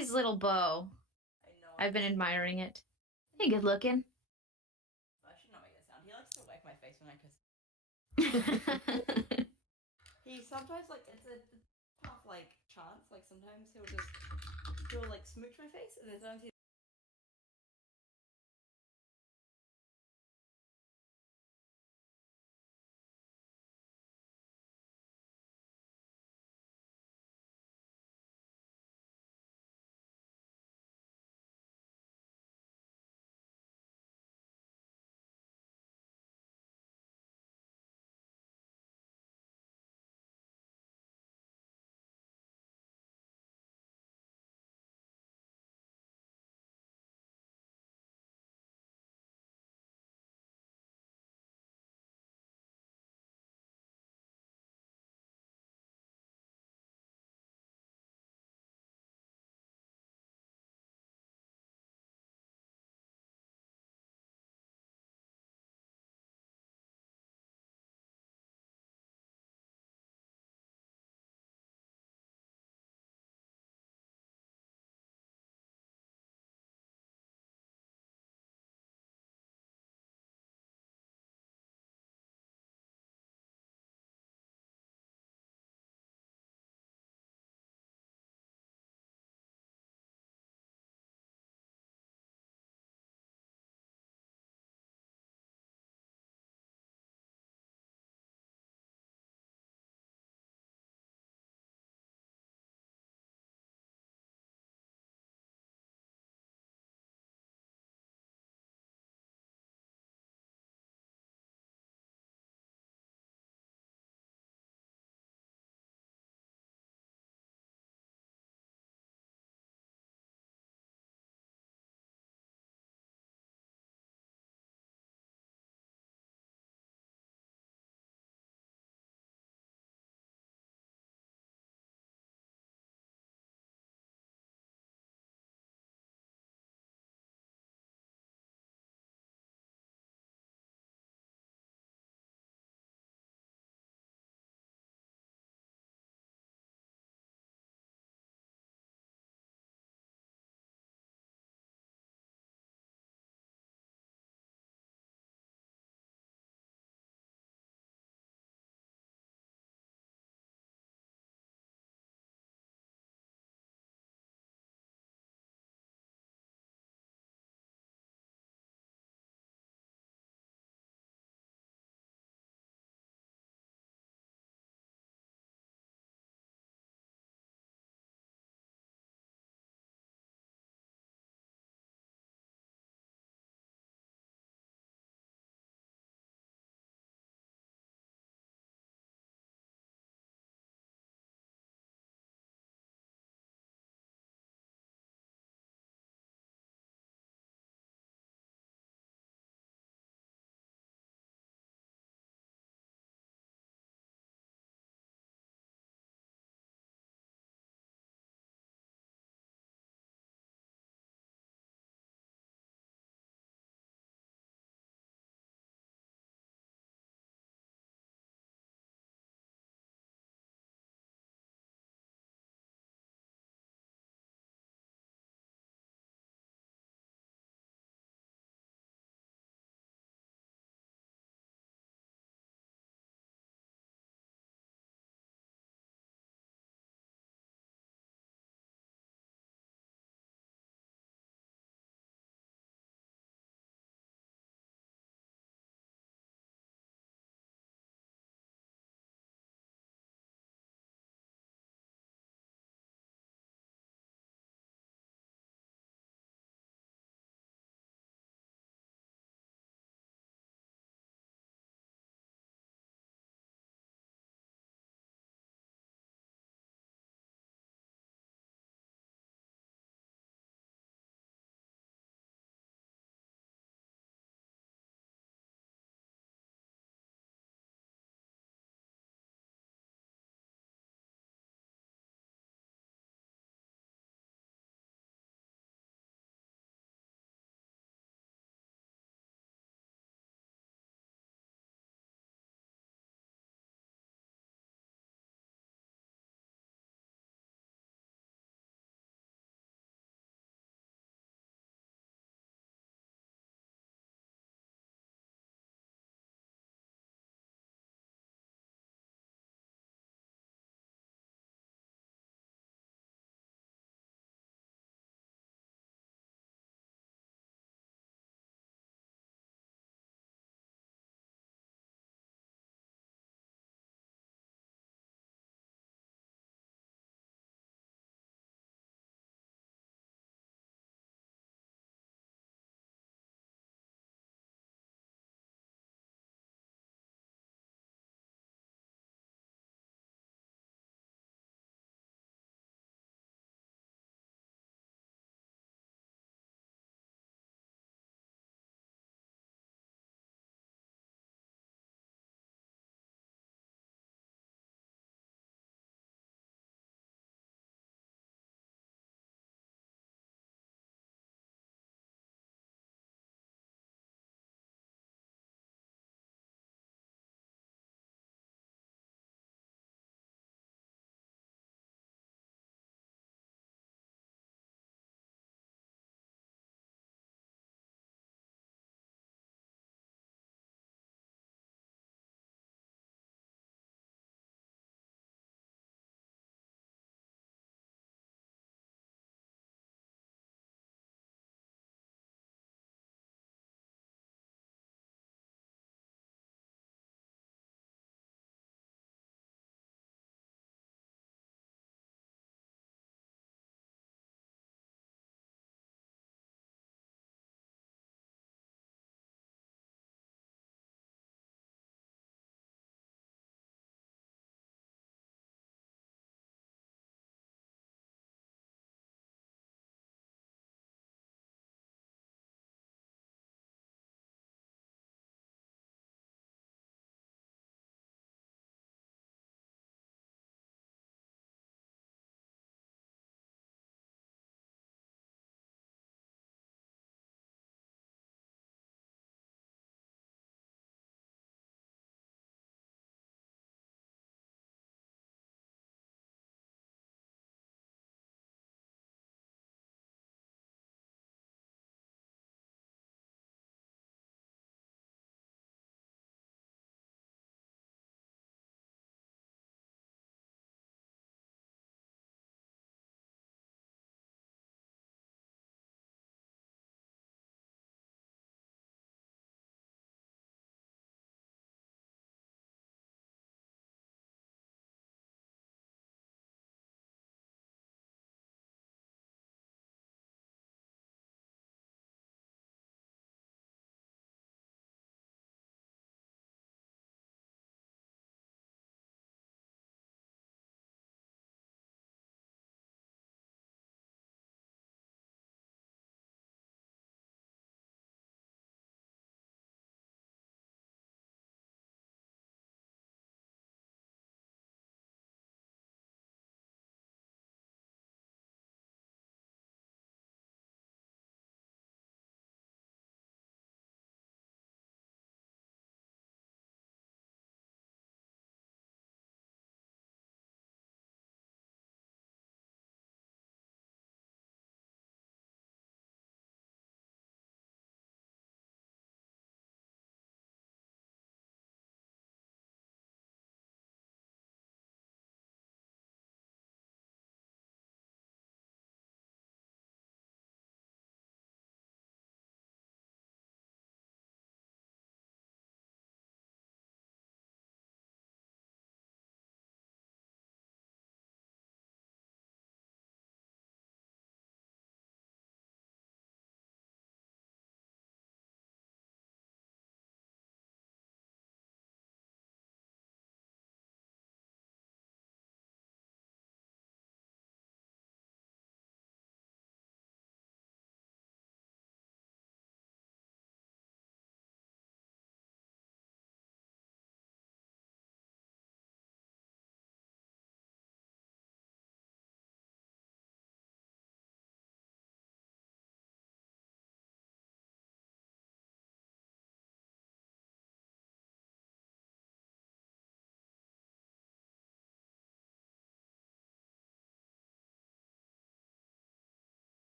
his little bow. I know. I've been admiring it. Hey, good looking. I should not make that sound. He likes to whack my face when I kiss. He sometimes it's a half chance. Like sometimes he'll smooch my face, and then sometimes he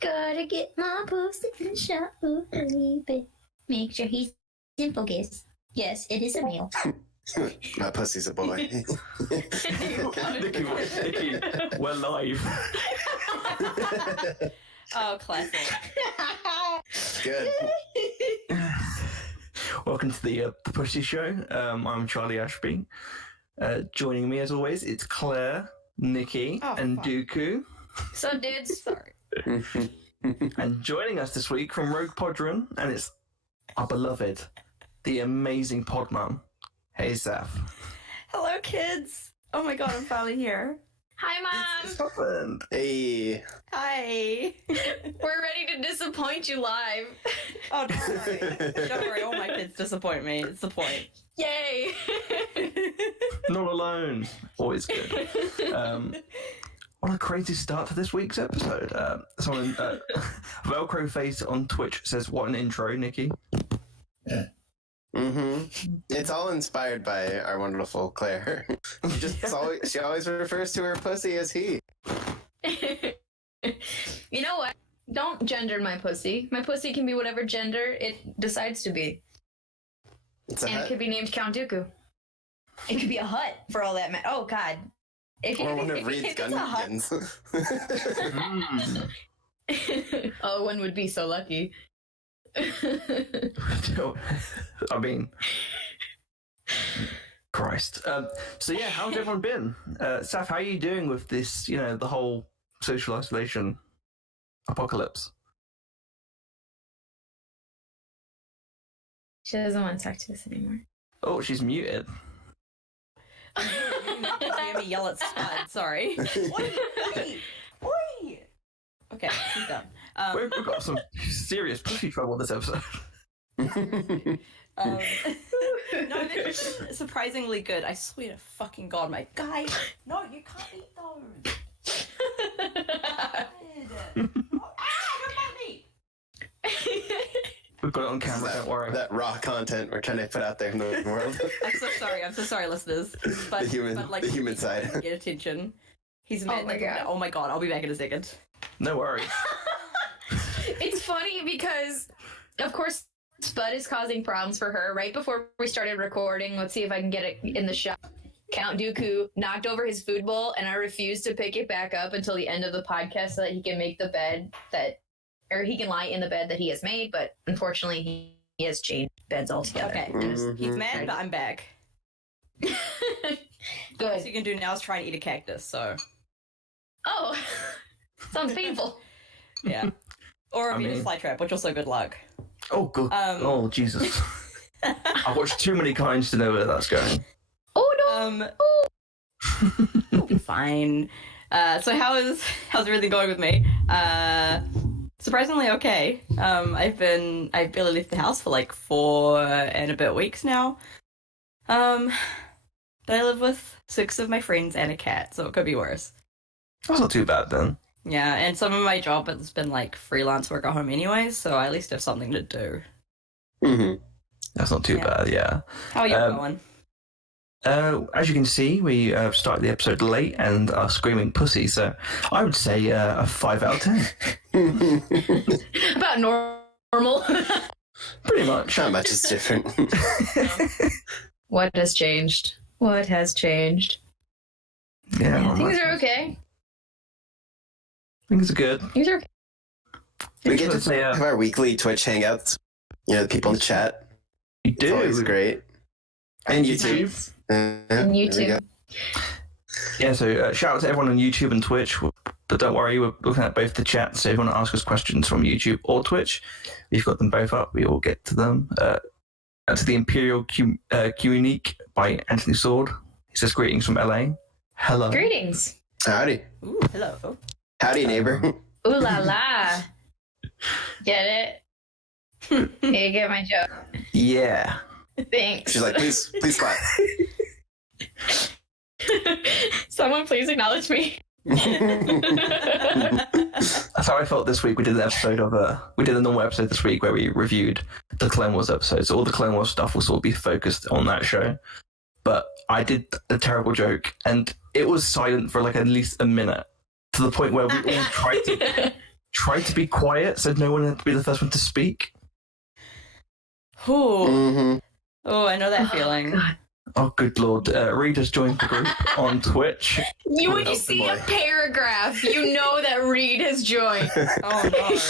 Gotta get my pussy in the shower, baby. Make sure he's in focus. Yes, it is a male. My pussy's a boy. Nicky, we're live. Oh, classic. Good. Welcome to the Pussy Show. I'm Charlie Ashby. Joining me as always, it's Claire, Nicky, and fuck. Dooku. So, dudes, Sorry. And joining us this week from Rogue Podron, and it's our beloved, the amazing pod mum. Hey, Saf. Hello, kids. Oh my god, I'm finally here. hi, Mom. It's happened. Hey. Hi. We're ready to disappoint you live. Oh, don't worry. Don't worry, all my kids disappoint me. It's the point. Yay. Not alone. Always good. What a crazy start to this week's episode. Someone, Velcro Face on Twitch says, "What an intro, Nicky." It's all inspired by our wonderful Claire. She always refers to her pussy as he. You know what? Don't gender my pussy. My pussy can be whatever gender it decides to be. It's a And it hut. could be named Count Dooku. It could be a hut for all that matter. Oh, God. Or one of Reed's it's a hut- Gungans. Oh, one would be so lucky. I mean, Christ. So yeah, how's everyone been? Saf, how are you doing with this? The whole social isolation apocalypse. She doesn't want to talk to us anymore. Oh, she's muted. You hear me yell at Spud, sorry. Oi! Okay, he's done. We've got some serious pussy trouble this episode. No, they're just surprisingly good. I swear to fucking God, my guy. No, you can't eat those. Don't bite me. We've got it on camera. Don't worry. That raw content we're trying to put out there in the world. I'm so sorry, listeners. But, The human- but, like, the human he side. doesn't get attention. He's Oh my God. Oh my God, I'll be back in a second. No worries. It's funny because, of course, Spud is causing problems for her. Right before we started recording, let's see if I can get it in the shot. Count Dooku knocked over his food bowl, and I refused to pick it back up until the end of the podcast so that he can make the bed or he can lie in the bed that he has made. But unfortunately, he has changed beds altogether. Okay, Mhm. he's mad, but I'm back. All Good. you can do now is try and eat a cactus, so... Oh, sounds painful. Yeah. Or I if you mean- a fly trap, which also good luck. Oh, good. Oh, Jesus. Um, I've watched too many Kinds to know where that's going. Oh, no. It'll be fine. So how's everything going with me? Surprisingly okay. I've barely left the house for like 4 and a bit weeks now. But I live with 6 of my friends and a cat, so it could be worse. That's not too bad then. Yeah, and some of my job has been like freelance work at home anyways, so I at least have something to do. That's not too Yeah. bad, yeah. How are you going? As you can see, we started the episode late and are screaming pussy, so I would say a 5 out of 10. About normal. Pretty much. Not much is different. What has changed? What has changed? Yeah, not Things much. are okay. Things are good. Things are okay. We get to Let's say, have our weekly Twitch hangouts. The people in the chat. you It's always do. great. And YouTube. Nice. And And YouTube. Yeah, so shout out to everyone on YouTube and Twitch. But don't worry, we're looking at both the chats. So if you want to ask us questions from YouTube or Twitch, we've got them both up. We will get to them. To the Imperial Q Unique by Anthony Sword. He says greetings from LA. Hello. Greetings. Howdy. Ooh, hello. Howdy, neighbor. Ooh la la. Get it? You get my joke. Yeah. Thanks. She's like, please clap. Someone please acknowledge me. That's how I felt this week. We did an episode of we did a normal episode this week where we reviewed the Clone Wars episode. So all the Clone Wars stuff will sort of be focused on that show. But I did a terrible joke, and it was silent for like at least a minute, to the point where we all tried to be quiet so no one had to be the first one to speak. Ooh. Mm-hmm. Oh, I know that feeling. God. Oh, good lord. Reed has joined the group on Twitch. When you Oh, see boy. a paragraph, you know that Reed has joined. Oh,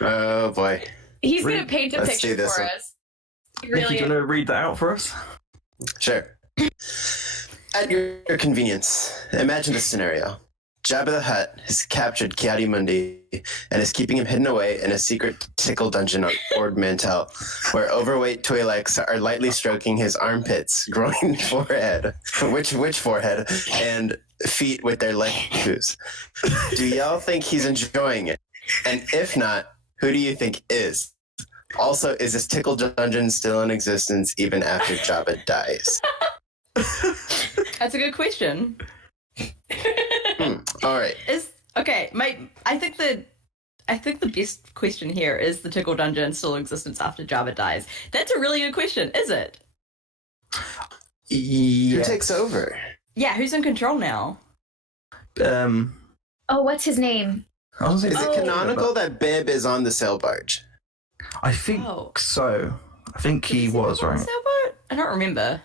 no. Oh boy. He's Reed, gonna paint a let's see picture this for one. us. He Nicky, really do you want to read that out for us? Sure. At your convenience, imagine this scenario. Jabba the Hutt has captured Ki-Adi-Mundi and is keeping him hidden away in a secret tickle dungeon on Ord Mantell, where overweight Twi'leks are lightly stroking his armpits, groin, forehead, which forehead, and feet with their lekus. Do y'all think he's enjoying it? And if not, who do you think is? Also, is this tickle dungeon still in existence even after Jabba dies? That's a good question. All right. I think the best question here is the tickle dungeon still in existence after Jabba dies. That's a really good question, is it? Who Yeah. takes over? Yeah, who's in control now? Oh, what's his name? I was gonna Is say, it canonical that Bib is on the sail barge? I think Oh. so. I think he Is was, on the right? sailboat? I don't remember.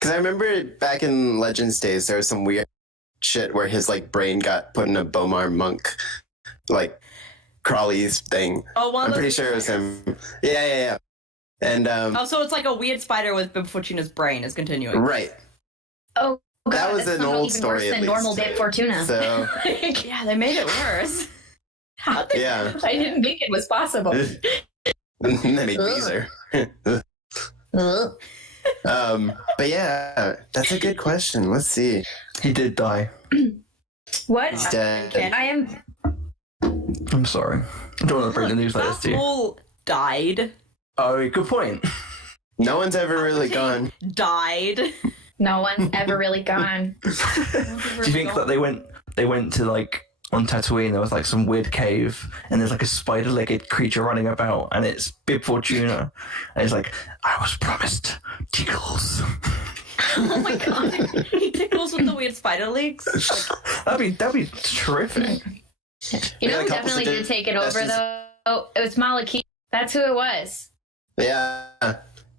Because I remember back in Legends days, there was some weird shit where his like brain got put in a Bomar monk, like Crawley's thing. Oh, one I'm of pretty those- sure it was him. Yeah. And Oh, so it's like a weird spider with Bib Fortuna's brain is continuing. right, Oh, God, that was that's an somehow old even story worse at than least. normal Bib Fortuna. So Yeah, they made it worse. How'd they- yeah, I didn't think it was possible. and then he Beezer. Ugh. But yeah, that's a good question. Let's see. He did die. What? He's dead. I am. I'm sorry. I don't want to bring the news like this Darth to you. Maul died. Oh, good point. No one's ever really gone. Died. No one's ever really gone. Do you think that they went to like on Tatooine? There was like some weird cave, and there's like a spider-legged creature running about, and it's Bib Fortuna, and it's like, I was promised tickles. Oh my God. He tickles with the weird spider legs. Like, That'd be terrific. You know Yeah, who a couple definitely did take it over suggestions. though? It was Maliki. That's who it was. Yeah,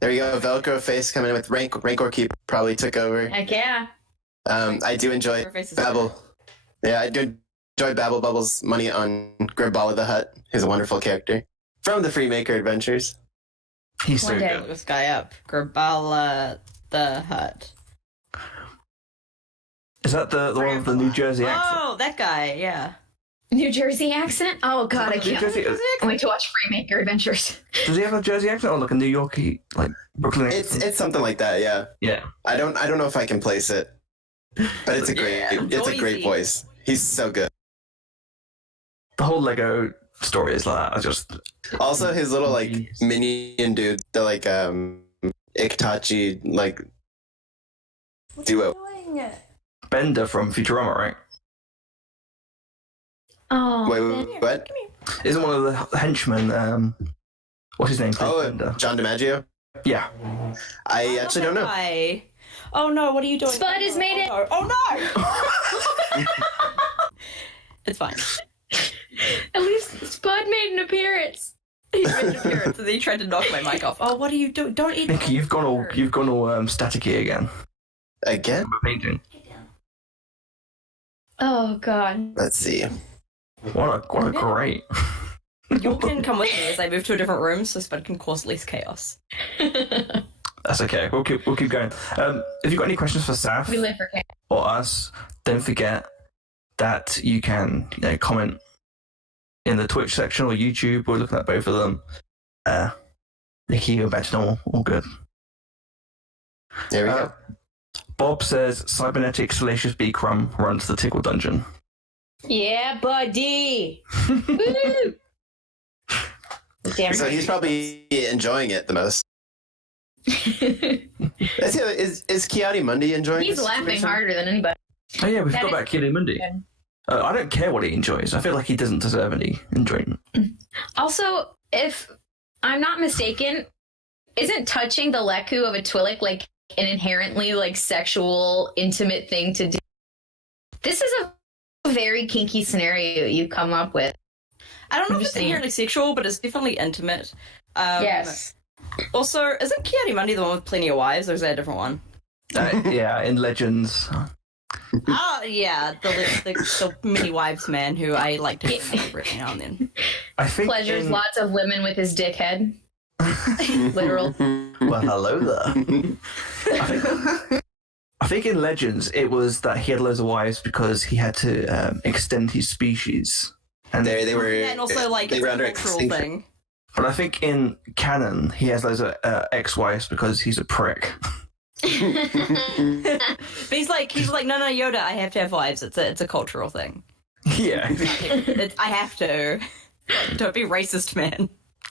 there you go. Velcro face coming in with Rancor Keep probably took over. Heck yeah. I do enjoy Her face is- Babel. Yeah, I do enjoy Babel Bubble's money on Gribbala the Hutt. He's a wonderful character from the Freemaker Adventures. He's so One day. good. look this guy up. Grabala the Hutt. Is that the one with the New Jersey accent? Oh, that guy, yeah. New Jersey accent? Oh God, I New can't Jersey- wait to watch Freemaker Adventures. Does he have a Jersey accent or like a New Yorkie, like Brooklyn accent? It's something like that. Yeah, Yeah. I don't know if I can place it, but it's a great Noisy. voice. He's so good. The whole Lego story is like that. I just Also, his little like minion dude, the like Iktachi like duo. Bender from Futurama, right? Oh, Wait, what? Isn't one of the henchmen? What's his name? Oh, Bender. John DiMaggio. Yeah. I actually don't know. Guy. Oh no, what are you doing? Spud has made it. Oh no! It's fine. At least Spud made an appearance. He made an appearance and then he tried to knock my mic off. Oh, what are you doing? Don't eat. Nicky, you've gone all staticky again. Again? We're painting. Oh God. Let's see. What a great. You can come with me as I move to a different room so Spud can cause less chaos. That's okay. We'll keep going. If you've got any questions for Saf We live for chaos. or us, don't forget that you can comment in the Twitch section or YouTube. We're looking at both of them. Nicky, you're back to normal. All good. There we go. Bob says cybernetic salacious bee crumb runs the tickle dungeon. Yeah, buddy. Woo! Damn So right. he's probably enjoying it the most. Is Ki-Adi-Mundi enjoying He's this laughing situation? harder than anybody. Oh yeah, we've That got is back Kitty Mundi. good. I don't care what he enjoys. I feel like he doesn't deserve any enjoyment. Also, if I'm not mistaken, isn't touching the leku of a Twi'lek like an inherently like sexual, intimate thing to do? This is a very kinky scenario you come up with. I don't know if it's Interesting. inherently sexual, but it's definitely intimate. Yes. Also, isn't Kiadi Mundi the one with plenty of wives, or is that a different one? Yeah, in Legends. Oh, yeah, the many wives man who I like to remember every now and then. I think Pleasures in... lots of women with his dickhead. Literal. Well, hello there. I think in Legends it was that he had loads of wives because he had to extend his species. And they were. Yeah, and also, like, they it's were a under cultural extinction. thing. But I think in canon he has loads of ex-wives because he's a prick. But he's like, no, Yoda, I have to have wives. It's a cultural thing. Yeah. I have to. Don't be racist, man.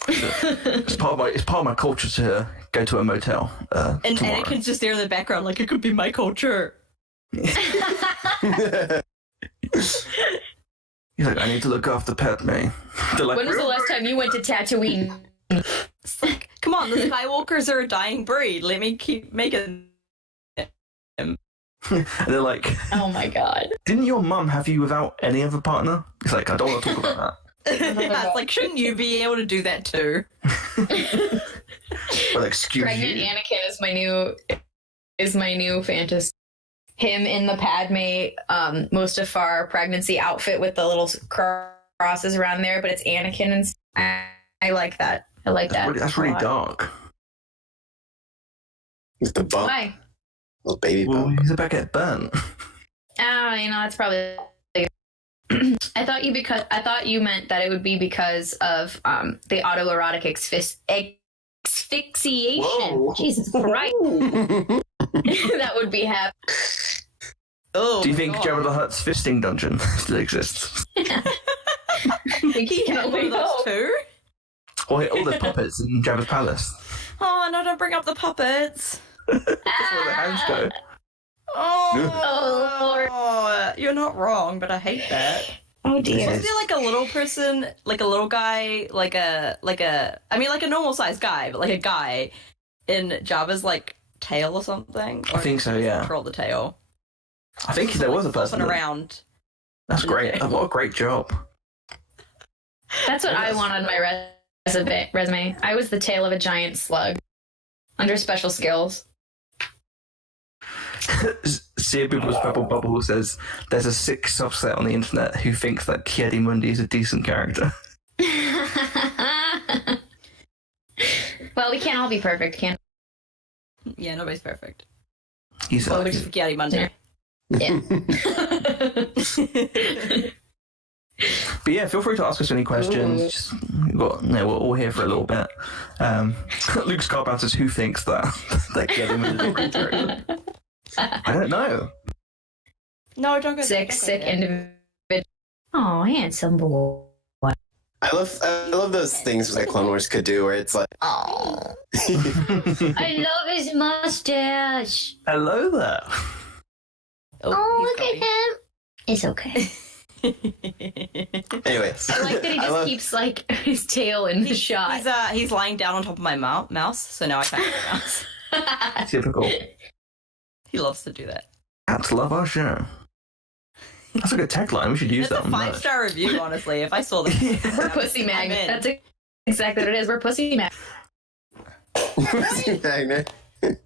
It's part of my culture to go to a motel. And tomorrow. Anakin's just there in the background, like, it could be my culture. He's like, I need to look after Padme. They're like, When was the last time you went to Tatooine? It's like, come on, the Skywalkers are a dying breed. Let me keep making them. and they're like, Oh my god. didn't your mum have you without any other partner? He's like, I don't want to talk about that. Yeah, it's like, shouldn't you be able to do that too? Well, excuse Pregnant you. Anakin is my new fantasy. Him in the Padme Mustafar pregnancy outfit with the little crosses around there, but it's Anakin, and I like that. I like that. That's a really lot. dark. With the bump, Why? little baby Well, bump. he's about to get burnt. Oh, that's probably. I thought you meant that it would be because of the autoerotic asphyxiation. Whoa. Jesus Christ, that would be happening. Oh, Do you think God. Jabba the Hutt's fisting dungeon still exists? He had one of those too? Or all the puppets in Jabba's palace? Oh, no, don't bring up the puppets. That's where the hands go. Oh, you're not wrong, but I hate that. Oh Is dear. there like a little person, like a little guy, like a normal sized guy, but like a guy in Jabba's like tail or something? I think so, yeah. Control the tail. I think there was a person. Flopping around. That's great. What a great job. That's what I want on my resume. I was the tail of a giant slug. Under special skills. See People's Purple Bubble says there's a sick subset on the internet who thinks that Kiadi Mundi is a decent character. Well, we can't all be perfect, can Yeah, nobody's perfect. He's Well, like, which is Kiadi Mundi. Yeah. but yeah, feel free to ask us any questions. Just, we're all here for a little bit. Luke Scarbout says, who thinks that Kiadi Mundi is a great character? I don't know. No, don't go. sick don't go there. individual. Oh, handsome boy. I love those things that Clone Wars could do, where it's like, Oh, I love his mustache. Hello there. Oh, he's look at him. It's okay. anyways. I like that he I just love- keeps like his tail in the shot. He's lying down on top of my mouse, so now I can't get a mouse. Typical. He loves to do that. Cats love our show. That's a good tagline. We should use It's that a on merch. 5-star review, honestly. If I saw that, We're pussy I'm magnet. in. That's exactly what it is. We're pussy magnet. Magnet.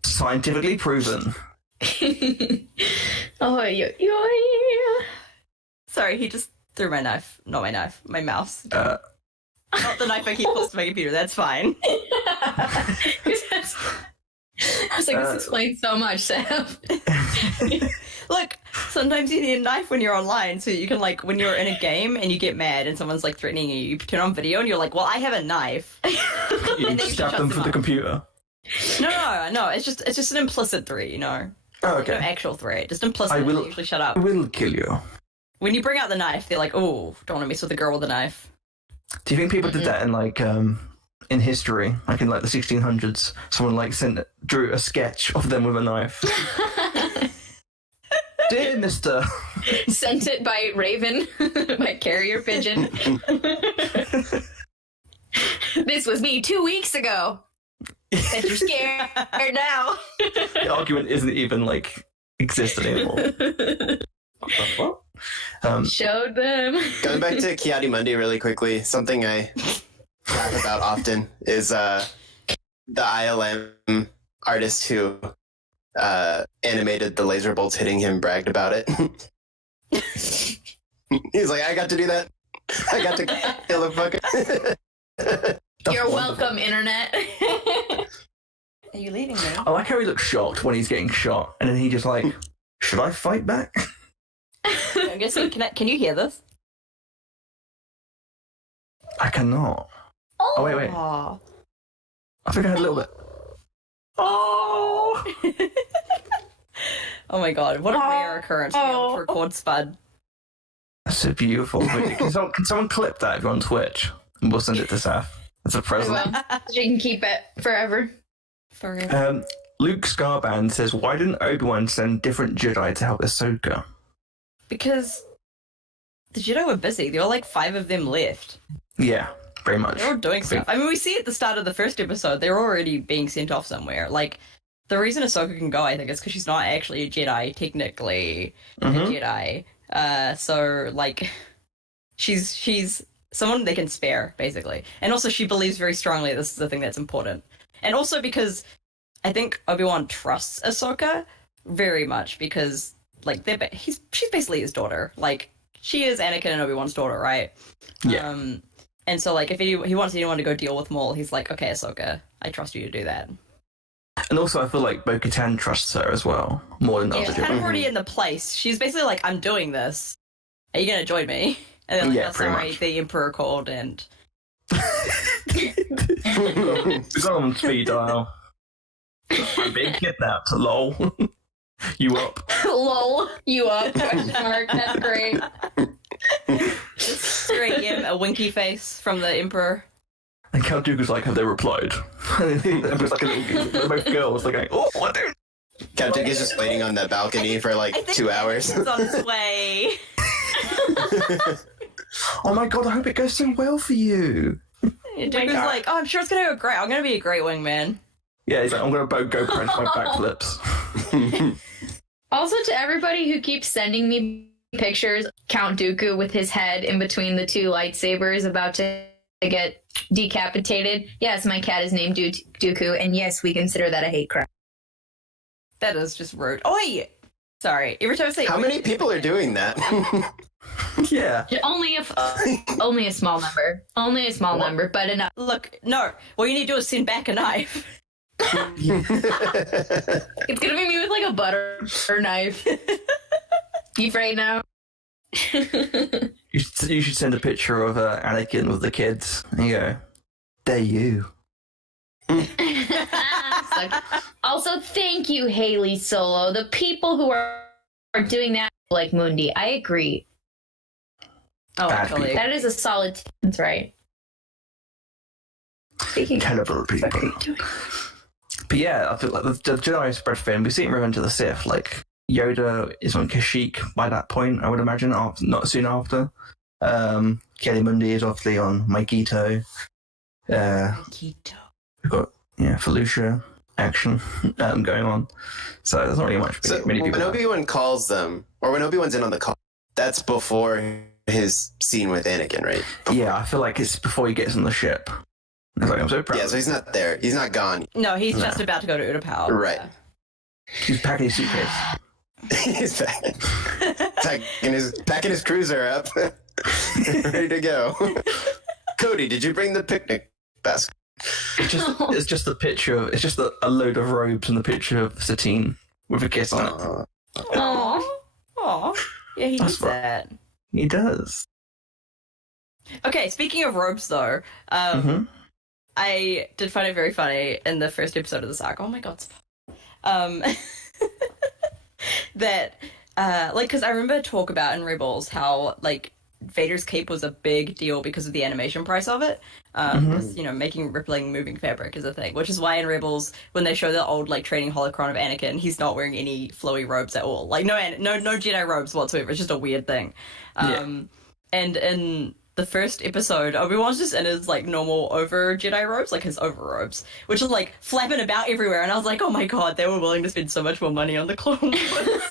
Scientifically proven. Oh, yo. Sorry, he just threw my knife. Not my knife. My mouse. Uh, Not the knife I keep close to my computer. That's fine. I was like, this explains so much, Sam. Look, sometimes you need a knife when you're online, so you can, like, when you're in a game and you get mad and someone's, like, threatening you, you turn on video and you're like, well, I have a knife. you And then stab shut them them through the up. computer. No, it's just an implicit threat, you know? Oh, No okay. actual threat, just implicit. I will- They usually shut up. I will kill you. When you bring out the knife, they're like, oh, don't want to mess with the girl with the knife. Do you think people did that in like in history, like in like the 1600s? Someone like drew a sketch of them with a knife. Dear Mister, Sent it by Raven, by carrier pigeon. This was me 2 weeks ago. And you're scared now. the argument isn't even like exist anymore. What the fuck? Showed them. Going back to Kiadi really quickly, something I laugh about often is the ILM artist who animated the laser bolts hitting him bragged about it. He's like, I got to do that. I got to kill the fucker. You're welcome, internet. Are you leaving me? I like how he looks shocked when he's getting shot, and then he just like, should I fight back? I guess can you hear this? I cannot. Oh, wait. Aw. I think I had a little bit. Oh! Oh my god, what a rare occurrence to be able to record Spud. That's so beautiful. Wait, can someone clip that if you're on Twitch? And we'll send it to Saf. That's a present. She can keep it forever. Forever. Luke Scarband says, why didn't Obi-Wan send different Jedi to help Ahsoka? Because the Jedi were busy. There were like 5 of them left. Yeah, very much. They're all doing stuff. I mean, we see at the start of the first episode, they're already being sent off somewhere. Like, the reason Ahsoka can go, I think, is because she's not actually a Jedi, technically a Jedi. So, like, she's someone they can spare, basically. And also, she believes very strongly this is the thing that's important. And also because I think Obi-Wan trusts Ahsoka very much because, like, she's basically his daughter. Like, she is Anakin and Obi-Wan's daughter, right? Yeah. And so, like, if he wants anyone to go deal with Maul, he's like, okay, Ahsoka, I trust you to do that. And also, I feel like Bo-Katan trusts her as well, more than Yeah, other she's kind of Jedi. already in the place. She's basically like, I'm doing this. Are you going to join me? And then, like, Yeah, oh, pretty sorry, much. the Emperor called and... It's on speed dial. I'm being kidnapped, lol. You up? Lol, you up? Question mark. That's great. Straight him a winky face from the Emperor. And Count Dooku's like, have they replied? And it was like they're both girls, like, going, oh, what do? Count Dooku's just waiting on that balcony for like I think 2 hours. He's on his way. Oh my god, I hope it goes so well for you. Dooku's like, oh, I'm sure it's going to go great. I'm going to be a great wingman. Yeah, he's like, I'm going to go press my backflips. Also, to everybody who keeps sending me pictures, Count Dooku with his head in between the 2 lightsabers about to get decapitated. Yes, my cat is named Dooku, and yes, we consider that a hate crime. That is just rude. Oi! Sorry. Every time I say How oi, many people are doing that? Yeah. Only a small number. Only a small number, but enough. Look, no. What you need to do is send back a knife. It's gonna be me with like a butter knife. You afraid now? You should send a picture of Anakin with the kids. And you go, they're you. Also, thank you, Haley Solo. The people who are doing that, like Mundi, I agree. Oh, Bad actually. people. That is a solid. That's right. Speaking Caliber people. But yeah, I feel like the Jedi spread thin. We see it in Revenge of the Sith. Like, Yoda is on Kashyyyk by that point, I would imagine, not soon after. Kelly Mundi is obviously on Maikito. We've got Felucia action going on. So there's not really much. So many when people. Obi-Wan calls them, or when Obi-Wan's in on the call, that's before his scene with Anakin, right? Yeah, I feel like it's before he gets on the ship. It's like, I'm so proud. Yeah, so he's not there. He's not gone. No, he's just about to go to Utapau. Right. He's packing his suitcase. He's packing his cruiser up, ready to go. Cody, did you bring the picnic basket? It's just a picture. It's just a load of robes and the picture of Satine with a kiss on it. Aww. Aw. Yeah, he That's does fine. that. He does. Okay, speaking of robes, though, I did find it very funny in the first episode of the saga. Oh my god, that like, because I remember talk about in Rebels how like Vader's cape was a big deal because of the animation price of it. Because making rippling moving fabric is a thing, which is why in Rebels when they show the old like training holocron of Anakin, he's not wearing any flowy robes at all. Like no Jedi robes whatsoever. It's just a weird thing. And in the first episode, Obi-Wan's just in his like normal over Jedi robes, like his over robes, which is like flapping about everywhere. And I was like, oh my god, they were willing to spend so much more money on the Clone Wars.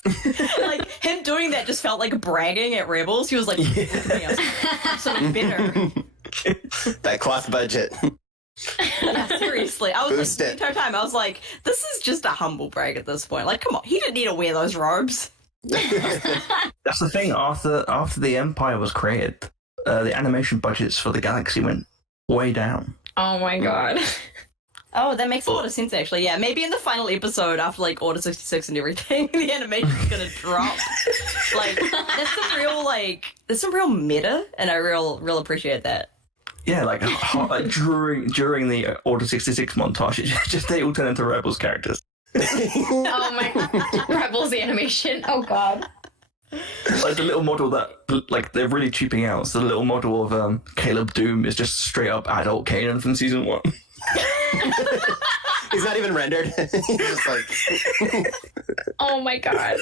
Like him doing that that just felt like bragging at Rebels. He was like, I'm so much better. That cloth budget. Yeah, seriously. I was Boost like, it. the entire time, I was like, this is just a humble brag at this point. Like, come on, he didn't need to wear those robes. That's the thing. After the Empire was created, the animation budgets for the galaxy went way down. Oh my god. Oh, that makes a lot of sense, actually. Yeah, maybe in the final episode, after, like, Order 66 and everything, the animation's gonna drop. Like, that's some real meta, and I real appreciate that. Yeah, like during the Order 66 montage, it just they all turn into Rebels characters. Oh my Rebels animation. Oh god. Like the little model that, like, they're really cheaping out. So the little model of Caleb Doom is just straight up adult Kanan from season 1. He's not even rendered. He's just like. Oh my god.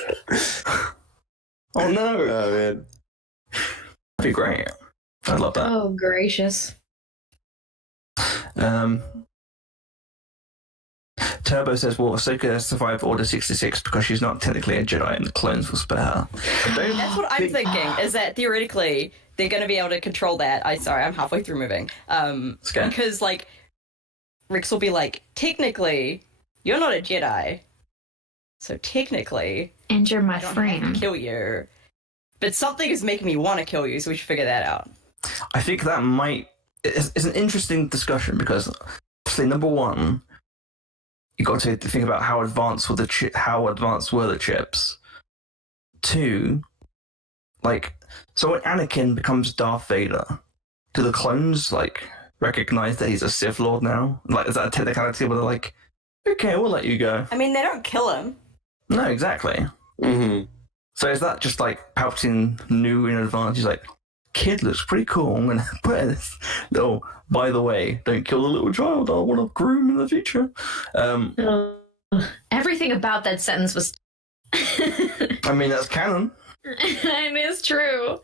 Oh no! Oh man. That'd be great. I love that. Oh gracious. Turbo says, well, Ahsoka survived Order 66 because she's not technically a Jedi and the clones will spare her. That's what I'm thinking, is that theoretically they're going to be able to control that. I'm halfway through moving. Okay. Because, like, Rex will be like, technically, you're not a Jedi. So technically, And you're my I don't have friend. to kill you. But something is making me want to kill you, so we should figure that out. I think that it's an interesting discussion because, obviously, number one, you got to think about how advanced were the chips. Two, like, so when Anakin becomes Darth Vader, do the clones like recognize that he's a Sith Lord now? Like, is that a technicality where they're like, okay, we'll let you go? I mean, they don't kill him. No, exactly. Mm-hmm. So is that just like Palpatine knew in advance? He's like, kid looks pretty cool. I'm gonna put in this little. By the way, don't kill the little child. I want to groom in the future. Everything about that sentence was. I mean, that's canon. It is true.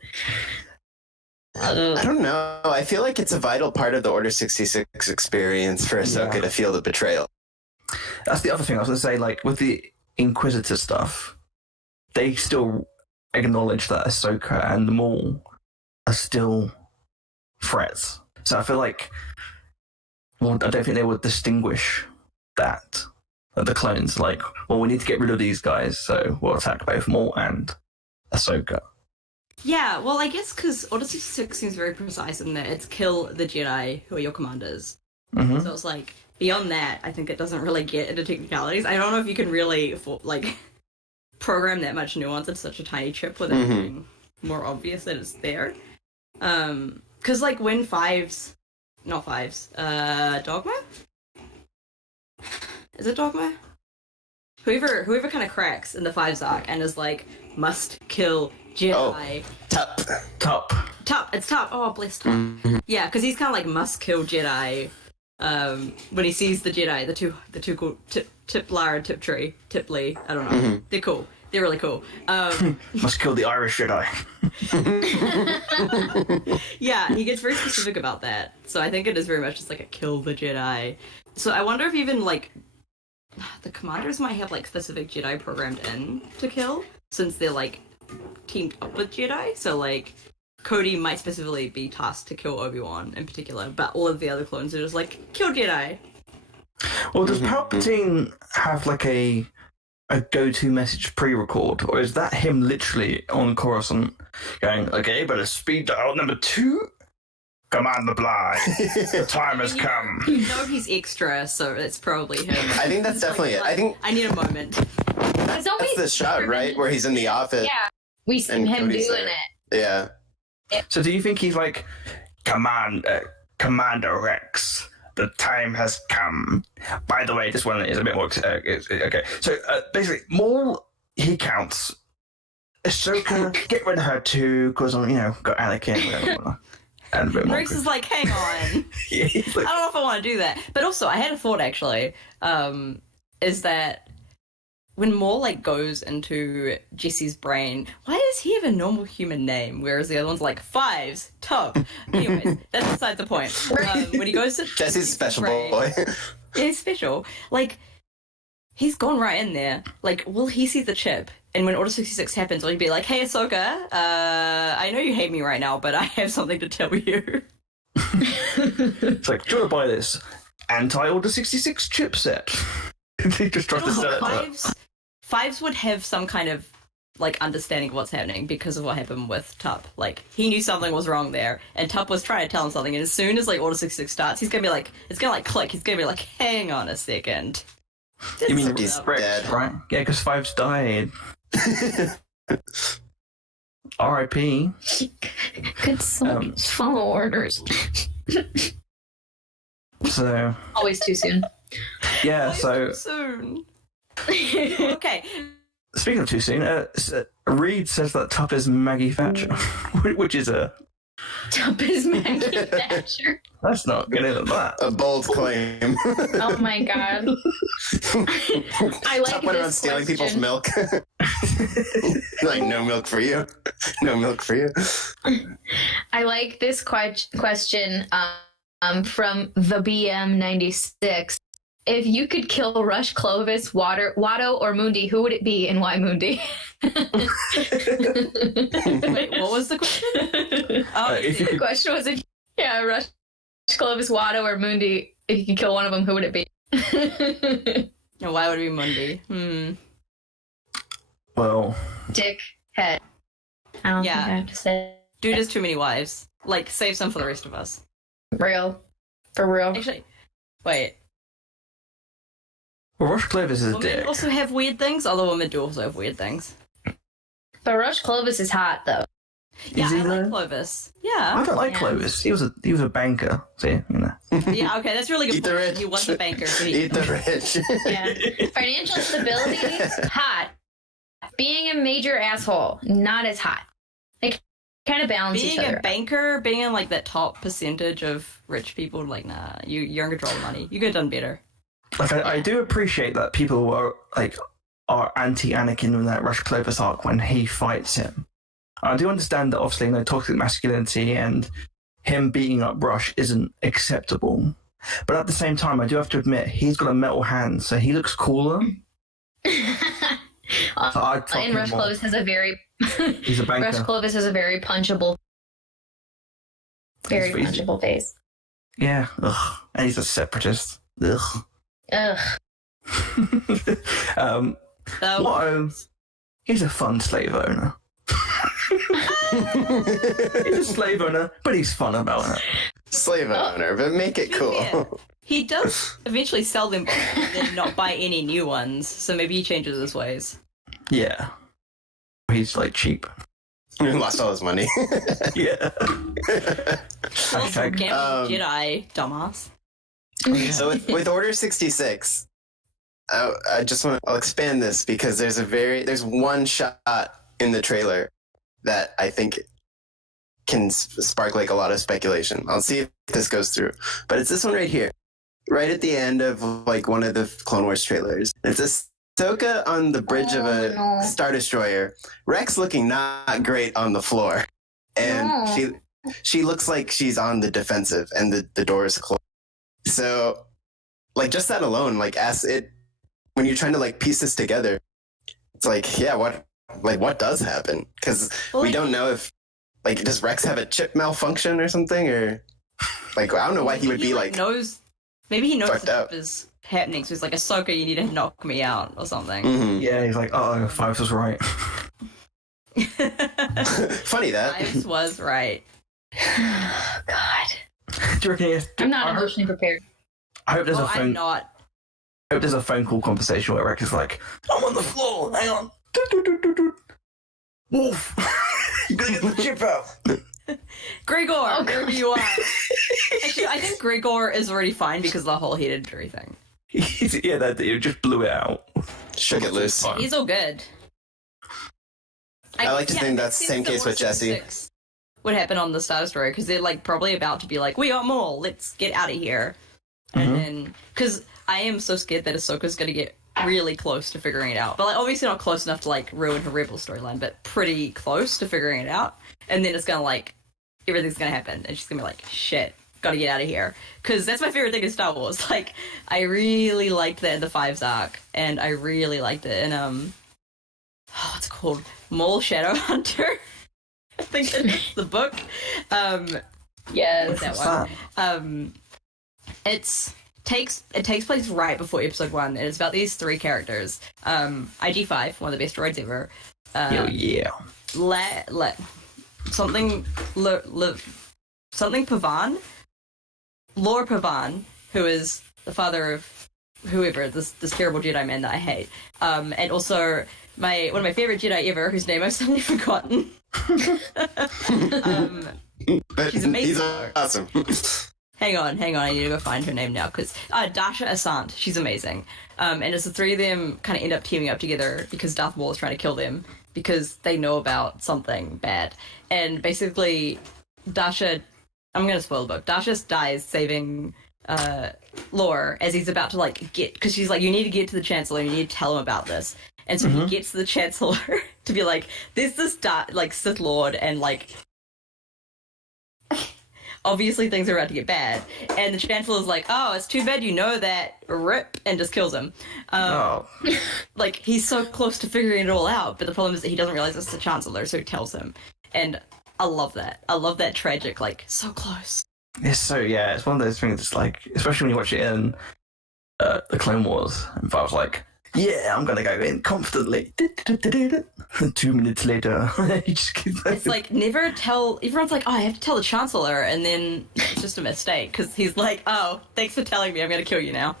I don't know. I feel like it's a vital part of the Order 66 experience for Ahsoka to feel the betrayal. That's the other thing I was going to say. Like with the Inquisitor stuff, they still acknowledge that Ahsoka and the Maul are still threats. So I feel like, well, I don't think they would distinguish that. The clones, like, well, we need to get rid of these guys, so we'll attack both Maul and Ahsoka. Yeah, well, I guess because Order 66 seems very precise in that it's kill the Jedi who are your commanders. Mm-hmm. So it's like, beyond that, I think it doesn't really get into technicalities. I don't know if you can really, program that much nuance into such a tiny chip without being more obvious that it's there. Because, like, when Dogma? Is it Dogma? Whoever kind of cracks in the Fives arc and is like, must kill Jedi. Oh, Top. It's Top. Oh, bless Top. Mm-hmm. Yeah, because he's kind of like must kill Jedi. When he sees the Jedi, the two cool Tiplar and Tipley. I don't know. Mm-hmm. They're cool. They're really cool. Must kill the Irish Jedi. Yeah, he gets very specific about that. So I think it is very much just like a kill the Jedi. So I wonder if even like the commanders might have like specific Jedi programmed in to kill, since they're like teamed up with Jedi. So like Cody might specifically be tasked to kill Obi-Wan in particular, but all of the other clones are just like, kill Jedi. Well, does Palpatine have like a go-to message pre-record, or is that him literally on Coruscant going, okay, better speed dial number 2? Commander Bly, the time has come. You know he's extra, so it's probably him. I think that's definitely it. I think I need a moment. It's that's the shot, right? Where he's in the office. Yeah, we see And him Cody's doing there. it. Yeah. So do you think he's like, Commander Rex, the time has come. By the way, this one is a bit more... okay, so basically, Maul, he counts. Ahsoka, get rid of her too, because, got Anakin, whatever. And a bit more. Rex is like, hang on. Yeah, he's like, I don't know if I want to do that. But also, I had a thought, actually, is that when Maul, goes into Jesse's brain, why does he have a normal human name, whereas the other one's like, Fives, Top? Anyways, that's beside the point. When he goes to Jesse's special brain, boy. yeah, he's special. he's gone right in there. Like, will he see the chip? And when Order 66 happens, will he be like, hey, Ahsoka, I know you hate me right now, but I have something to tell you. It's like, do you want to buy this anti-Order 66 chipset? He just tries to sell it. Fives would have some kind of, like, understanding of what's happening because of what happened with Tup. Like, he knew something was wrong there, and Tup was trying to tell him something, and as soon as, like, Order 66 starts, he's gonna be like, it's gonna, like, click. He's gonna be like, hang on a second. You mean he's Rex, dead. right? Yeah, because Fives died. R.I.P. Good soldiers follow orders. So, Always too soon. yeah, so... Soon. Okay. Speaking of too soon, Reed says that Tup is Maggie Thatcher, which is a... Tup is Maggie Thatcher. Let's not get into that. A bold claim. Oh my god. I like Tup went around this stealing people's question. milk. Like, no milk for you. No milk for you. I like this question from the BM96. If you could kill Rush, Clovis, Watto, or Mundi, who would it be and why Mundi? Wait, what was the question? The question was Rush, Clovis, Watto, or Mundi. If you could kill one of them, who would it be? No, why would it be Mundi? Well... Dick head. I don't think I have to say Dude has too many wives. Like, save some for the rest of us. real. For real. Actually, wait. Well, Rush Clovis is a Women dick. also have weird things? Other women do also have weird things. But Rush Clovis is hot, though. Yeah, Is he I like though? Clovis. I Yeah. don't like Yeah. Clovis. He was a banker. See, you know. Yeah, okay, that's a really good Eat the point. rich. He was a banker. So he... Eat the rich. Yeah. Financial stability, hot. Being a major asshole, not as hot. They kind of balance each Being other. a banker, being in like that top percentage of rich people, like, nah, you're in control of money. You could have done better. Like, I do appreciate that people are anti-Anakin in that Rush Clovis arc when he fights him. I do understand that obviously, you know, toxic masculinity and him beating up Rush isn't acceptable. But at the same time, I do have to admit, he's got a metal hand, so he looks cooler. So I'd fuck And him Rush more. Clovis has a very He's a banker. Rush Clovis has a very punchable He's- punchable face. Yeah. Ugh. And he's a separatist. Ugh. Ugh. So, What? He's a fun slave owner. He's a slave owner, but he's fun about it. Slave owner, but make it cool. Yeah. He does eventually sell them both and then not buy any new ones, so maybe he changes his ways. Yeah. He's like cheap. He lost all his money. Yeah. Also, Hashtag- gambling Jedi, dumbass. So with Order 66, I'll expand this because there's one shot in the trailer that I think can spark like a lot of speculation. I'll see if this goes through, but it's this one right here, right at the end of like one of the Clone Wars trailers. It's Ahsoka on the bridge of a Star Destroyer, Rex looking not great on the floor, and she looks like she's on the defensive, and the door is closed. So, like, just that alone, like, when you're trying to like piece this together, it's like, yeah, what does happen? Because we don't know if, like, does Rex have a chip malfunction or something, or like, I don't know why he would be like maybe he knows fucked the up. trip is happening, so he's like, Ahsoka, you need to knock me out or something. Mhm. Yeah, he's like, oh, Fives was right. Funny that. Ives was right. God. Do you reckon he has- I'm not I hope- emotionally prepared. I hope there's Oh, a I'm phone. not. I hope there's a phone call conversation where Rex is like, I'm on the floor. Hang on. Wolf. You gotta get the chip out. Gregor, Oh, wherever God. you are. Actually, I think Gregor is already fine because of the whole head injury thing. Yeah, that you just blew it out. Shook it loose. He's all good. I like to think that's the same case with Jesse. What happened on the Star Destroyer? Because they're like probably about to be like, we got more. Let's get out of here. And then, because I am so scared that Ahsoka's gonna get really close to figuring it out, but like obviously not close enough to like ruin her Rebel storyline, but pretty close to figuring it out. And then it's gonna like everything's gonna happen, and she's gonna be like, shit, gotta get out of here. Because that's my favorite thing in Star Wars. Like, I really liked that in the Fives arc, and I really liked it in, what's it called? Maul Shadowhunter? I think it's the book. Yes. That one. It takes place right before episode 1, and it's about these 3 characters. IG-5, one of the best droids ever. Something Pavan, Lord Pavan, who is the father of whoever, this terrible Jedi man that I hate. And also one of my favorite Jedi ever, whose name I've suddenly forgotten. She's amazing. He's awesome. Hang on, I need to go find her name now, because Dasha Asant, she's amazing. And it's the 3 of them kind of end up teaming up together because Darth Maul is trying to kill them because they know about something bad. And basically, Dasha, I'm going to spoil the book, Dasha dies saving Lore as he's about to, like, because she's like, you need to get to the Chancellor, you need to tell him about this. And so he gets to the Chancellor to be like, there's this, Sith Lord, and, like, obviously things are about to get bad. And the Chancellor's like, oh, it's too bad you know that, rip, and just kills him. Like, he's so close to figuring it all out, but the problem is that he doesn't realize it's the Chancellor, so he tells him. And I love that. I love that tragic, like, so close. It's one of those things that's like, especially when you watch it in the Clone Wars, and I was like, yeah, I'm gonna go in confidently. 2 minutes later, he just keeps it's like, never tell. Everyone's like, oh, I have to tell the Chancellor, and then it's just a mistake because he's like, oh, thanks for telling me, I'm gonna kill you now.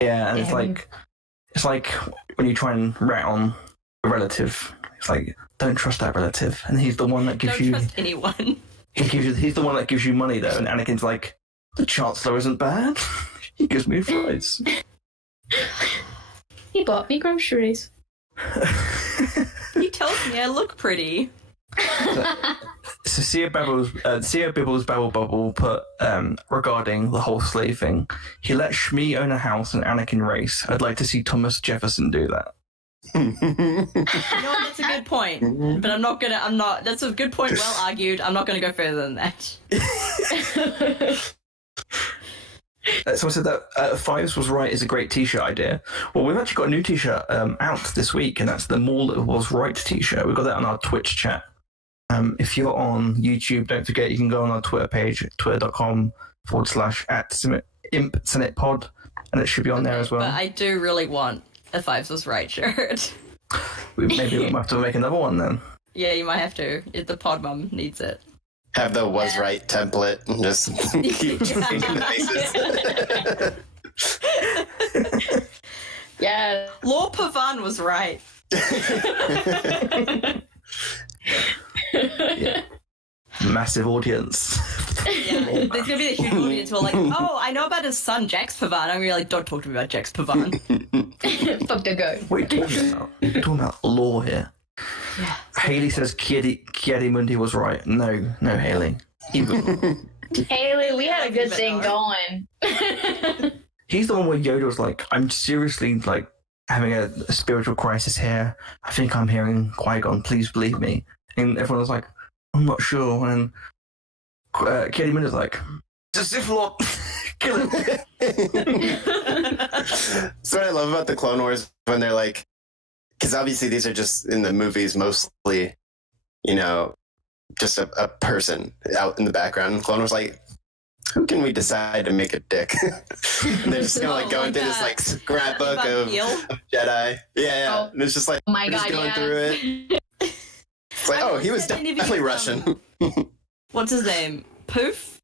Yeah, and it's like when you try and rat on a relative, it's like, don't trust that relative, and he's the one that gives you. Don't trust anyone. He's the one that gives you money though, and Anakin's like, the Chancellor isn't bad. He gives me fries. He bought me groceries. He tells me I look pretty. So Sia Bibble's Babble Bubble put regarding the whole slave thing. He let Shmi own a house and Anakin race. I'd like to see Thomas Jefferson do that. You know what, that's a good point. But I'm not. That's a good point, well argued. I'm not gonna go further than that. Someone said that Fives Was Right is a great t-shirt idea. Well, we've actually got a new t-shirt out this week, and that's the Maul That Was Right t-shirt. We've got that on our Twitch chat. If you're on YouTube, don't forget you can go on our Twitter page, twitter.com/@ImpSenatePod, and it should be on there as well. But I do really want a Fives Was Right shirt. Maybe we'll have to make another one then. Yeah, you might have to. If the pod mum needs it. Have the was right template and just keep making the faces. Yeah. Lord Pavan was right. Yeah. Massive audience. Yeah, there's going to be a huge audience who are like, oh, I know about his son, Jax Pavan. I'm going to be like, don't talk to me about Jax Pavan. Fuck the go. What are you talking about? You're talking about law here. Yeah. Haley says Kiadi Mundi was right. No, Haley. Haley, we had a good thing going. He's the one where Yoda was like, I'm seriously like having a spiritual crisis here. I think I'm hearing Qui-Gon. Please believe me. And everyone was like, I'm not sure. And Kiadi Mundi was like, it's a Sith Lord. Kill him. That's what I love about the Clone Wars when they're like, because obviously these are just in the movies mostly, just a person out in the background. Clone Wars like, who can we decide to make a dick? And they're just kind of like going through this like scrapbook of Jedi. Yeah. Oh. And it's just like, Oh my just God, going yeah. through it. It's like, oh, he was definitely Russian. What's his name? Poof?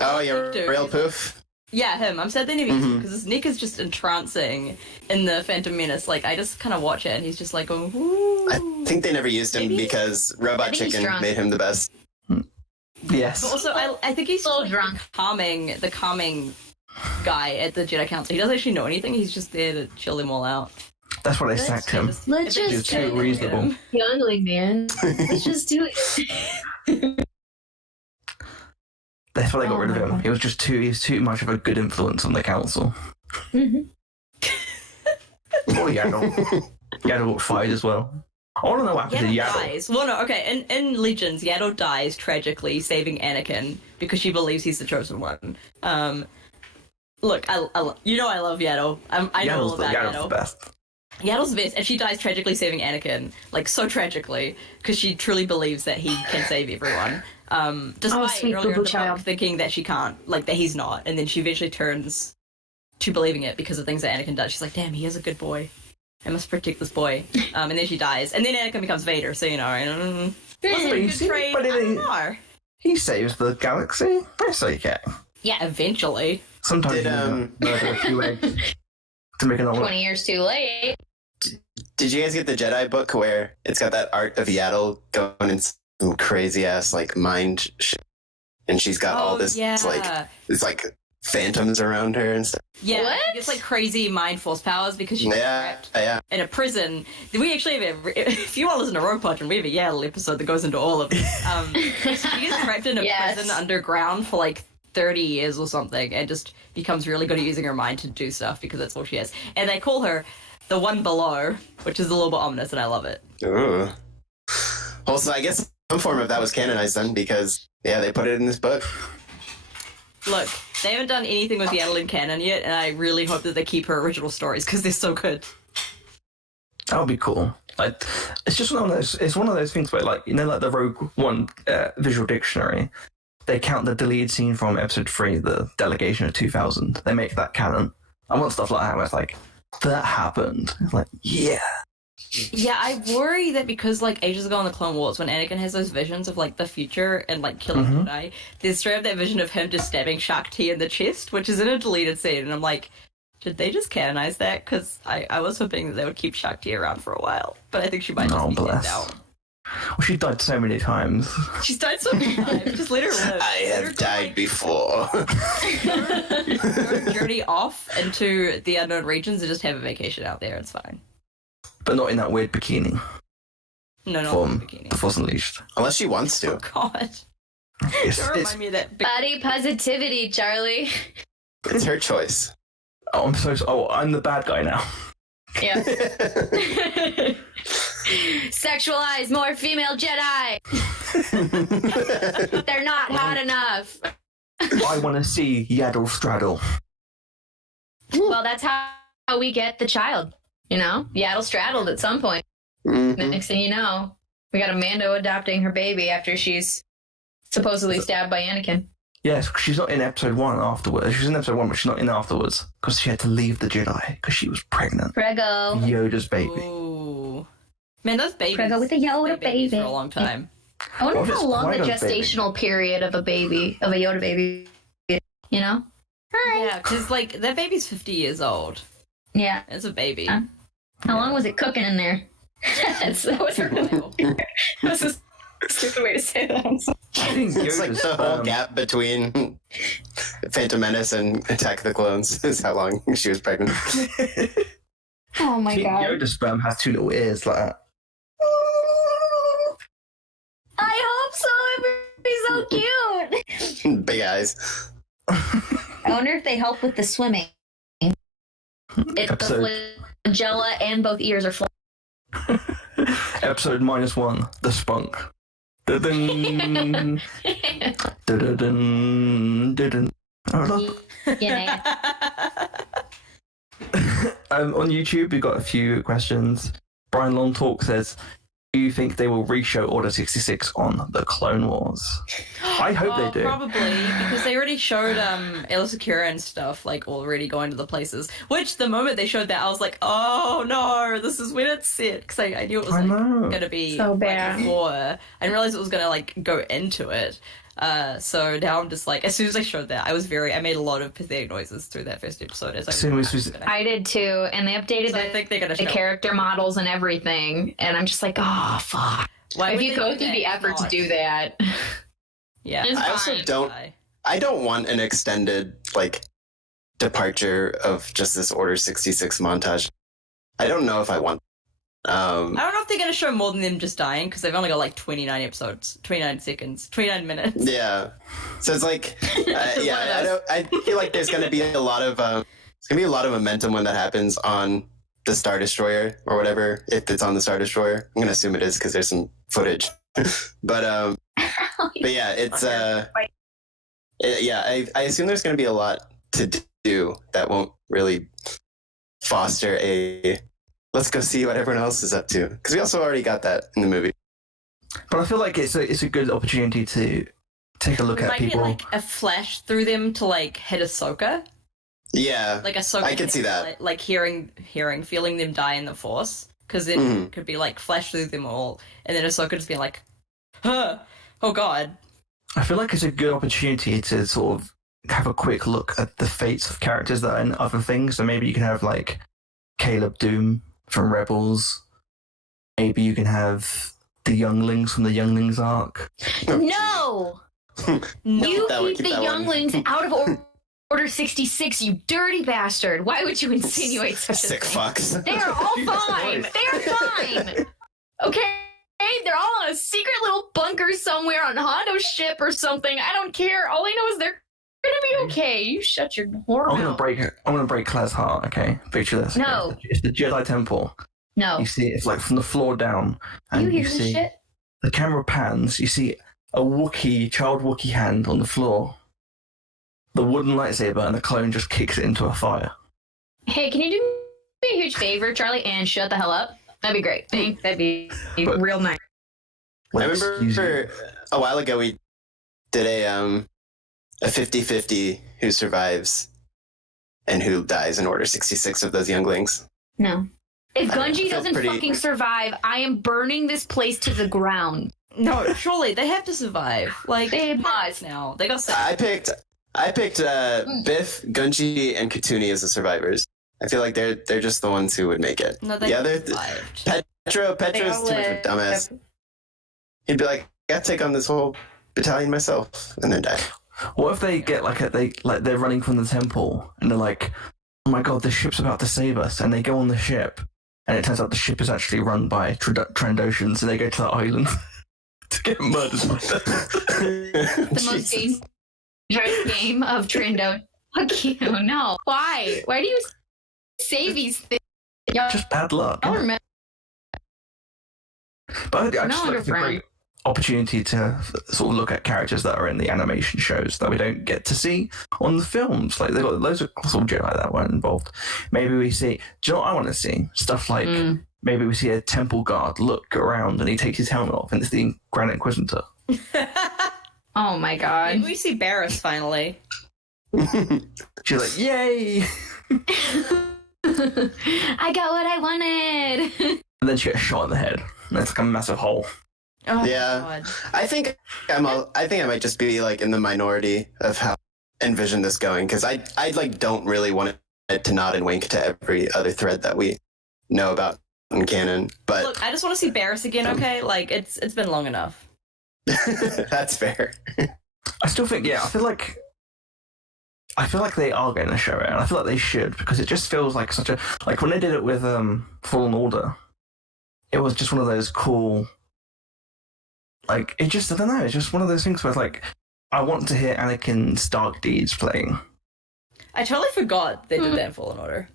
Oh, yeah, Dude. Real Poof. Yeah, him. I'm sad they never used because his neck is just entrancing in the Phantom Menace. Like, I just kind of watch it and he's just like going, ooh. I think they never used him because Robot think he's Chicken drunk. made him the best. Yes. But also, I think he's A little drunk. the calming guy at the Jedi Council. He doesn't actually know anything. He's just there to chill them all out. That's why they sacked him. Let's He was just too reasonable. youngling, man. Let's just do it. That's why they got Oh rid of my him. God. He was too much of a good influence on the council. Mm-hmm. Oh, Yaddle. Yaddle got fired as well. I want to know what happened to Yaddle Yaddle. dies. Well, no, okay. In Legends, Yaddle dies tragically, saving Anakin because she believes he's the chosen one. Look, I love Yaddle. I know all about Yaddle's the Yaddle. best. Yaddle's the best, and she dies tragically saving Anakin, like so tragically, because she truly believes that he can save everyone. Despite sweet earlier in boo-boo the child. book thinking that she can't, like that he's not, and then she eventually turns to believing it because of things that Anakin does. She's like, damn, he is a good boy. I must protect this boy. And then she dies. And then Anakin becomes Vader, so, was it a good trade? I don't know. He saves the galaxy. That's okay. Yeah, eventually. Sometimes Did, you murder a few eggs to make an omelet. 20 years too late. Did you guys get the Jedi book where it's got that art of Yaddle going in some crazy ass like mind shit, and she's got all this it's like phantoms around her and stuff. Yeah, What? she gets like crazy mind force powers because she's trapped Yeah. in a prison. We actually have if you want to listen to Rogue Podron, we have a Yaddle episode that goes into all of this. She gets trapped in a Yes. prison underground for like 30 years or something and just becomes really good at using her mind to do stuff because that's all she has. And they call her the One Below, which is a little bit ominous, and I love it. Ooh. Also, I guess some form of that was canonized then because they put it in this book. Look, they haven't done anything with Yaddle in canon yet, and I really hope that they keep her original stories because they're so good. That would be cool. Like, it's just one of those. It's one of those things where, like, like the Rogue One visual dictionary. They count the deleted scene from episode 3, the delegation of 2000. They make that canon. I want stuff like that where it's like, that happened. It's like, yeah. Yeah, I worry that because, like, ages ago in the Clone Wars, when Anakin has those visions of, like, the future and, like, killing Jedi, there's straight up that vision of him just stabbing Shaak Ti in the chest, which is in a deleted scene, and I'm like, did they just canonize that? Because I was hoping that they would keep Shaak Ti around for a while, but I think she might just be dead now. Well, she died so many times. She's died so many times. Just let her live. I have died before. Go journey off into the unknown regions and just have a vacation out there. It's fine. But not in that weird bikini No, not from in the bikini. The Force Unleashed. Unless she wants to. Oh, God. It's, Don't remind me of that. Body positivity, Charlie. It's her choice. I'm I'm the bad guy now. Yeah. Sexualize more female Jedi. They're not hot enough. I want to see Yaddle straddle. Well, that's how we get the child. Yaddle straddled at some point. Mhm. The next thing you know, we got a Mando adopting her baby after she's supposedly stabbed by Anakin. Yes, she's not in episode 1 afterwards. She's in episode 1, but she's not in afterwards because she had to leave the Jedi because she was pregnant. Prego. Yoda's baby. Ooh. Man, those babies. Prego with a Yoda been babies baby. for a long time. I wonder What if how it's long the Qui-Gon's baby? gestational period of a Yoda baby, Hi. Yeah, because, like, that baby's 50 years old. Yeah. It's a baby. How long was it cooking in there? that was a stupid way to say that. I'm sorry. I think It's like Yoda's the whole sperm- gap between Phantom Menace and Attack of the Clones is how long she was pregnant. Oh my I think god. Yoda's sperm has 2 little ears like that. I hope so. It'd be so cute. Big eyes. I wonder if they help with the swimming. It's Episode- the flagella and both ears are flat. Episode -1, the spunk. Dun-dun. Dun-dun-dun. Dun-dun. I love- on YouTube, we've got a few questions. Brian Long Talk says, do you think they will re-show Order 66 on the Clone Wars? I hope they do. Probably, because they already showed Ella Secura and stuff, like, already going to the places. Which, the moment they showed that, I was like, oh no, this is when it's set. Because I knew it was going to be So right bad. before. I didn't realize it was going to, like, go into it. So now I'm just like, as soon as I showed that, I made a lot of pathetic noises through that first episode. As I As soon as we- I did too, and they updated I think they're going to the show. character models and everything, and I'm just like, oh fuck. Why If would you they go do through that? the effort to Not. do that, Yeah. It's I also fine. don't. I don't want an extended departure of just this Order 66 montage. I don't know if I want. I don't know if they're going to show more than them just dying, because they've only got like 29 episodes, 29 seconds, 29 minutes. Yeah. So it's like, yeah, One of those. I feel like there's going to be a lot of, it's going to be a lot of momentum when that happens on the Star Destroyer or whatever, if it's on the Star Destroyer. I'm gonna assume it is because there's some footage. but yeah, it's I assume there's gonna be a lot to do that won't really foster a let's go see what everyone else is up to, because we also already got that in the movie. But I feel like it's a good opportunity to take a look at might people. Get, like a flash through them to like hit Ahsoka. Yeah, Like Ahsoka. I can see that. Like feeling them die in the Force, because then it could be like flash through them all, and then Ahsoka just being like, huh, oh god. I feel like it's a good opportunity to sort of have a quick look at the fates of characters that are in other things. So maybe you can have like Caleb Doom from Rebels. Maybe you can have the Younglings from the Younglings arc. No! You keep the that Younglings out of Order 66, you dirty bastard. Why would you insinuate such a Sick thing? fucks. They are all fine. They are fine. Okay? They're all in a secret little bunker somewhere on Hondo's ship or something. I don't care. All I know is they're gonna be okay. You shut your whore I'm mouth. gonna break Claire's heart. Okay, picture this. Okay? No. It's the Jedi Temple. No. You see, it's like from the floor down, and You hear this see shit? the camera pans. You see a child Wookiee hand on the floor, the wooden lightsaber, and the clone just kicks it into a fire. Hey, can you do me a huge favor, Charlie, and shut the hell up? That'd be great. That'd be real nice. I Like, excuse you. remember a while ago we did a 50-50 who survives and who dies in Order 66 of those younglings. No. If I don't know, Gunji I feel doesn't pretty- fucking survive, I am burning this place to the ground. No, surely they have to survive. Like They must now. They got sick. I picked Biff, Gunji, and Katuni as the survivors. I feel like they're just the ones who would make it. No, they the other survived. Petro's They too much all of a lived. dumbass. He'd be like, I gotta take on this whole battalion myself, and then die. What if they get they're running from the temple and they're like, oh my god, the ship's about to save us, and they go on the ship, and it turns out the ship is actually run by Trandoshans, so they go to that island to get murdered. The most dangerous game of Trindo. Fuck you, no. Why? Why do you say these things? Y'all Just bad luck. don't remember. But I No, just think it's a friend. great opportunity to sort of look at characters that are in the animation shows that we don't get to see on the films. Like, they've got loads of sort of Jedi that weren't involved. Maybe we see, do you know what I want to see? Stuff like, maybe we see a temple guard look around and he takes his helmet off and it's the Grand Inquisitor. Oh my Maybe god. we see Barris finally. She's like, yay! I got what I wanted. And then she gets shot in the head. And it's like a massive hole. Oh Yeah. my god. I think I might just be like in the minority of how I envision this going, because I like don't really want it to nod and wink to every other thread that we know about in canon. But Look, I just want to see Barris again, okay? Like, it's been long enough. that's fair. I still think, yeah, I feel like they are going to show it, and I feel like they should, because it just feels like such a, like when they did it with Fallen Order, it was just one of those cool, like, it just, I don't know, it's just one of those things where it's like, I want to hear Anakin's dark deeds playing. I totally forgot they did that in Fallen Order.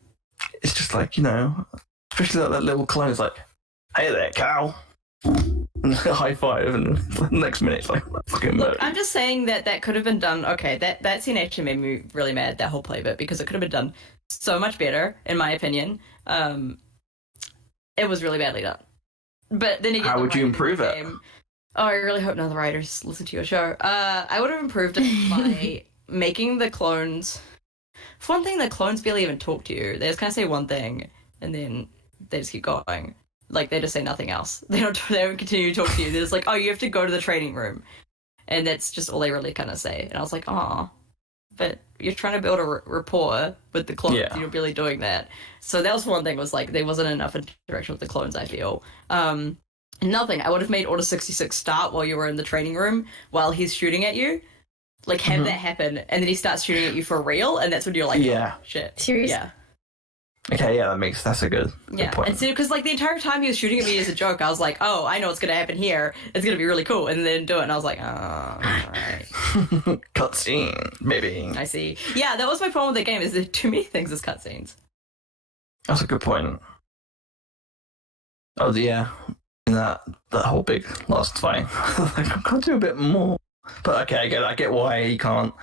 It's just like, you know, especially that little clone is like, hey there, Cal. And high five, and the next minute it's like, fucking Look, murder. I'm just saying that could have been done. Okay, that scene actually made me really mad, that whole play bit, because it could have been done so much better, in my opinion. It was really badly done. But then again, How the would you writing of the improve it? game- Oh, I really hope none of the writers listen to your show. I would have improved it by making the clones. For one thing, the clones barely even talk to you. They just kind of say one thing, and then they just keep going. Like, they just say nothing else. They don't continue to talk to you. They're just like, oh, you have to go to the training room. And that's just all they really kind of say. And I was like, oh, but you're trying to build a rapport with the clones. Yeah. You're really doing that. So that was one thing, was like, there wasn't enough interaction with the clones, I feel. Nothing. I would have made Order 66 start while you were in the training room while he's shooting at you. Like, have that happen, and then he starts shooting at you for real, and that's when you're like, Yeah. oh, shit. Seriously? Yeah. Okay, yeah, that's a good Yeah, point. and so because like the entire time he was shooting at me as a joke, I was like, "Oh, I know what's gonna happen here. It's gonna be really cool." And then they didn't do it, and I was like, "Oh, all right, Cutscene, maybe. I see." Yeah, that was my problem with the game. Is there too many things as cutscenes? That's a good point. Oh yeah, that whole big last fight. Like, I can't do a bit more. But okay, I get why he can't.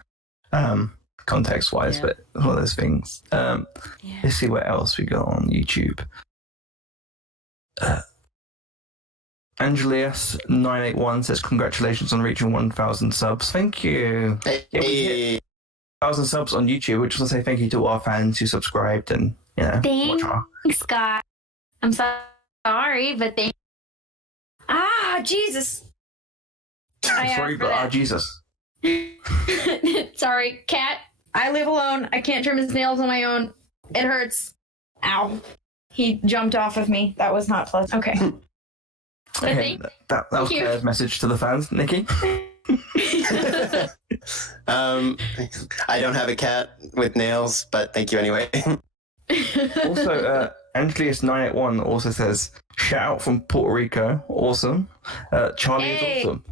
Context wise, Yeah. but one of those things. Let's see what else we got on YouTube. Angelius981 says, congratulations on reaching 1,000 subs. Thank you. Hey, Yeah, we hit 1,000 subs on YouTube, which will say thank you to our fans who subscribed and, watch our... Thanks, Scott. I'm sorry, but thank. Jesus. Sorry, but Jesus. Sorry, cat. I live alone. I can't trim his nails on my own. It hurts. Ow. He jumped off of me. That was not pleasant. Okay. Okay, that was you. Claire's message to the fans. Nikki? I don't have a cat with nails, but thank you anyway. Also, Angelius981 also says, shout out from Puerto Rico. Awesome. Charlie is awesome.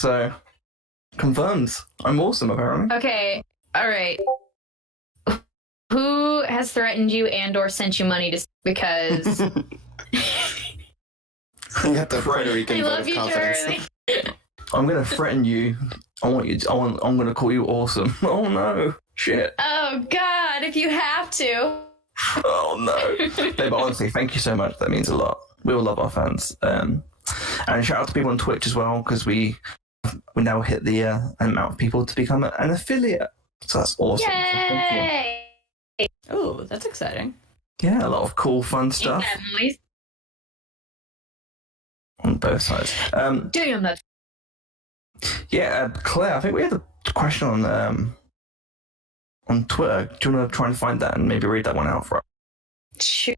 So, confirmed. I'm awesome, apparently. Okay. All right. Who has threatened you and or sent you money to... Because... You got the Puerto Rican I vote love of you, confidence. Charlie. I'm going to threaten you. I'm going to call you awesome. Oh, no. Shit. Oh, God, if you have to. Oh, no. But honestly, thank you so much. That means a lot. We all love our fans. And shout out to people on Twitch as well, because we now hit the amount of people to become an affiliate. So that's awesome. Yay! Oh, that's exciting. Yeah, a lot of cool, fun stuff on both sides. Damn, that's... Yeah, Claire, I think we had a question on Twitter. Do you want to try and find that and maybe read that one out for us? Sure.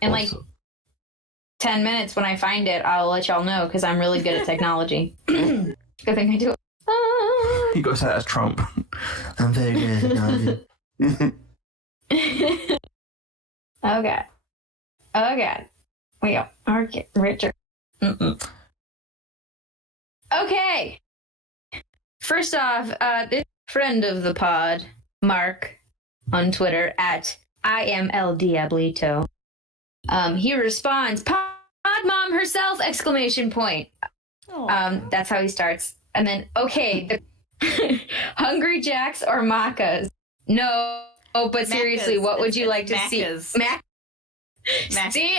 In like 10 minutes when I find it, I'll let y'all know because I'm really good at technology. Good thing I do. You got to say that as Trump. I'm very good at technology. Okay. Okay. We go. Okay, Richard. Okay. First off, this friend of the pod, Mark, on Twitter at IMLDiablito. He responds, "Pod mom herself!" exclamation point. That's how he starts. And then, okay, the Hungry Jacks or Macas? No, but seriously, what would you like to see? See?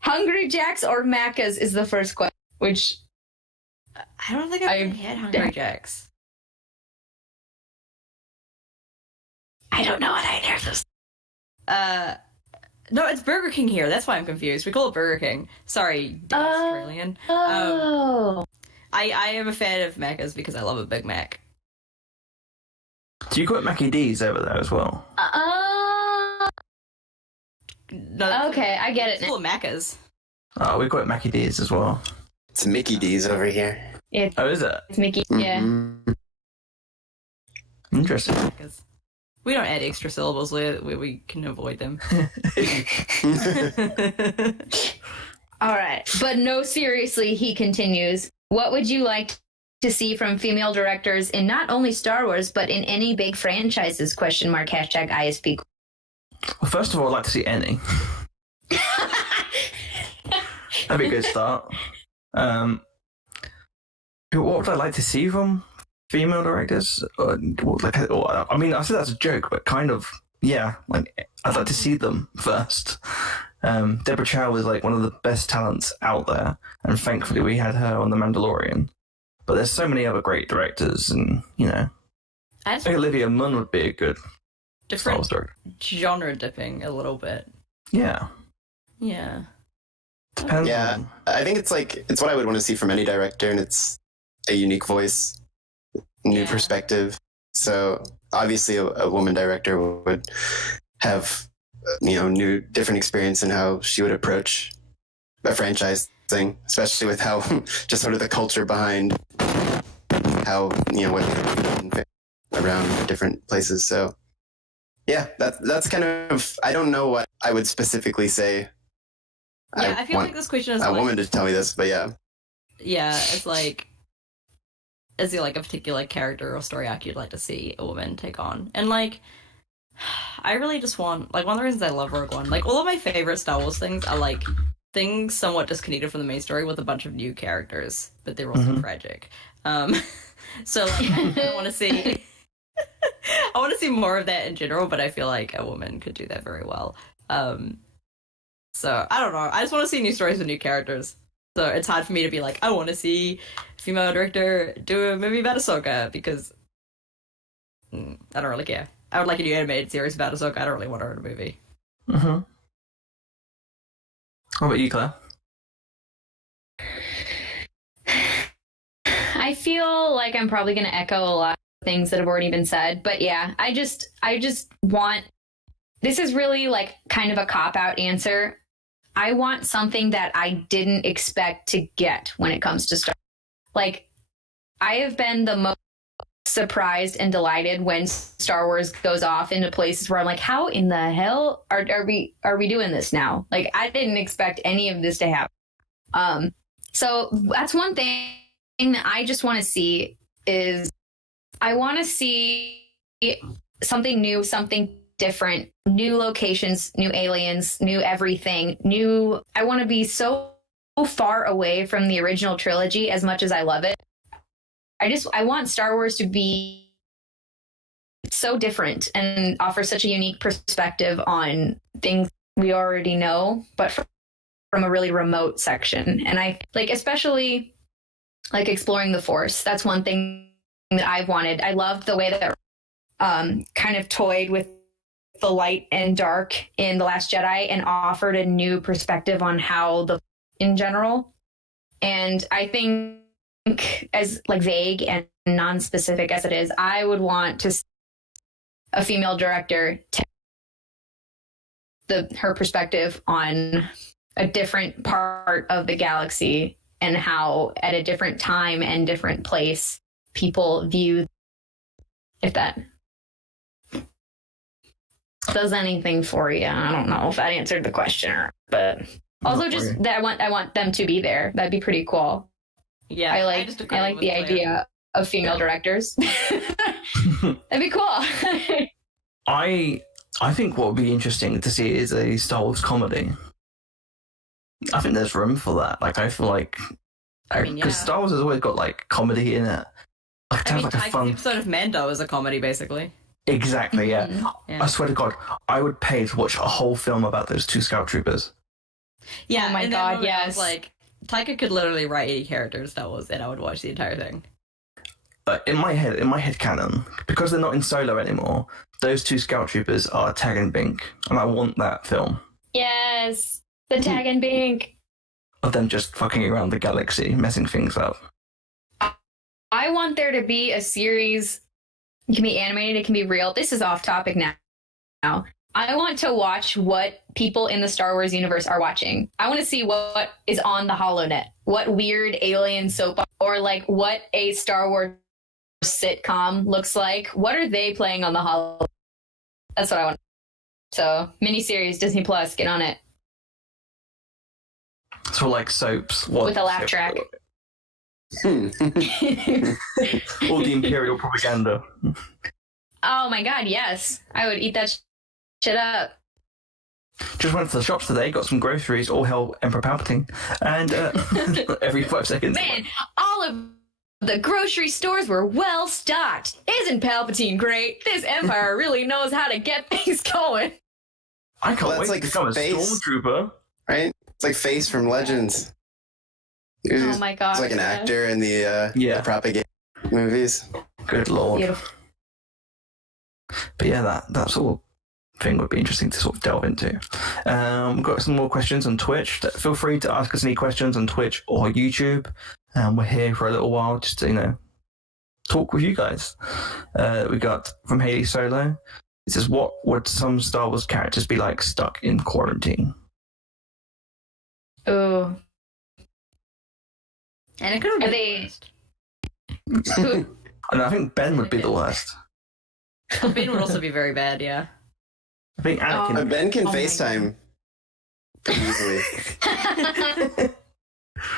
Hungry Jacks or Macas is the first question, which... I don't think I've had Hungry Jacks. I don't know what either of those... No, it's Burger King here. That's why I'm confused. We call it Burger King. Sorry, Australian. Oh. I am a fan of Macca's because I love a Big Mac. Do you got Mackie D's over there as well? No, Okay, I get it it's full of Macca's. Oh, we've got Mackie D's as well. It's Mickey D's over here. It's Oh, is it? Mickey, yeah. Mhm. Interesting. Macca's. We don't add extra syllables where we can avoid them. All right. But no, seriously, he continues. What would you like to see from female directors in not only Star Wars, but in any big franchises? # ISP. Well, first of all, I'd like to see any. That'd be a good start. What would I like to see from female directors? I mean, I said that's a joke, but kind of, yeah. Like, I'd like to see them first. Deborah Chow is like one of the best talents out there, and thankfully we had her on The Mandalorian. But there's so many other great directors, and I think Olivia Munn would be a good Star Wars different director. genre dipping a little bit. Yeah. Yeah. Depends Yeah, on... I think it's what I would want to see from any director, and it's a unique voice, new perspective. So obviously a woman director would have new different experience in how she would approach a franchise thing, especially with how just sort of the culture behind how what around different places. So yeah, that's kind of, I don't know what I would specifically say. Yeah, I feel like this question is a like, woman to tell me this, but yeah. Yeah, it's like, is there like a particular character or story arc you'd like to see a woman take on? And like, I really just want, like, one of the reasons I love Rogue One, like, all of my favorite Star Wars things are, like, things somewhat disconnected from the main story with a bunch of new characters, but they're also tragic. So, like, I want to see... I want to see more of that in general, but I feel like a woman could do that very well. So, I don't know. I just want to see new stories with new characters. So, it's hard for me to be like, I want to see a female director do a movie about Ahsoka, because I don't really care. I would like a new animated series about Ahsoka. I don't really want her in a movie. Mm-hmm. How about you, Claire? I feel like I'm probably going to echo a lot of things that have already been said, but yeah, I just want, this is really like kind of a cop-out answer. I want something that I didn't expect to get when it comes to Star Wars. Like, I have been the most surprised and delighted when Star Wars goes off into places where I'm like, how in the hell are we doing this now? Like, I didn't expect any of this to happen. So that's one thing that I just want to see is I want to see something new, something different, new locations, new aliens, new everything, new. I want to be so far away from the original trilogy as much as I love it. I want Star Wars to be so different and offer such a unique perspective on things we already know, but from a really remote section. And I like, especially like exploring the Force. That's one thing that I've wanted. I loved the way that kind of toyed with the light and dark in The Last Jedi and offered a new perspective on how in general. And I think, as like vague and non-specific as it is, I would want to see a female director take her perspective on a different part of the galaxy and how at a different time and different place people view, if that does anything for you. I don't know if that answered the question, but also just that I want them to be there. That'd be pretty cool. Yeah, I like the idea of female directors. That'd be cool. I think what would be interesting to see is a Star Wars comedy. I think there's room for that. Like, I feel like because Star Wars has always got like comedy in it. Like, to have like a fun episode of Mando is a comedy, basically. Exactly. Yeah. I swear to God, I would pay to watch a whole film about those two scout troopers. Yeah. Oh my God. Yes. Like, Taika could literally write 80 characters Star Wars, and I would watch the entire thing. But in my head canon, because they're not in Solo anymore, those two scout troopers are Tag and Bink, and I want that film Yes. The Tag and Bink. of them just fucking around the galaxy, messing things up. I want there to be a series. It can be animated. It can be real. This is off topic now. I want to watch what people in the Star Wars universe are watching. I want to see what is on the HoloNet. What weird alien soap or like what a Star Wars sitcom looks like. What are they playing on the HoloNet? That's what I want. So, miniseries, Disney Plus, get on it. So like soaps. With a laugh track. Hmm. All the Imperial propaganda. Oh my God, yes. I would eat that shit up. Just went to the shops today, got some groceries, all hell Emperor Palpatine, and every 5 seconds. Man, all of the grocery stores were well stocked. Isn't Palpatine great? This Empire really knows how to get things going. I can't wait to become a stormtrooper. Right? It's like Face from Legends. Oh my God. He's like an actor in the propaganda movies. Good lord. Beautiful. But yeah, that sort of thing would be interesting to sort of delve into. We've got some more questions on Twitch. Feel free to ask us any questions on Twitch or YouTube. We're here for a little while just to, talk with you guys. We got from Haley Solo. It says, what would some Star Wars characters be like stuck in quarantine? Oh. And it could Are be they... And I think Ben would be the worst. Ben would also be very bad, yeah. I think Anakin. Ben can FaceTime pretty easily.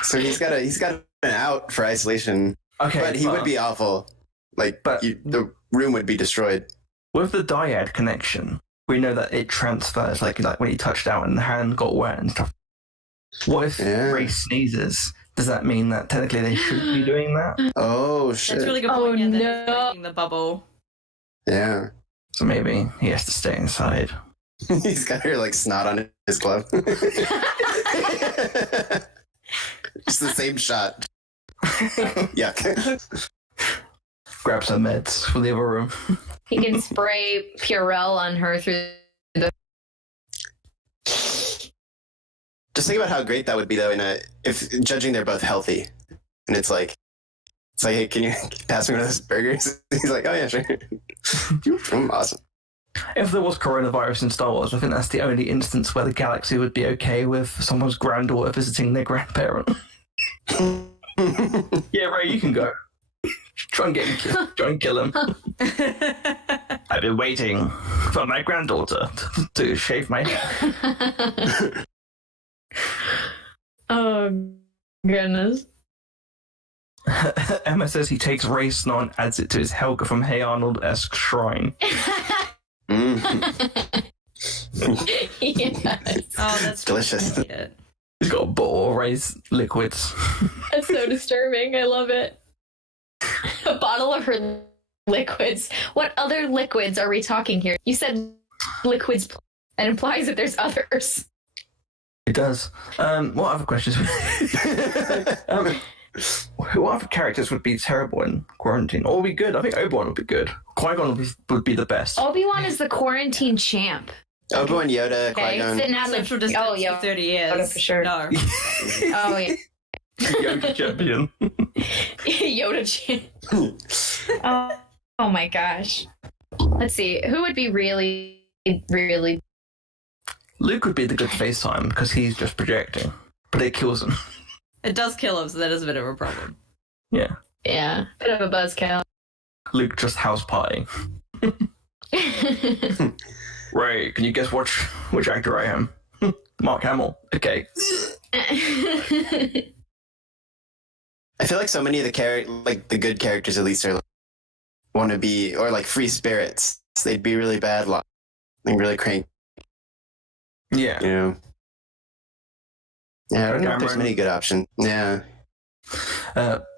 So he's got an out for isolation. Okay, but he would be awful. Like, the room would be destroyed. With the dyad connection, we know that it transfers, like when he touched out and the hand got wet and stuff. What if Ray sneezes? Does that mean that technically they shouldn't be doing that? Oh, shit. That's a really good point. Yeah, that is breaking the bubble. Yeah. So maybe he has to stay inside. He's got her, like, snot on his glove. Just the same shot. Yuck. Grab some meds from the other room. He can spray Purell on her through the. Just think about how great that would be, though, if judging they're both healthy. And it's like, hey, can you pass me one of those burgers? He's like, oh, yeah, sure. Awesome. If there was coronavirus in Star Wars, I think that's the only instance where the galaxy would be okay with someone's granddaughter visiting their grandparent. Yeah, Ray, you can go. Try and kill him. I've been waiting for my granddaughter to shave my hair. Oh, goodness. Emma says he takes Ray's snot and adds it to his Helga from Hey Arnold-esque shrine. Yes. Oh, that's delicious. He's got a bottle of Ray's liquids. That's so disturbing. I love it. A bottle of her liquids. What other liquids are we talking here? You said liquids. That implies that there's others. It does. What other questions? What other characters would be terrible in quarantine? Or would be good? I think Obi-Wan would be good. Qui-Gon would be the best. Obi-Wan is the quarantine champ. Obi-Wan, Yoda, Qui-Gon. Sitting out social the distance yeah, for 30 years. Yoda for sure. No. Oh yeah. Yoda champion. Yoda champ. Oh my gosh. Let's see. Who would be really. Luke would be the good FaceTime because he's just projecting, but it kills him. It does kill him, so that is a bit of a problem. Yeah. Yeah. Bit of a buzzkill. Luke just house partying. Ray, can you guess which actor I am? Mark Hamill. Okay. I feel like so many of the good characters at least are want to be, or like free spirits. They'd be really bad, like really cranky. Yeah. You know. Yeah, I don't know if there's Cameron. many good options. Yeah.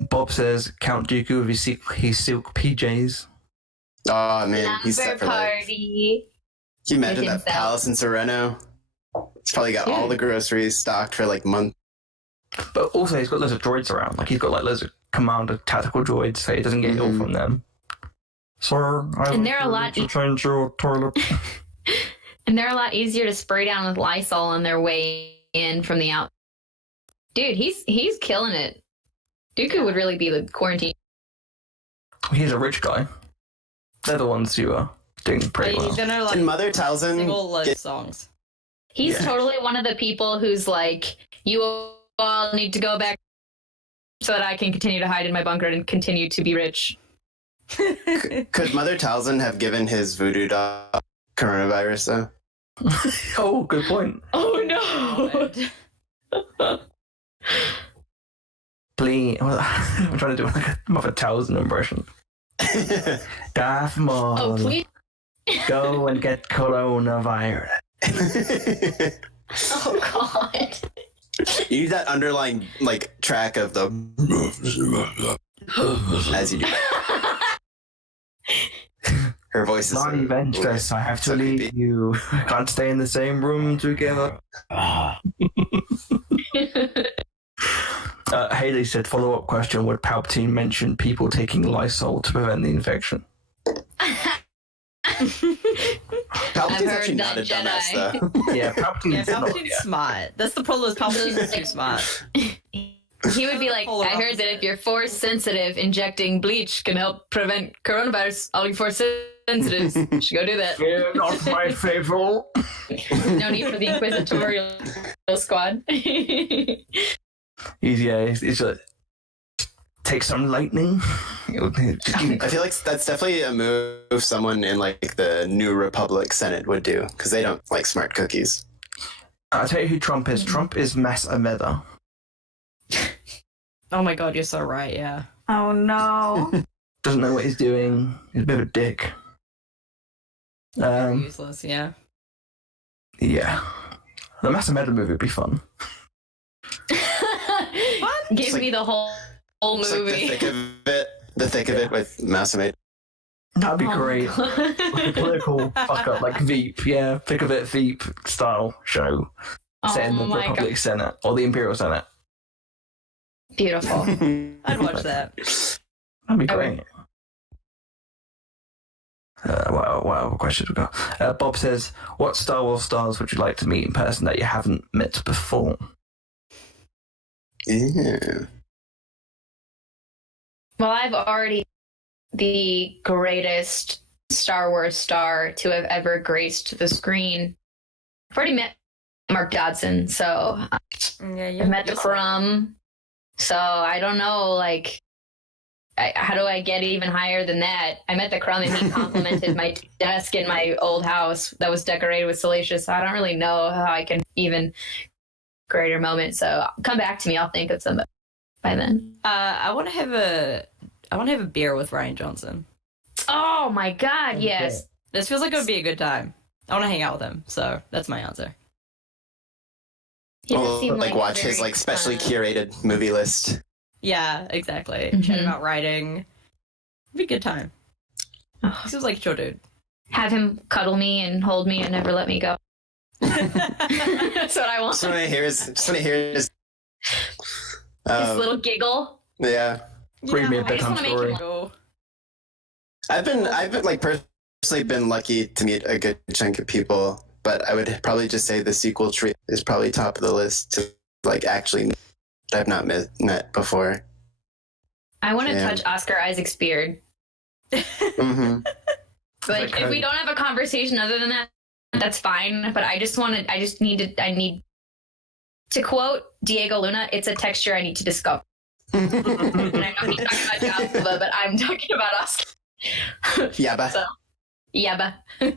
Bob says Count Dooku with his silk PJs. Oh man, he's set for life. party. Can you imagine With that himself. palace in Sereno? It's probably got Yeah. all the groceries stocked for like months. But also he's got loads of droids around. Like he's got like loads of commander tactical droids so he doesn't get ill from them. Sir, And they're a lot to change your toilet. And they're a lot easier to spray down with Lysol on their way in from the out. Dude, he's killing it. Dooku would really be the quarantine. He's a rich guy. They're the ones who are doing pretty He's well. gonna Can Mother sing Talzin all those get songs. He's Yeah. totally one of the people who's like, you all need to go back so that I can continue to hide in my bunker and continue to be rich. could Mother Talzin have given his voodoo doll coronavirus though? Oh, good point. Oh no! Please, I'm trying to do like a Mother Talzin impression. Darth Maul, Oh please! go and get coronavirus. Oh god! You need that underlying like track of the as you do that. Her voice is Lonnie Ventress, I have to so leave creepy. you. I can't stay in the same room together. Haley said, follow-up question, would Palpatine mention people taking Lysol to prevent the infection? Palpatine's I've actually heard not a that dumbass Jedi. though. Yeah, Palpatine Yeah, is not. Palpatine's smart. That's the problem. Is Palpatine's too smart. He would be like, Polar I heard that opposite. if you're force sensitive, injecting bleach can help prevent coronavirus. All you force sensitives should go do that. Fear not my favor. No need for the inquisitorial squad. It's like, take some lightning. I feel like that's definitely a move someone in like the New Republic Senate would do because they don't like smart cookies. I'll tell you who Trump is. Trump is Mass Ameda. Oh my god, you're so right. Yeah. Oh no. Doesn't know what he's doing. He's a bit of a dick. Useless, yeah. Yeah. The Masameda movie would be fun. Give me the whole It's like movie. the thick of it with Masamade. That'd be Oh my great. God. Like a political fuck up, like Veep, yeah, thick of it Veep style show set in the Oh my Republic God. Senate or the Imperial Senate. Beautiful. I'd watch that. That'd be I great. What other questions we got? Bob says, "What Star Wars stars would you like to meet in person that you haven't met before?" Yeah. Well, I've already the greatest Star Wars star to have ever graced the screen. I've already met Mark Dodson, so Yeah, I've met the Crumb. So I don't know, like, how do I get even higher than that? I met the Crumb and he complimented my desk in my old house that was decorated with Salacious. So I don't really know how I can even greater moment. So come back to me. I'll think of some by then. I want to have a beer with Ryan Johnson. Oh my God, yes. This feels like it would be a good time. I want to hang out with him, so that's my answer. He does Well, seem like a watch his very like specially fun- curated movie list. Yeah, exactly. Mhm. Chat about writing. It'd be a good time. Oh. He seems like a chill dude. Have him cuddle me and hold me and never let me go. That's what I want. Just want to hear his. His little giggle. Yeah, Read me a I just bedtime wanna make story. him- Go. I've been like personally been lucky to meet a good chunk of people, but I would probably just say the sequel tree is probably top of the list to like actually that I've not met before. I want to Yeah. touch Oscar Isaac's beard. Mm-hmm. Like, if we don't have a conversation other than that, that's fine. But I need to quote Diego Luna, it's a texture I need to discover. And I know he's talking about Java, but I'm talking about Oscar. Yeah, but So, yeah, but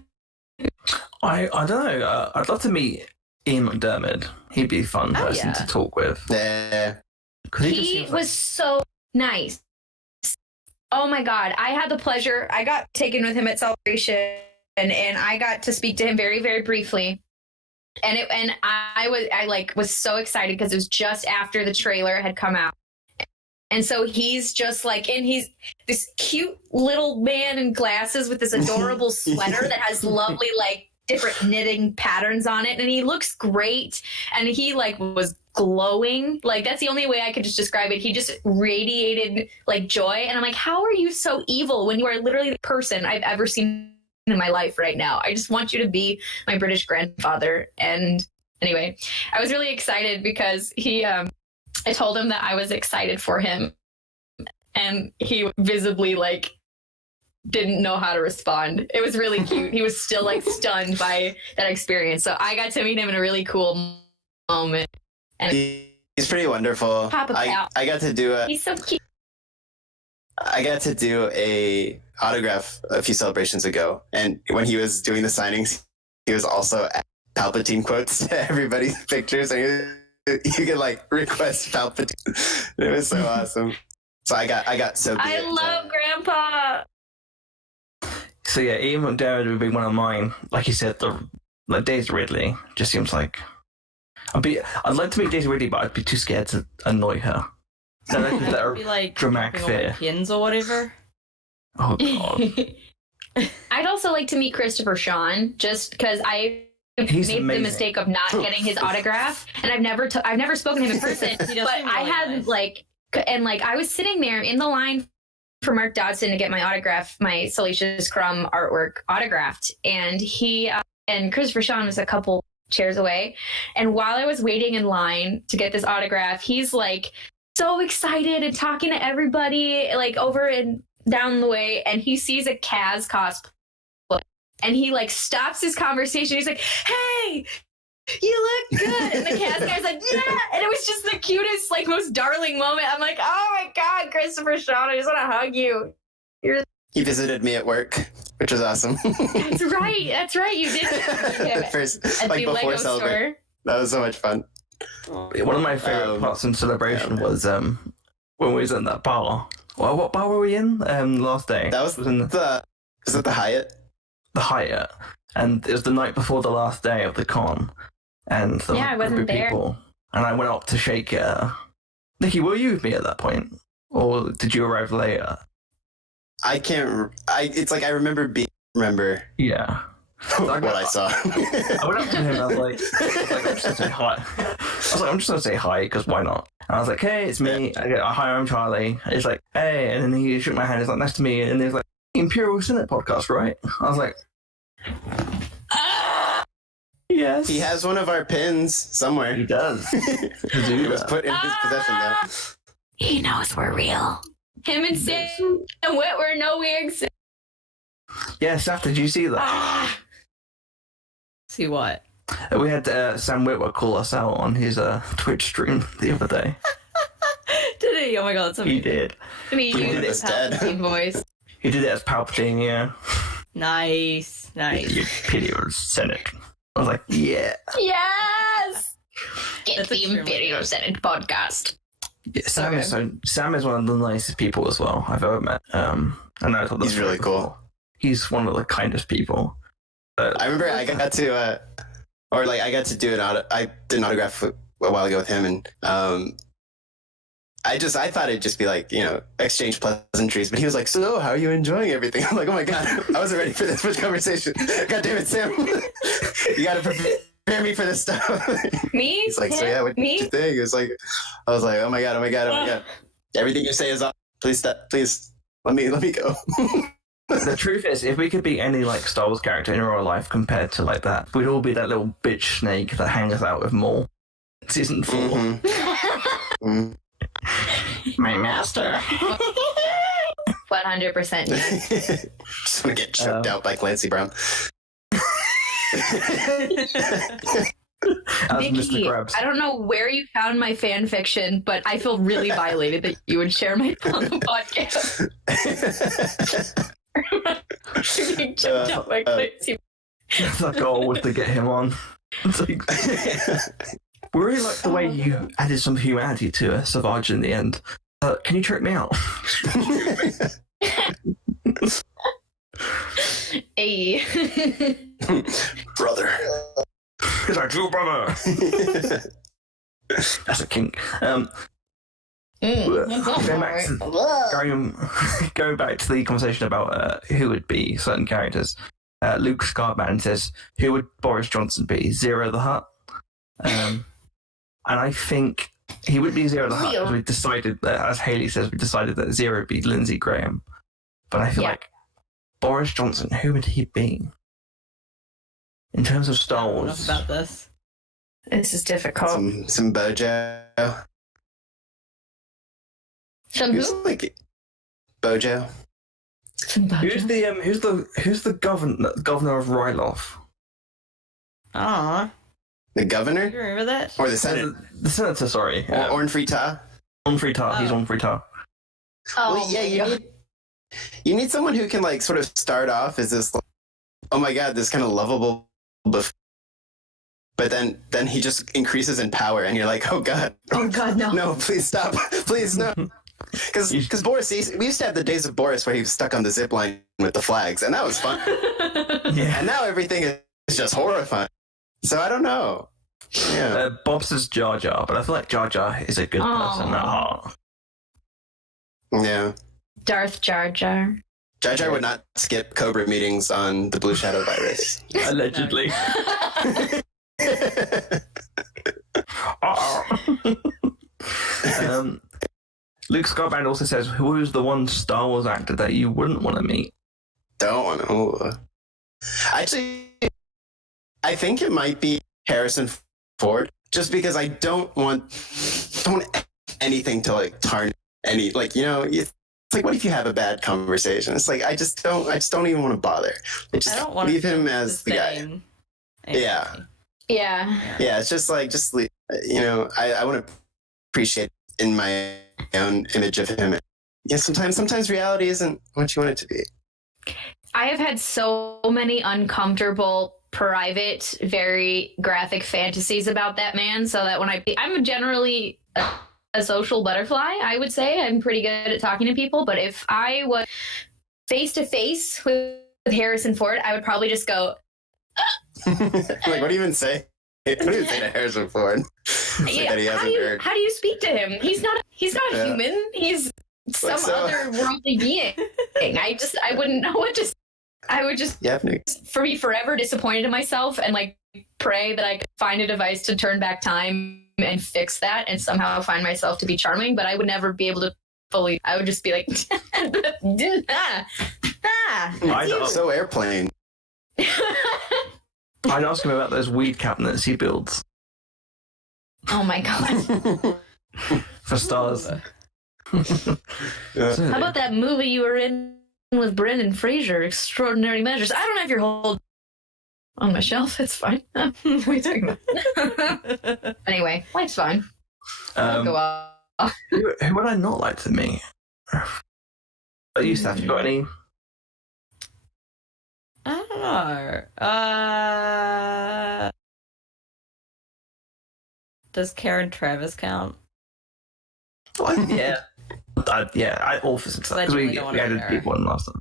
I don't know. I'd love to meet Ian McDermott. He'd be a fun Oh, person yeah. to talk with. yeah. 'Cause just he seems like- was so nice. Oh my God. I had the pleasure. I got taken with him at Celebration and I got to speak to him very, very briefly. And I was so excited because it was just after the trailer had come out. And so he's just like, and he's this cute little man in glasses with this adorable sweater that has lovely, like, different knitting patterns on it. And he looks great. And he, like, was glowing. Like, that's the only way I could just describe it. He just radiated, like, joy. And I'm like, how are you so evil when you are literally the person I've ever seen in my life right now? I just want you to be my British grandfather. And anyway, I was really excited because I told him that I was excited for him, and he visibly like didn't know how to respond. It was really cute. He was still like stunned by that experience. So I got to meet him in a really cool moment. And He's pretty wonderful. Papa Pal. I got to do he's so cute. a autograph a few celebrations ago, and when he was doing the signings, he was also adding Palpatine quotes to everybody's pictures, and you could like request Palpatine. It was so awesome. So I got so. I love Grandpa. So yeah, Ian McDermott would be one of mine. Like you said, like Daisy Ridley just seems like I'd like to meet Daisy Ridley, but I'd be too scared to annoy her. So that could let her Be like dramatic dropping all my fear. pins or whatever. Oh god. I'd also like to meet Christopher Sean, just because I He's made amazing. the mistake of not getting his autograph, and I've never spoken to him in person. He does But seem I really had nice. I was sitting there in the line for Mark Dodson to get my autograph, my Salacious Crumb artwork autographed, and he and Christopher Sean was a couple chairs away, and while I was waiting in line to get this autograph, he's like so excited and talking to everybody like over and down the way, and he sees a Kaz cosplay. And he like stops his conversation. He's like, "Hey, you look good." And the Kaz guy's like, "Yeah." And it was just the cutest, like most darling moment. I'm like, "Oh my God, Christopher Sean, I just want to hug you." He visited me at work, which was awesome. That's right. That's right. You did. First, At like the before Lego celebrating. store. That was so much fun. One of my favorite parts in Celebration was when we was in that bar. Well, what bar were we in last day? That was in was it the Hyatt? the Hyatt, and it was the night before the last day of the con, and there Yeah, I were a group wasn't of there. people, and I went up to shake her. Nikki, were you with me at that point, or did you arrive later? I can't. It's like I remember. Yeah. What I saw. I went up to him and I was like, I'm just gonna say hi. I'm just gonna say hi because why not? And I was like, hey, it's me. I go, hi, I'm Charlie. And he's like, hey, and then he shook my hand. He's like, nice to meet you. And he's like, Imperial Senate podcast, right? I was like, yes. He has one of our pins somewhere. He does. It was put in his possession though. He knows we're real. Him and Sam and Whitwer know we exist. Yeah, Saf, did you see that? See what? We had Sam Whitwer call us out on his Twitch stream the other day. Did he? Oh my god, that's amazing. He did. I mean, He you did this it dead. Palpatine voice. He did it as Palpatine, yeah. Nice. The Imperial Senate. I was like, yeah. Yes! Get That's the extremely Imperial good. Senate podcast. Yeah, Sam Okay. is Sam is one of the nicest people as well I've ever met. And I thought He's really cool. He's one of the kindest people. I remember I got to, I got to do I did an autograph a while ago with him, and I thought it'd just be like, exchange pleasantries, but he was like, so how are you enjoying everything? I'm like, oh my god, I wasn't ready for this much conversation. God damn it, Sam. You gotta prepare me for this stuff. Me? He's like, so yeah, what did Me? you think? It was like, I was like, oh my god. Everything you say is off. Please stop. Please let me go. The truth is, if we could be any like Star Wars character in real life compared to like that, we'd all be that little bitch snake that hangs out with Maul. Season 4. Mhm. My master. 100%. Just want to get choked out by Clancy Brown. As Mr. Nikki, Krabs. I don't know where you found my fan fiction, but I feel really violated that you would share my on the podcast. Being choked out by Clancy. That's our goal was to get him on. It's like, we really like the way you added some humanity to Savage in the end. Can you trick me out? Hey. Brother. Because I true brother. That's a kink. Going back to the conversation about who would be certain characters, Luke Scarman says, who would Boris Johnson be? Zero the Hutt? And I think he would be Zero the Hutt because we decided that, as Haley says, we decided that Zero would be Lindsey Graham. But I feel like Boris Johnson, who would he be? In terms of Star Wars. Enough about this. This is difficult. Some Bojo. Some Who's who? like Bojo? Some Who's the governor of Ryloth? Aw, The you governor remember that? or the senator? The senator, sorry. Orn Frita. On Fritar. He's Oh. on Fritar. Oh, Well, yeah, my God. you need someone who can like sort of start off as this, like, oh my god, this kind of lovable, but then he just increases in power, and you're like, oh god, Oh God, no. no, please stop, please no, because Boris, we used to have the days of Boris where he was stuck on the zip line with the flags, and that was fun, Yeah. and now everything is just horrifying. So I don't know. Yeah, Bob says Jar Jar, but I feel like Jar Jar is a good person at heart. yeah. Darth Jar Jar. Jar Jar would not skip Cobra meetings on the Blue Shadow virus. Allegedly. Luke Scarbrand also says, who's the one Star Wars actor that you wouldn't want to meet? Don't want to. Actually, I think it might be Harrison Ford, just because I don't want anything to like tarnish any, like, it's like, what if you have a bad conversation? It's like, I just don't even want to bother. I Just don't want leave to him as the guy. Yeah. Yeah. Yeah, it's just like, leave, I want to appreciate in my own image of him. Yeah, sometimes reality isn't what you want it to be. I have had so many uncomfortable, private, very graphic fantasies about that man, so that when I'm generally a social butterfly, I would say. I'm pretty good at talking to people, but if I was face to face with Harrison Ford, I would probably just go, Like, what do you even say? What do you say to Harrison Ford? yeah, That he hasn't heard. how do you speak to him? He's not Yeah. human. He's some Like, so- other worldly being. I wouldn't know what to. I would just Yeah, Nick. be forever disappointed in myself and like pray that I could find a device to turn back time and fix that and somehow find myself to be charming. But I would never be able to fully. I would just be like, I'd ask, So airplane. I'd ask him about those weed cabinets he builds Oh my god! for stars. Yeah. How about that movie you were in with Brendan Fraser, Extraordinary Measures? I don't have your whole on my shelf. It's fine. What are you talking about? Anyway, life's fine. Go off. who would I not like to meet? Are you, Steph? You got any? I don't know. Does Karen Travis count? Well, yeah. I all for success. Because Genuinely we don't wanna added meet her. people in last time.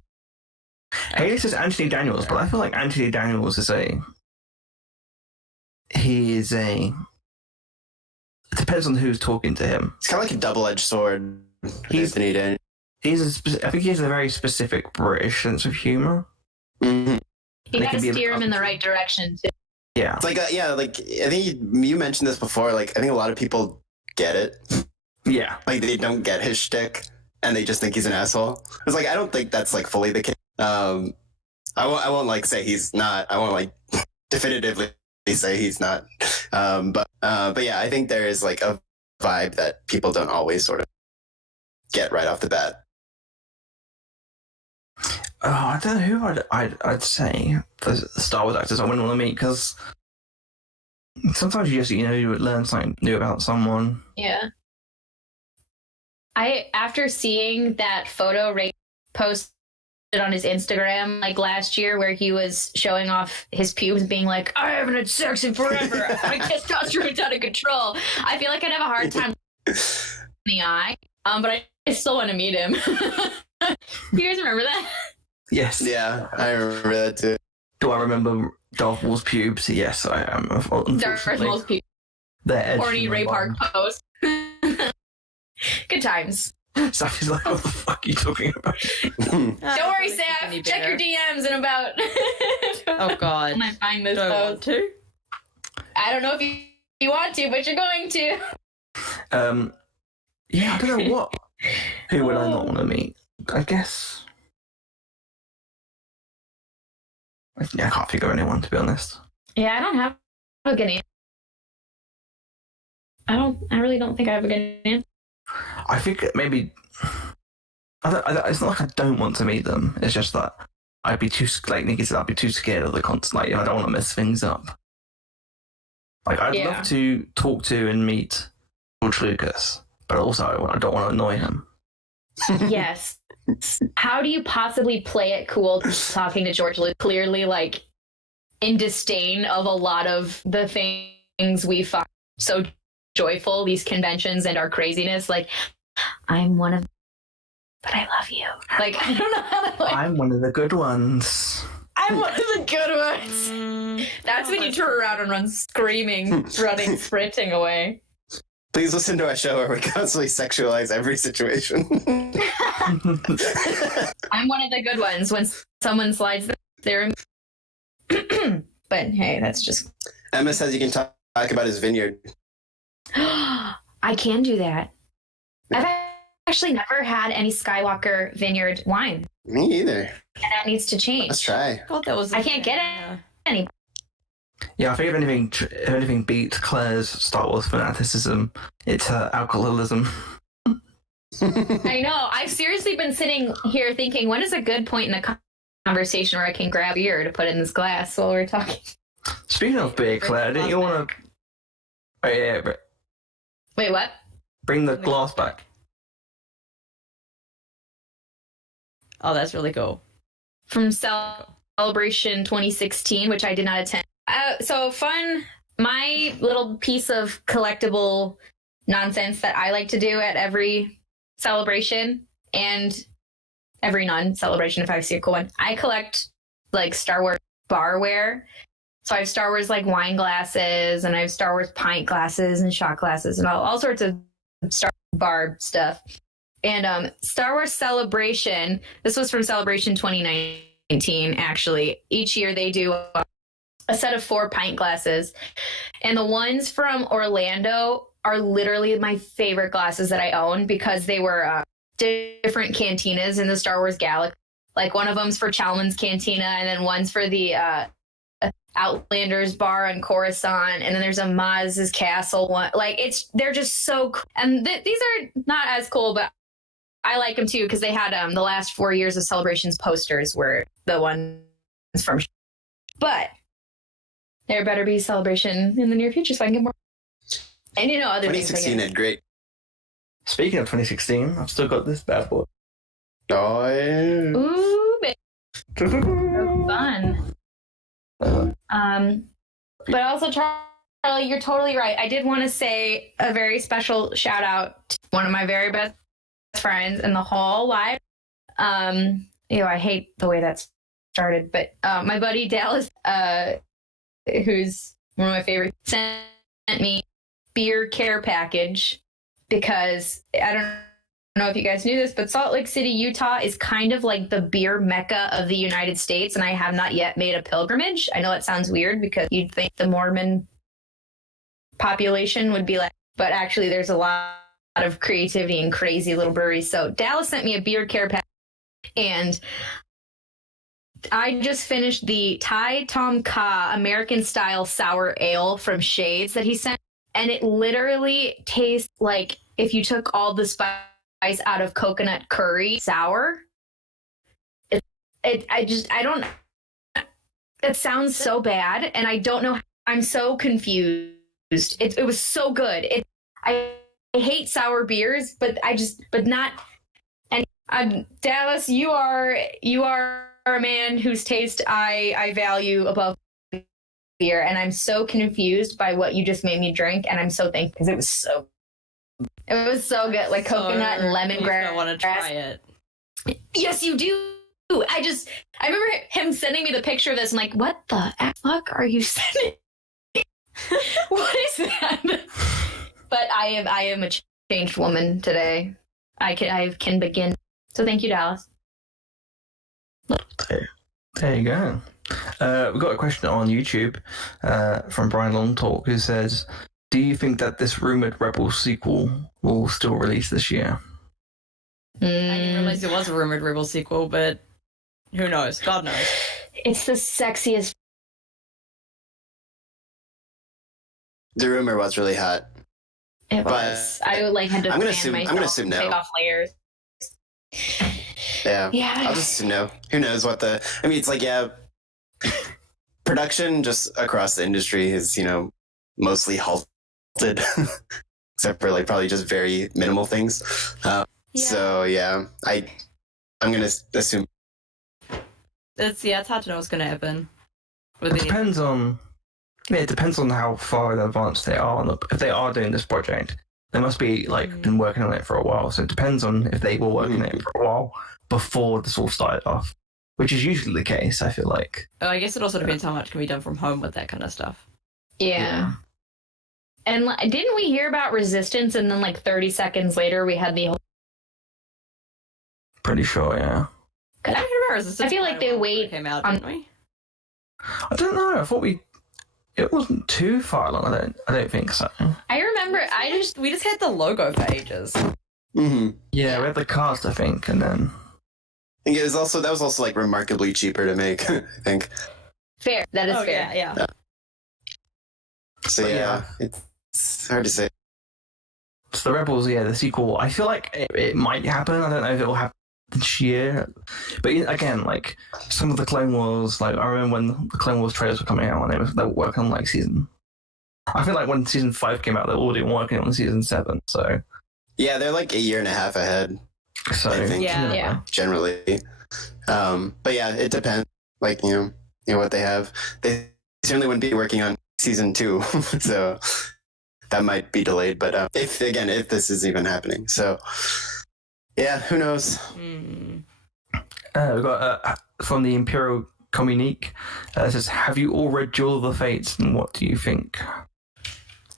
Haley says Anthony Daniels, but I feel like Anthony Daniels is it depends on who's talking to him. It's kind of like a double-edged sword. He's- Anthony Daniels. I think he has a very specific British sense of humor. Mhm. You They gotta can be steer him in the right direction. Too. Yeah. It's like, like I think you mentioned this before. Like, I think a lot of people get it. Yeah. Like, they don't get his shtick, and they just think he's an asshole. It's like I don't think that's like fully the case. I won't like say he's not. I won't like definitively say he's not. But yeah, I think there is like a vibe that people don't always sort of get right off the bat. Oh, I don't know who I'd say for Star Wars actors I wouldn't want to meet, because sometimes you would learn something new about someone. Yeah. After seeing that photo Ray posted on his Instagram like last year where he was showing off his pubes being like, I haven't had sex in forever. My testosterone's out of control. I feel like I'd have a hard time in the eye. But I still want to meet him. You guys remember that? Yes. Yeah, I remember that too. Do I remember Darth Maul's pubes? Yes, I am. Darth Unfortunately, Maul's pubes. they're edged Horny in my Ray Park mind. post. Good times. Sappy's like, what the fuck are you talking about? Don't worry, Saf. Check your DMs in about. Oh god. When I find this Do I want post. to? I don't know if you want to, but you're going to. Yeah, I don't know what. Who would I not want to meet? I guess. I can't think of anyone, to be honest. Yeah, I don't have a good answer. I really don't think I have a good answer. I think maybe. It's not like I don't want to meet them. It's just that I'd be too, like Nicky said, I'd be too scared of the constant. Like, I don't want to mess things up. Like, I'd Yeah. love to talk to and meet George Lucas, but also I don't want to annoy him. Yes. How do you possibly play it cool talking to George Lucas? Clearly, like, in disdain of a lot of the things we find so joyful, these conventions and our craziness. Like, I'm one of, but I love you. Like, I don't know how to, like, I'm one of the good ones. I'm one of the good ones. That's when you turn around and run screaming, running, sprinting away. Please listen to our show where we constantly sexualize every situation. I'm one of the good ones when someone slides their. But hey, that's just. Emma says you can talk about his vineyard. I can do that. I've actually never had any Skywalker Vineyard wine, Me either. and that needs to change. Let's try. I thought that was. I can't get it. Any. Yeah, I think if anything beats Claire's Star Wars fanaticism, it's her alcoholism. I know. I've seriously been sitting here thinking, when is a good point in a conversation where I can grab beer to put in this glass while we're talking? Speaking of beer, Claire, didn't you want to? Oh yeah, Wait, what? bring the glass back. Oh, that's really cool. From Celebration 2016, which I did not attend. So fun. My little piece of collectible nonsense that I like to do at every celebration and every non-celebration if I see a cool one. I collect like Star Wars barware. So I have Star Wars like wine glasses, and I have Star Wars pint glasses and shot glasses and all sorts of Star Wars bar stuff. And Star Wars Celebration, this was from Celebration 2019, actually. Each year they do a set of 4 pint glasses. And the ones from Orlando are literally my favorite glasses that I own because they were different cantinas in the Star Wars galaxy. Like one of them's for Chalmun's Cantina, and then one's for the Outlanders bar on Coruscant, and then there's a Maz's Castle one. Like they're just so cool. And these are not as cool, but I like them too because they had the last 4 years of Celebrations posters were the ones from. But there better be Celebration in the near future so I can get more. And other 2016 had great. Speaking of 2016, I've still got this bad boy. Oh, yeah. Ooh, so fun. But also, Charlie, you're totally right. I did want to say a very special shout out to one of my very best friends in the whole wide. I hate the way that started, but my buddy Dallas, who's one of my favorites, sent me beer care package because I don't know if you guys knew this, but Salt Lake City, Utah is kind of like the beer mecca of the United States, and I have not yet made a pilgrimage. I know that sounds weird because you'd think the Mormon population would be like, but actually there's a lot of creativity and crazy little breweries. So Dallas sent me a beer care pack, and I just finished the Thai Tom Kha American style sour ale from Shades that he sent, and it literally tastes like if you took all the spice out of coconut curry sour. It sounds so bad, and I don't know. I'm so confused. It was so good. I hate sour beers, but not. And Dallas, you are a man whose taste I value above beer, and I'm so confused by what you just made me drink, and I'm so thankful because it was so good, like coconut and lemongrass. I want to try it. Yes, you do. I remember him sending me the picture of this. I'm like, what the fuck are you sending? What is that? But I am a changed woman today. I can begin. So thank you, Dallas. There you go. We've got a question on YouTube from Brian Longtalk who says, do you think that this rumored Rebels sequel will still release this year? I didn't realize it was a rumored Rebels sequel, but who knows? God knows. It's the sexiest. The rumor was really hot. It was. I had to. I'm gonna myself assume no. take off layers. Yeah. Yeah. I'll just assume no. Who knows what it's like, yeah. Production just across the industry is, mostly halted, except for like probably just very minimal things. So yeah, I'm gonna assume. It's hard to know what's gonna happen. It depends on how far in advance they are. If they are doing this project, they must be been working on it for a while. So it depends on if they were working on it for a while before this all started off, which is usually the case, I feel like. Oh, I guess it also depends how much can be done from home with that kind of stuff. Yeah. And didn't we hear about Resistance, and then 30 seconds later we had the whole... Pretty sure, yeah. I don't remember Resistance. I feel like they wait came out, didn't we? I don't know. I thought it wasn't too far along. I don't think so. I remember. We just had the logo for ages. Mm-hmm. Yeah, we had the cast, I think, and then. I think that was also remarkably cheaper to make. I think. Fair. That is fair. Yeah. So yeah, it's hard to say. So the Rebels, the sequel. I feel like it might happen. I don't know if it will happen this year, but again, some of the Clone Wars. I remember when the Clone Wars trailers were coming out, and they were working on season. I feel like when season 5 came out, they were already working on season 7. So yeah, they're a year and a half ahead. So I think, yeah. Generally, but yeah, it depends. What they have. They certainly wouldn't be working on season 2, so that might be delayed. But if this is even happening, so yeah, who knows? We got from the Imperial Communique says, have you all read Duel of the Fates, and what do you think?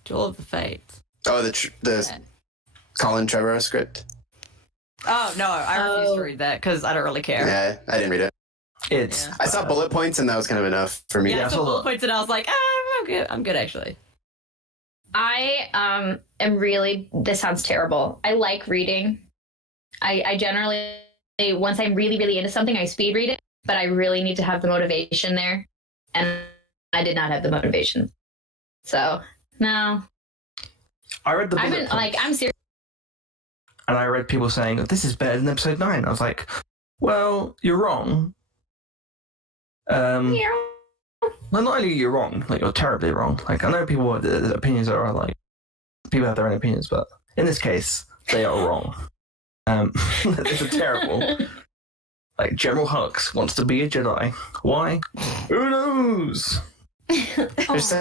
Duel of the Fates. Oh, the Colin Trevorrow script. Oh no, I refuse to read that because I don't really care. Yeah, I didn't read it. It's. I saw bullet points, and that was kind of enough for me. Yeah, I I saw saw bullet that. points and I was like, I'm good. I'm good actually. I am really. This sounds terrible. I like reading. I generally, once I'm really, really into something, I speed read it. But I really need to have the motivation there, and I did not have the motivation. So no. I read the I've bullet been points, I'm serious. and I read people saying, this is better than episode 9. I was like, well, you're wrong. Well, not only are you wrong, like, you're terribly wrong. Like, I know people, the opinions are like, people have their own opinions, but in this case, they are wrong. It's a terrible. Like, General Hux wants to be a Jedi. Why? Who knows? There's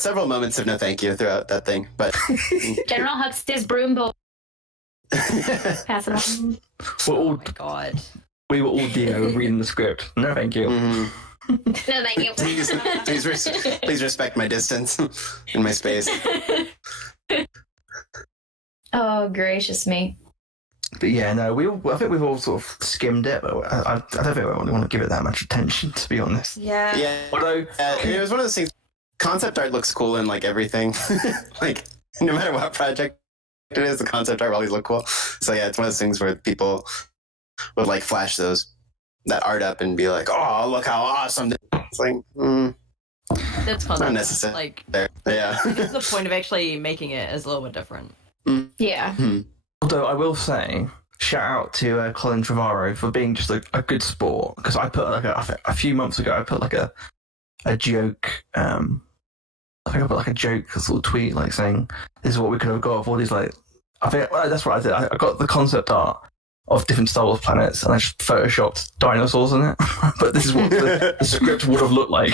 several moments of no thank you throughout that thing, but General Hux's broom bowl. Pass it on. Oh my god. We were all reading the script. No, thank you. Mhm. No, thank you. Please respect my distance and my space. Oh, gracious me. But yeah, no, I think we've all sort of skimmed it, but I don't think we want to give it that much attention, to be honest. Yeah. Yeah, Although, it was one of those things. Concept art looks cool in like everything. Like no matter what project it is, the concept art will always look cool. So yeah, it's one of those things where people would like flash that art up and be like, "Oh, look how awesome!" It's like, That's fun. not necessary. Like, Yeah. the point of actually making it is a little bit different. Yeah. although I will say, shout out to Colin Trevorrow for being just a good sport, because I put like a few months ago, I put like a joke. I think I put like a joke, a little tweet, like saying, "This is what we could have got of all these like." I think that's what I did. I got the concept art of different Star Wars planets, and I just photoshopped dinosaurs in it. But this is what the script would have looked like.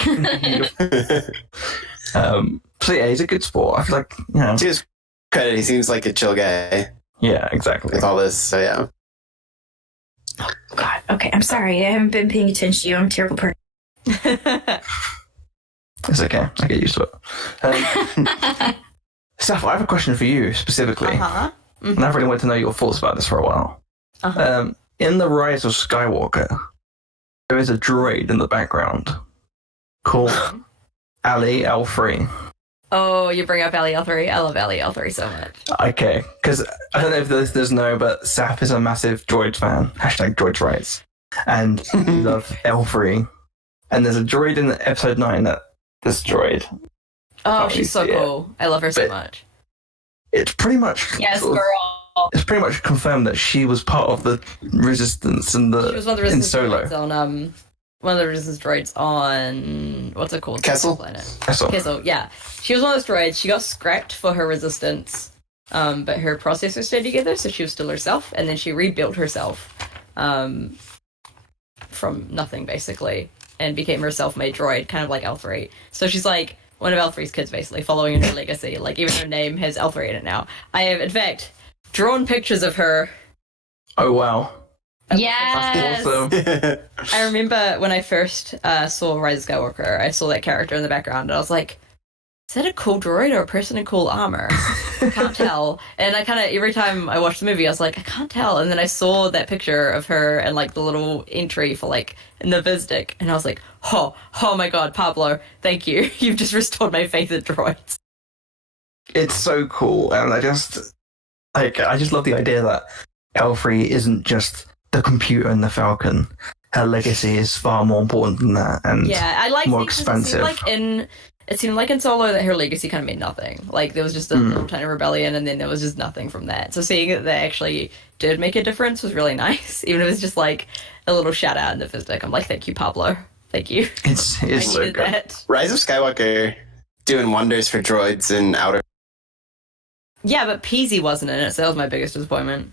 So yeah, he's a good sport. I feel like, you know. To his credit, he seems like a chill guy Yeah, exactly. with all this. So yeah. God. Okay, I'm sorry. I haven't been paying attention to you. I'm a terrible person. It's okay. I get used to it. Saf, I have a question for you specifically. Uh-huh. And I've really wanted to know your thoughts about this for a while. Uh-huh. In The Rise of Skywalker, there is a droid in the background called Ali L3. Oh, you bring up Ali L3. I love Ali L3 so much. Okay, because I don't know if there's know, but Saf is a massive droid fan. Hashtag droids rights. And we love L3. And there's a droid in episode 9 that this droid. Oh, Oh, she's so yeah. cool. I love her so But- much. It's pretty much Yes, sort of- girl. it's pretty much confirmed that she was part of the resistance and She was one of the in resistance Solo. droids on one of the resistance droids on what's it called? Kessel? Planet. Kessel. Kessel, yeah. She was one of those droids. She got scrapped for her resistance, but her processors stayed together, so she was still herself, and then she rebuilt herself from nothing basically, and became her self-made droid, kind of like L3. So she's like one of L3's kids, basically, following in her legacy. Like, even her name has L3 in it now. I have, in fact, drawn pictures of her. Oh wow. Yes. Awesome. I remember when I first saw Rise of Skywalker, I saw that character in the background, and I was like, is that a cool droid or a person in cool armor? I can't tell. And I kind of, every time I watched the movie, I was like, I can't tell. And then I saw that picture of her and like the little entry for like in the Vizdic, and I was like, oh my god, Pablo, thank you. You've just restored my faith in droids. It's so cool, and I just love the idea that L3 isn't just the computer and the Falcon. Her legacy is far more important than that, and Yeah, I like more things 'cause expensive. It seemed like in Solo that her legacy kind of meant nothing. Like, there was just a little tiny rebellion, and then there was just nothing from that. So seeing that they actually did make a difference was really nice. Even if it was just like a little shout out in the Vizdic. I'm like, thank you, Pablo. Thank you. it's I so needed good. that. Rise of Skywalker doing wonders for droids in outer. Yeah, but Peasy wasn't in it, so that was my biggest disappointment.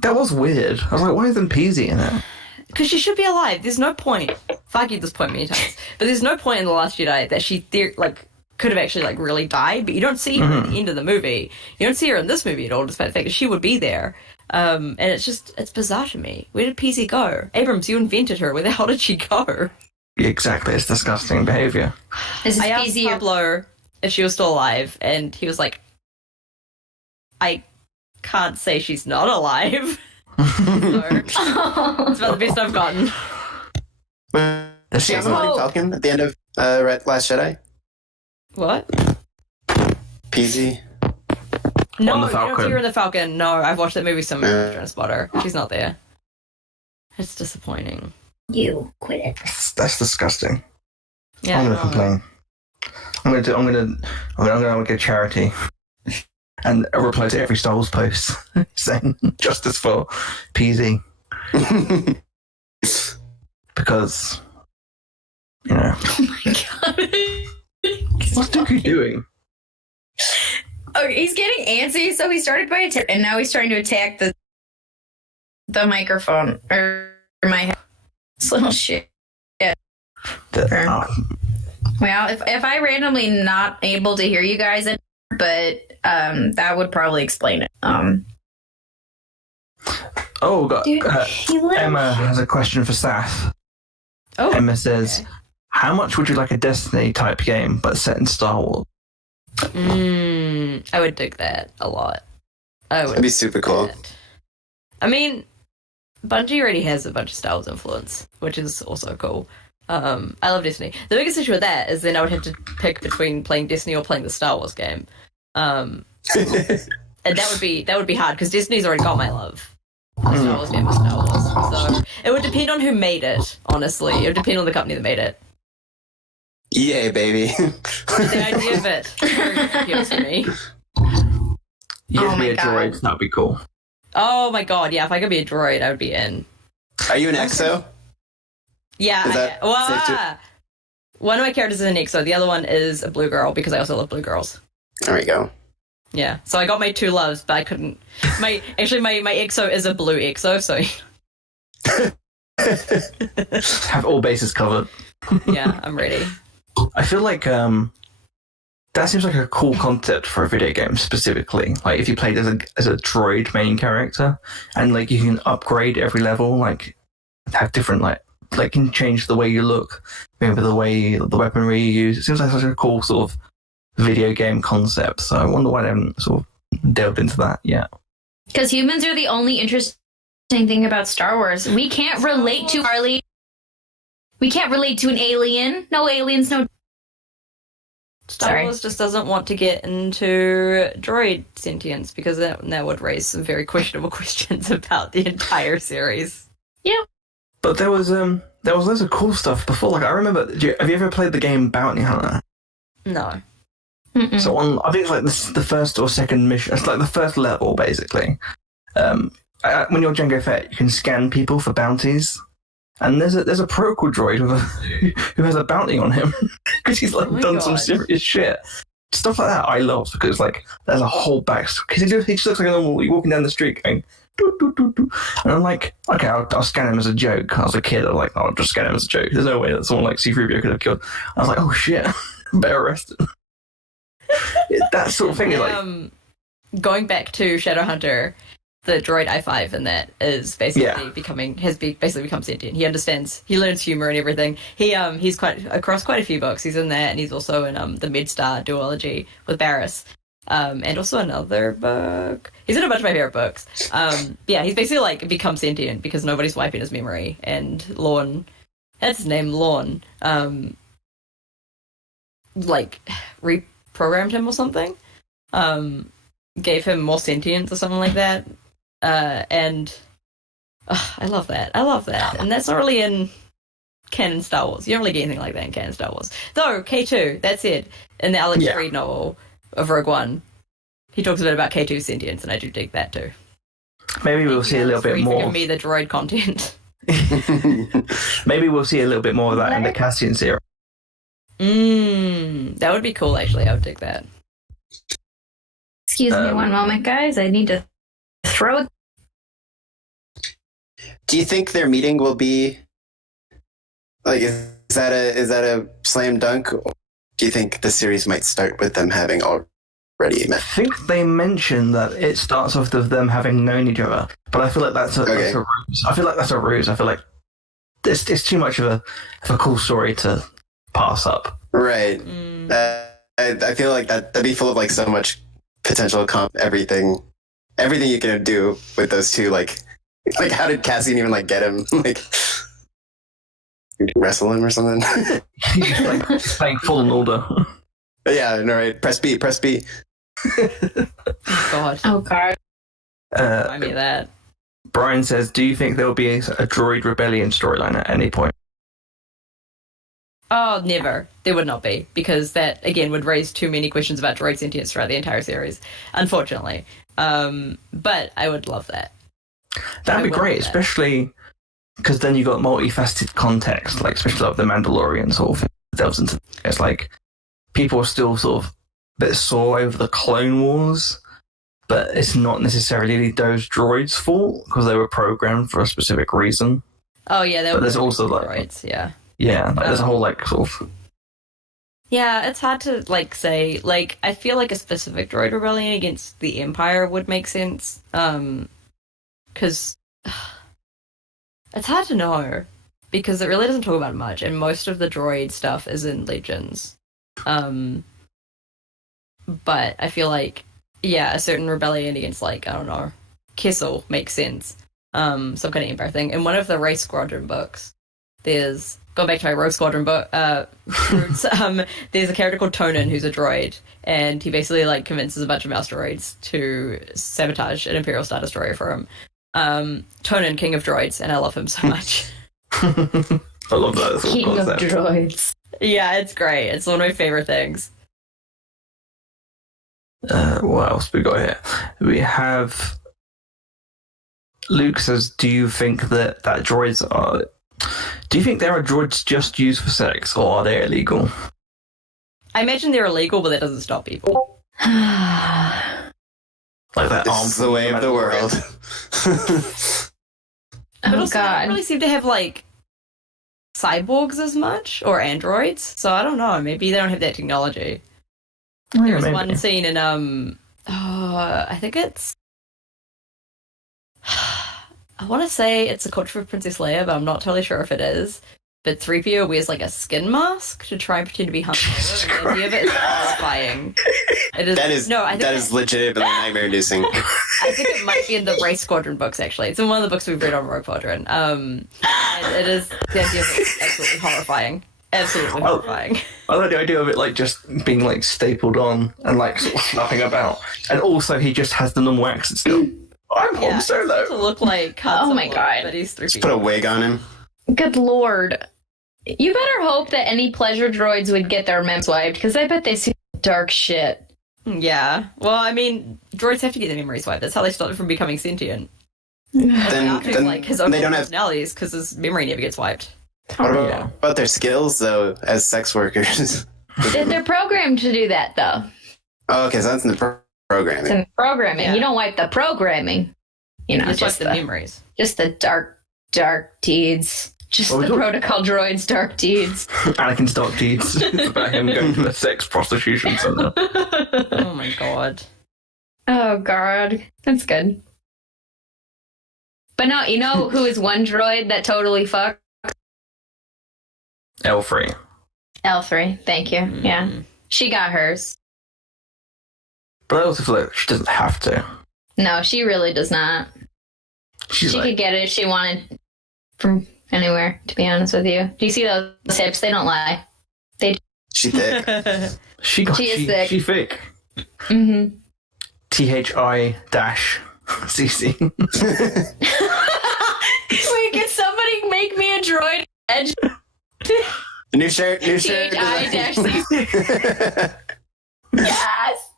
That was weird. I was like, why isn't Peasy in it? Because she should be alive. There's no point. I've argued this point many times. But there's no point in The Last Jedi that she could have actually like really died, but you don't see her at the end of the movie. You don't see her in this movie at all, despite the fact that she would be there. And it's bizarre to me. Where did Peasy go? Abrams, you invented her. Where the hell did she go? Exactly, it's disgusting behavior. This is I asked easier. Pablo if she was still alive, and he was like, I can't say she's not alive. So, it's about the best I've gotten. Was she on the Millennium Falcon at the end of Last Jedi? What? Peasy? No, On the you don't Falcon. see her in the Falcon. No, I've watched that movie so much. I'm trying to spot her. She's not there. It's disappointing. You quit it. That's disgusting. Yeah, I'm gonna no. complain. I'm gonna get charity and reply to every Star Wars post saying justice for PZ because Oh my god. what's Dooku doing? Okay, he's getting antsy, so he started by attack, and now he's trying to attack the microphone or my head. This little shit. Oh, Well, if I randomly not able to hear you guys, but that would probably explain it. God. Dude, he literally- Emma has a question for Saf. Oh, Emma says, "How much would you like a Destiny type game but set in Star Wars?" I would dig that a lot. I would. That'd be super cool. I mean, Bungie already has a bunch of Star Wars influence, which is also cool. I love Destiny. The biggest issue with that is then I would have to pick between playing Destiny or playing the Star Wars game, and that would be hard because Destiny's already got my love. The Star Wars game is Star Wars, so it would depend on who made it. Honestly, it would depend on the company that made it. EA, baby. The idea of it appeals to me. You Oh have to my be a God. droid. That'd be cool. Oh my god, yeah! If I could be a droid, I would be in. Are you an EXO? Yeah, Is that safe to- one of my characters is an EXO. The other one is a blue girl because I also love blue girls. There we go. Yeah, so I got my two loves, but I couldn't. My EXO is a blue EXO, so Have all bases covered. yeah, I'm ready. I feel like that seems like a cool concept for a video game specifically. Like if you played as a droid main character, and like you can upgrade every level, like have different like can change the way you look, maybe the way the weaponry you use. It seems like such a cool sort of video game concept. So I wonder why they haven't sort of delved into that yet. Because humans are the only interesting thing about Star Wars. We can't relate to Harley. We can't relate to an alien. No aliens, no. Star Sorry. Wars just doesn't want to get into droid sentience because that would raise some very questionable questions about the entire series. But there was loads of cool stuff before. Like I remember, have you ever played the game Bounty Hunter? No. Mm-mm. So I think it's like the first or second mission. It's like the first level, basically. When you're Jango Fett, you can scan people for bounties, and there's a protocol droid who has a bounty on him because he's like Oh my done some God. serious shit. Stuff like that I love because like there's a whole backstory. Because he just looks like a normal. You're walking down the street going. Doo, doo, doo, doo. And I'm like, okay, I'll scan him as a joke. I was a kid. I was like, I'll just scan him as a joke. There's no way that someone like C-3PO could have killed. I was like, oh shit, better arrest him. That sort of thing is like, Going back to Shadowhunter, the droid I5 in that is basically basically become sentient. He understands, he learns humor and everything. He's quite across quite a few books. He's in that, and he's also in the Midstar duology with Barriss. And also another book. He's in a bunch of my favorite books. Yeah, he's basically like become sentient because nobody's wiping his memory. And Lorne, that's his name, Lorne, like reprogrammed him or something. Gave him more sentience or something like that. And I love that. And that's not really in canon Star Wars. You don't really get anything like that in canon Star Wars. Though, K2, that's it. In the Alex Reed novel of Rogue One, he talks a bit about K2 sentience, and I do dig that too. maybe we'll see a little bit more. Give me the droid content. Maybe we'll see a little bit more of that in the Cassian series. That would be cool, actually. I would dig that. Excuse me one moment, guys. I need to throw a. Do you think their meeting will be like is that a slam dunk? Or do you think the series might start with them having already I met? think they mentioned that it starts off with them having known each other, but I feel like that's a ruse. I feel like that's a ruse. I feel like it's too much of a cool story to pass up. Right. I feel like that'd be full of like so much potential everything you can do with those two. Like how did Cassian even like get him? Like wrestle him or something? He's like playing Fallen Order. Yeah, no, right. Press B. God. Oh god. Remind me of that. Brian says, do you think there will be a droid rebellion storyline at any point? Oh, never. There would not be, because that, again, would raise too many questions about droid sentience throughout the entire series, unfortunately. But I would love that. That'd be great, especially because then you got multifaceted context, like especially like the Mandalorian sort of delves into. It's like people are still sort of a bit sore over the Clone Wars, but it's not necessarily those droids' fault because they were programmed for a specific reason. Oh yeah, but there's also like droids, yeah. Yeah, like there's a whole like sort of. Yeah, it's hard to like say. Like, I feel like a specific droid rebellion against the Empire would make sense. Because it's hard to know because it really doesn't talk about it much, and most of the droid stuff is in Legends. But I feel like a certain rebellion against like I don't know, Kessel makes sense. Some kind of Empire thing. In one of the Race Squadron books, there's. Going back to my Rogue Squadron book, roots, there's a character called Tonin who's a droid, and he basically like convinces a bunch of mouse droids to sabotage an Imperial Star Destroyer for him. Tonin, king of droids, and I love him so much. I love that. King of droids. Yeah, it's great. It's one of my favorite things. What else we got here? We have Luke says, "Do you think that droids are?" Do you think there are droids just used for sex, or are they illegal? I imagine they're illegal, but that doesn't stop people. Like that. This is the way of the world. But Oh also, they god. don't really seem to have like cyborgs as much or androids, so I don't know. Maybe they don't have that technology. There was one scene in I think it's. I want to say it's a culture of Princess Leia, but I'm not totally sure if it is. But 3PO wears like a skin mask to try and pretend to be Han Solo. The idea of it is horrifying. It is. That is legitimately nightmare-inducing. I think it might be in the Race Squadron books. Actually, it's in one of the books we've read on Rogue Podron. And it is the idea of it is absolutely horrifying. Absolutely horrifying. I like the idea of it like just being like stapled on and like sort of flapping about, and also he just has the normal accent still. I'm Han Solo. To look like Han Oh my Solo, god. but he's 3PO. Just put a wig on him. Good lord. You better hope that any pleasure droids would get their memes wiped, because I bet they see dark shit. Yeah. Well, I mean, droids have to get their memories wiped. That's how they stop it from becoming sentient. Then like his own they don't have. personalities because his memory never gets wiped. What about their skills though, as sex workers? They're programmed to do that, though. Oh, okay, so that's in the It's programming. in programming. Yeah. You don't wipe the programming. You know, Just just wipe the the memories. just the dark deeds. Just Well, we the don't- protocol droids' dark deeds. Anakin's dark deeds. It's about him going to the sex prostitution center. Oh my god. Oh god, that's good. But no, you know who is one droid that totally fucked? L3. L3. Thank you. Yeah, Mm. she got hers. But I also feel like she doesn't have to. No, she really does not. She's She like, could get it if she wanted from anywhere, to be honest with you. Do you see those hips? They don't lie. She thick. she is thick. She thick. Mm-hmm. THI-CC. Wait, can somebody make me a droid edge? New shirt. THI-CC. Yes.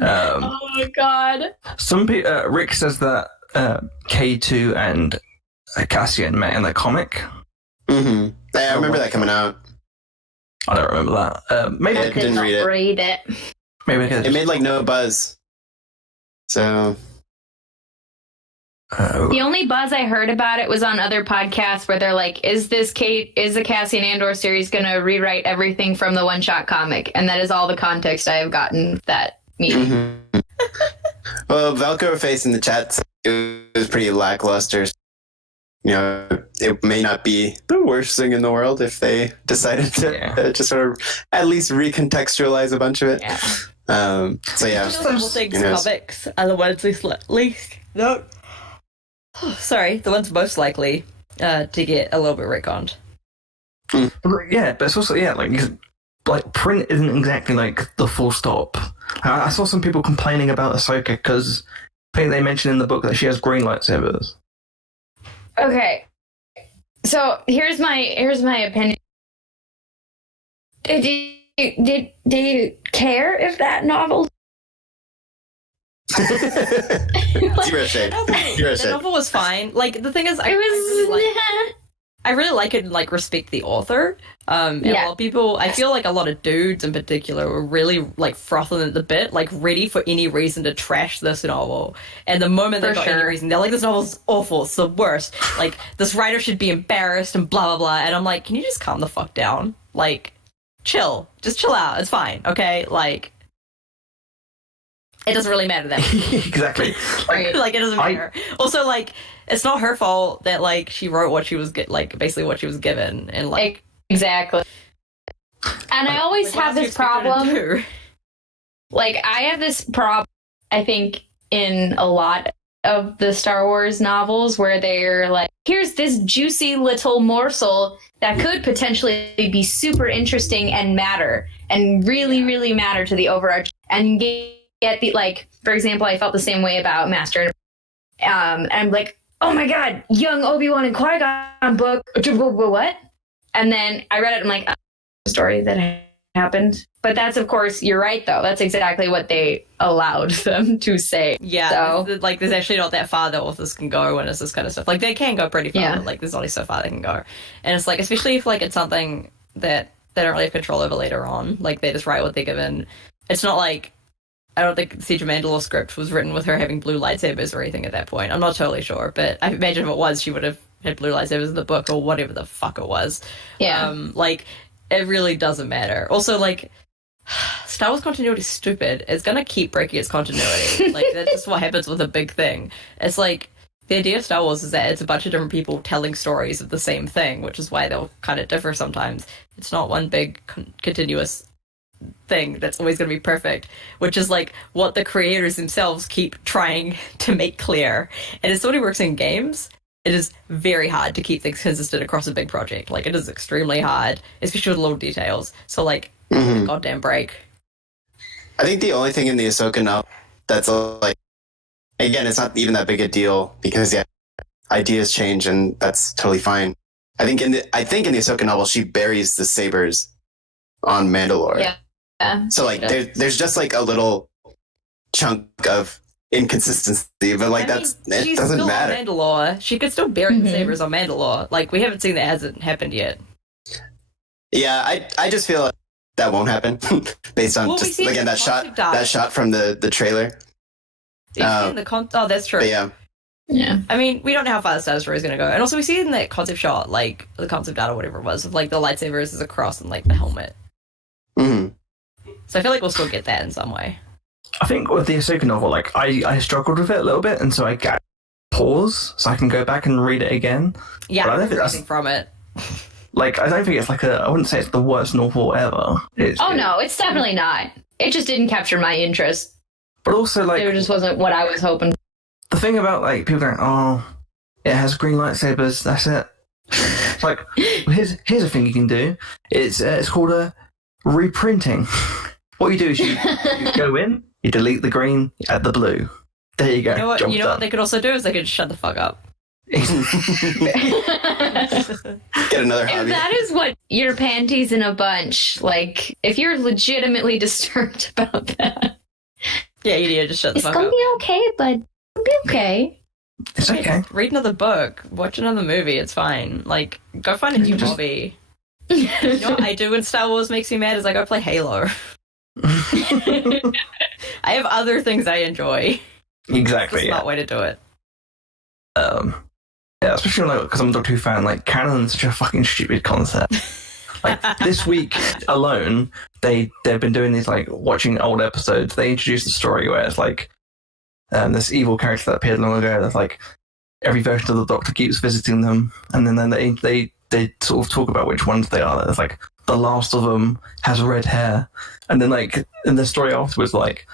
Oh my god. Some Rick says that K2 and Cassian met in the comic. Mm-hmm. I remember that coming out. I don't remember that. Maybe I I could, didn't read it. Read it. maybe I could. It made like no buzz. So The only buzz I heard about it was on other podcasts where they're like, is the Cassian Andor series going to rewrite everything from the one-shot comic? And that is all the context I have gotten that meeting. mhm. Well, Velcro Face in the chat said it was pretty lackluster. it may not be the worst thing in the world if they decided to just sort of at least recontextualize a bunch of it. Yeah. So yeah, Things comics are the ones least no. Sorry, the ones most likely to get a little bit retconned. Yeah, but it's also like print isn't exactly like the full stop. I saw some people complaining about Ahsoka because I think they mentioned in the book that she has green lightsabers. Okay, so here's my opinion. Did you care if that novel? Zero shade. The novel was fine. Like the thing is, I really like it and like respect the author. And a lot of people, I feel like a lot of dudes in particular were really like frothing at the bit, like ready for any reason to trash this novel. And the moment they got any reason, they're like, "This novel's awful. It's the worst. Like this writer should be embarrassed and blah blah blah." And I'm like, "Can you just calm the fuck down? Like, chill. Just chill out. It's fine. Okay? Like." It doesn't really matter that much. Exactly. Like it doesn't matter. Also, like it's not her fault that like she wrote what she was basically what she was given, and like exactly. And I always have this problem. Like I have this problem. I think in a lot of the Star Wars novels where they're like, here's this juicy little morsel that could potentially be super interesting and matter and really matter to the overarching and get the, like, for example, I felt the same way about Master. And I'm like, oh my God, young Obi-Wan and Qui-Gon book. What? And then I read it and I'm like, oh, story that happened. But that's, of course, you're right, though. That's exactly what they allowed them to say. Yeah, so, like, there's actually not that far that authors can go when it's this kind of stuff. Like, they can go pretty far, but, like, there's only so far they can go. And it's, like, especially if, like, it's something that they don't really have control over later on. Like, they just write what they're given. It's not like, I don't think the Siege of Mandalore script was written with her having blue lightsabers or anything at that point. I'm not totally sure, but I imagine if it was, she would have had blue lightsabers in the book or whatever the fuck it was. Yeah. Like, it really doesn't matter. Also, like, Star Wars continuity is stupid. It's gonna keep breaking its continuity. Like, that's just what happens with a big thing. It's like, the idea of Star Wars is that it's a bunch of different people telling stories of the same thing, which is why they'll kind of differ sometimes. It's not one big continuous thing that's always going to be perfect, which is like what the creators themselves keep trying to make clear. And as somebody who works in games, it is very hard to keep things consistent across a big project. Like, it is extremely hard, especially with little details. So, like, goddamn break. I think the only thing in the Ahsoka novel that's like, again, it's not even that big a deal because ideas change and that's totally fine. I think in the Ahsoka novel she buries the sabers on Mandalore. Yeah. So like there's just like a little chunk of inconsistency, but like it doesn't matter. On Mandalore. She could still bury the sabers on Mandalore. Like, we haven't seen that hasn't happened yet. Yeah, I just feel like that won't happen based on just again that shot from the trailer. Oh, that's true. But yeah. I mean, we don't know how far the Star Story is going to go. And also, we see in that concept shot, like, the concept art or whatever it was, of, like, the lightsabers as a cross and, like, the helmet. Mm-hmm. So I feel like we'll still get that in some way. I think with the Ahsoka novel, like, I struggled with it a little bit, and so I got pause so I can go back and read it again. Yeah, I don't think that's from it. Like, I don't think it's like I wouldn't say it's the worst novel ever. No, it's definitely not. It just didn't capture my interest. But also, like, it just wasn't what I was hoping. The thing about, like, people going, oh, it has green lightsabers, that's it. It's like, here's a thing you can do. It's called a reprinting. What you do is you go in, you delete the green, you add the blue. There you go. You know what they could also do is they could shut the fuck up. Get another hobby. If that is what your panties in a bunch, like, if you're legitimately disturbed about that, yeah, you need to just shut the fuck up. It's gonna be okay, but it'll be okay. It's okay. Read another book, watch another movie, it's fine. Like, go find a new hobby. You know what I do when Star Wars makes me mad is I go play Halo. I have other things I enjoy. Exactly. It's a smart way to do it. Yeah, especially because I'm a Doctor Who fan. Like, canon's such a fucking stupid concept. Like, this week alone, they've been doing these, like, watching old episodes. They introduced a story where it's like this evil character that appeared long ago. That's like every version of the Doctor keeps visiting them, and then they sort of talk about which ones they are. It's like the last of them has red hair, and then like in the story afterwards, like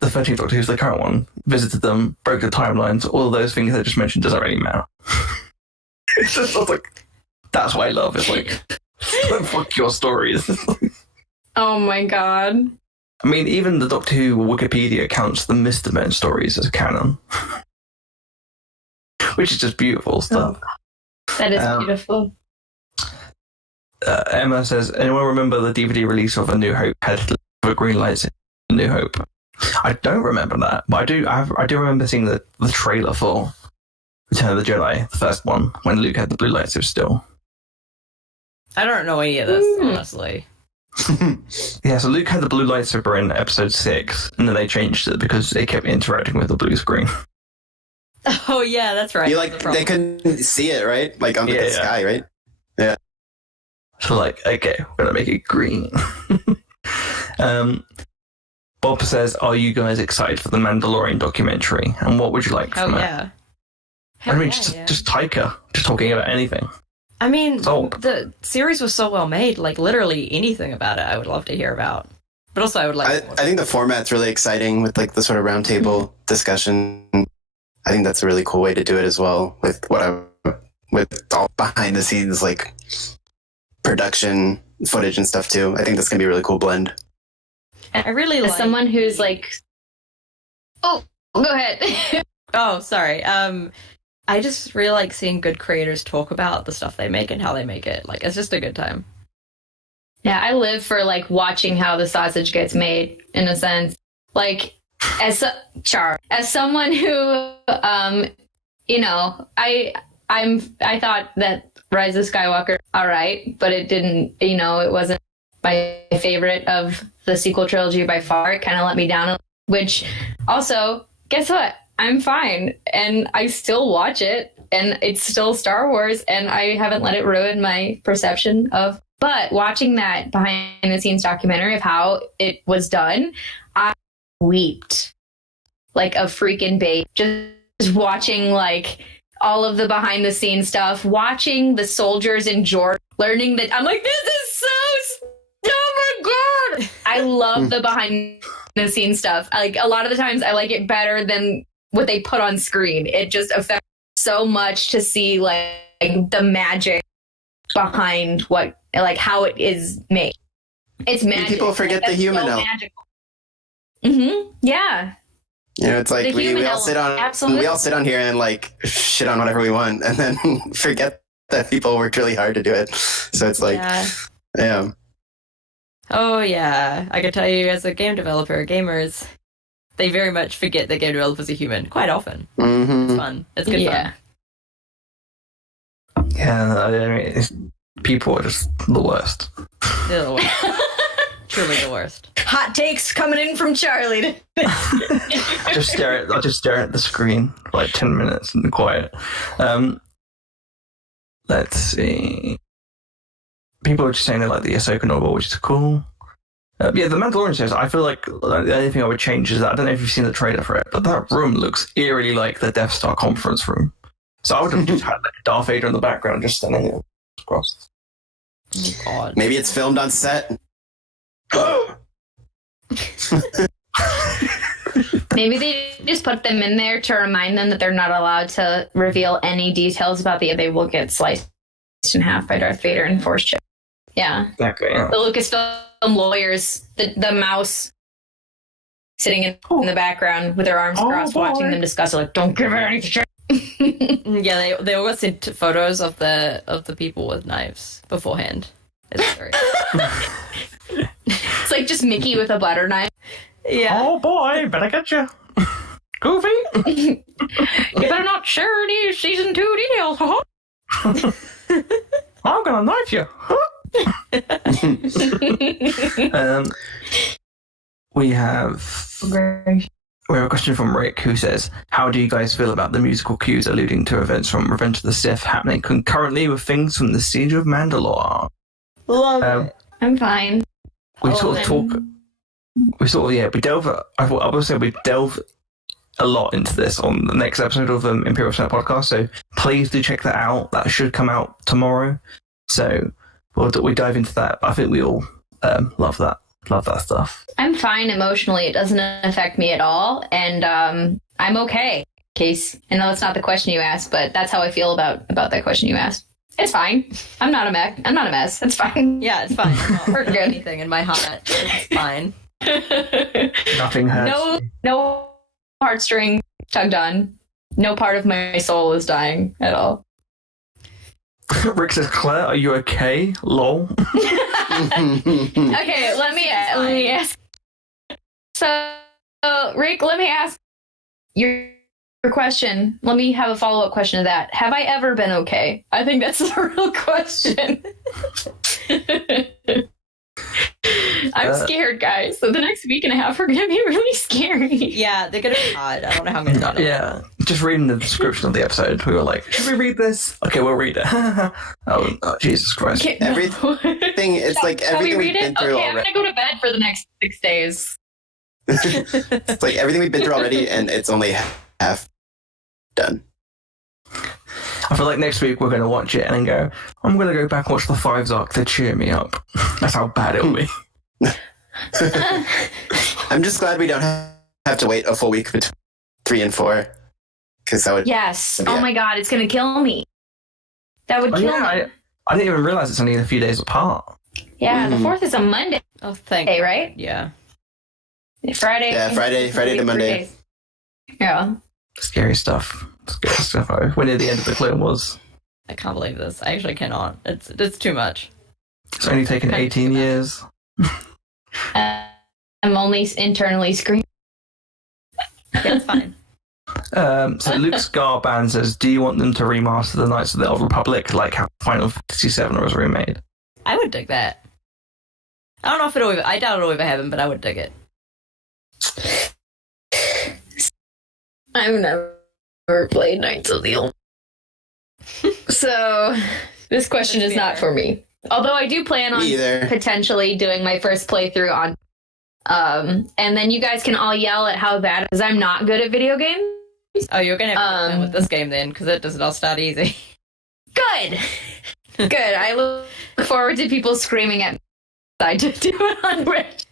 the 13th Doctor, who's the current one, visited them, broke the timelines. All of those things I just mentioned doesn't really matter. It's just like that's what I love. It's like fuck your stories. Oh my god. I mean, even the Doctor Who Wikipedia counts the Mr. Men stories as canon, which is just beautiful stuff. That is beautiful. Emma says, anyone remember the DVD release of A New Hope had the green lights in A New Hope? I don't remember that, but I do remember seeing the trailer for Return of the Jedi, the first one, when Luke had the blue lightsaber still. I don't know any of this, honestly. Yeah, so Luke had the blue lightsaber in episode 6, and then they changed it because they kept interacting with the blue screen. Oh yeah, that's right. They couldn't see it, right? Like under the sky, right? Yeah. So like, okay, we're gonna make it green. Bob says, "Are you guys excited for the Mandalorian documentary? And what would you like from it?" Yeah. I mean, just Taika, just talking about anything. I mean, Sold. the series was so well made. Like literally anything about it, I would love to hear about. But also, I would like. I think the format's really exciting with like the sort of roundtable discussion. I think that's a really cool way to do it as well. With all behind the scenes like production footage and stuff too. I think that's gonna be a really cool blend. I really As like someone who's like, oh, go ahead. Oh, sorry. I just really like seeing good creators talk about the stuff they make and how they make it. Like, it's just a good time. Yeah, I live for like watching how the sausage gets made. In a sense, like as someone who, you know, I thought that Rise of Skywalker all right, but it didn't. You know, it wasn't my favorite of the sequel trilogy by far. It kind of let me down. Which also, guess what? I'm fine, and I still watch it, and it's still Star Wars, and I haven't let it ruin my perception of. But watching that behind the scenes documentary of how it was done, I weeped like a freaking babe. Just watching like all of the behind the scenes stuff, watching the soldiers in Jordan, learning that I'm like, this is so. Oh my god! I love the behind the scenes stuff. Like a lot of the times, I like it better than what they put on screen. It just affects so much to see like the magic behind what, like how it is made. It's magic. People forget the human element. Yeah. You know, it's like we all sit on absolutely. We all sit on here and like shit on whatever we want, and then forget that people worked really hard to do it. So it's like, yeah. Oh yeah, I can tell you as a game developer, gamers, they very much forget that game developers are human quite often. Mm-hmm. It's fun. It's good fun. Yeah, I mean, people are just the worst. They're the worst. Truly the worst. Hot takes coming in from Charlie. I just stare at the screen for like 10 minutes in the quiet. Let's see. People are just saying they like the Ahsoka novel, which is cool. Yeah, the Mandalorian series, I feel like the only thing I would change is that I don't know if you've seen the trailer for it, but that room looks eerily like the Death Star conference room. So I would have just had like Darth Vader in the background just standing there across. Oh, God. Maybe it's filmed on set. Maybe they just put them in there to remind them that they're not allowed to reveal any details about they will get sliced in half by Darth Vader and Force chip. Yeah. Exactly. Yeah. The Lucasfilm lawyers, the mouse sitting in the background with their arms crossed, watching them discuss it, like, don't give her any shit. Yeah, they all got sent photos of the people with knives beforehand. It's great. It's like just Mickey with a butter knife. Yeah. Oh boy, better get you. Goofy. You better not share any season 2 details. I'm gonna knife you. We have a question from Rick who says, how do you guys feel about the musical cues alluding to events from Revenge of the Sith happening concurrently with things from the Siege of Mandalore? Love it. I'm fine. We delve, I will say we delve a lot into this on the next episode of Imperial Senate podcast. So please do check that out. That should come out tomorrow. So we dive into that. I think we all love that stuff. I'm fine emotionally. It doesn't affect me at all. And I'm okay. Case. I know that's not the question you asked, but that's how I feel about that question you asked. It's fine. I'm not a mess. It's fine. Yeah, it's fine. We're good. Anything in my heart. It's fine. Nothing hurts. No heartstring tugged on. No part of my soul is dying at all. Rick says, Claire, are you okay? Lol. Okay, let me ask. So, Rick, let me ask your question. Let me have a follow-up question to that. Have I ever been okay? I think that's a real question. I'm scared, guys. So the next week and a half are going to be really scary. Yeah, they're going to be hard. I don't know how I'm going to do it. Yeah, just reading the description of the episode, we were like, should we read this? Okay, we'll read it. oh, Jesus Christ. Everything, it's like everything we've been through okay, I'm already. going to go to bed for the next 6 days. It's like everything we've been through already, and it's only half done. I feel like next week we're going to watch it and then go, I'm going to go back and watch the 5s arc to cheer me up. That's how bad it'll be. I'm just glad we don't have to wait a full week between 3 and 4. Because that would... Yes. Yeah. Oh my God, it's going to kill me. That would kill me. I didn't even realize it's only a few days apart. Yeah, the 4th is a Monday, Oh, thank you. right? Yeah. Friday. Yeah, Friday to Monday. Yeah. Scary stuff. We're near the end of the Clone Wars. I can't believe this. I actually cannot. It's too much. It's only taken 18 years. I'm only internally screaming. Yeah, it's fine. So Luke Scarban says, do you want them to remaster the Knights of the Old Republic like how Final Fantasy VII was remade? I would dig that. I don't know if I doubt it'll ever happen, but I would dig it. I've never played Knights of the Old. So this question is not for me. Although I do plan on potentially doing my first playthrough on and then you guys can all yell at how bad because I'm not good at video games. Oh, you're gonna have to play with this game then, because it does not start easy. Good. Good. I look forward to people screaming at me. I just do it on Twitch.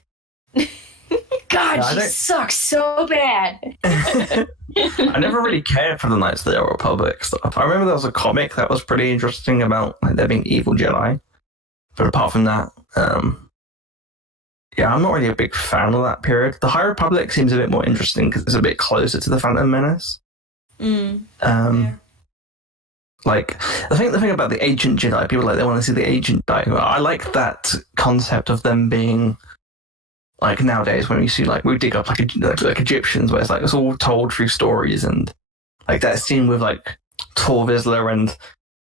God, she sucks so bad. I never really cared for the Knights of the Old Republic stuff. I remember there was a comic that was pretty interesting about like, there being evil Jedi. But apart from that, yeah, I'm not really a big fan of that period. The High Republic seems a bit more interesting because it's a bit closer to the Phantom Menace. Yeah. Like, I think the thing about the Ancient Jedi, people like they want to see the Ancient Jedi. I like that concept of them being like nowadays when we see like we dig up like Egyptians where it's like it's all told through stories and like that scene with like Tor Vizsla and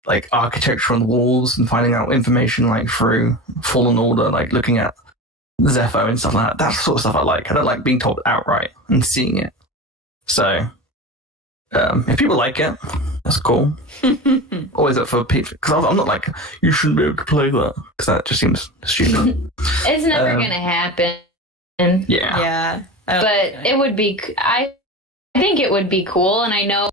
like architecture on the walls and finding out information like through Fallen Order, like looking at Zepho and stuff like that. That's the sort of stuff I like. I don't like being told outright and seeing it. So if people like it, that's cool. Always up for people because I'm not like you shouldn't be able to play that because that just seems stupid. It's never gonna happen. Yeah. But it would be. I think it would be cool, and I know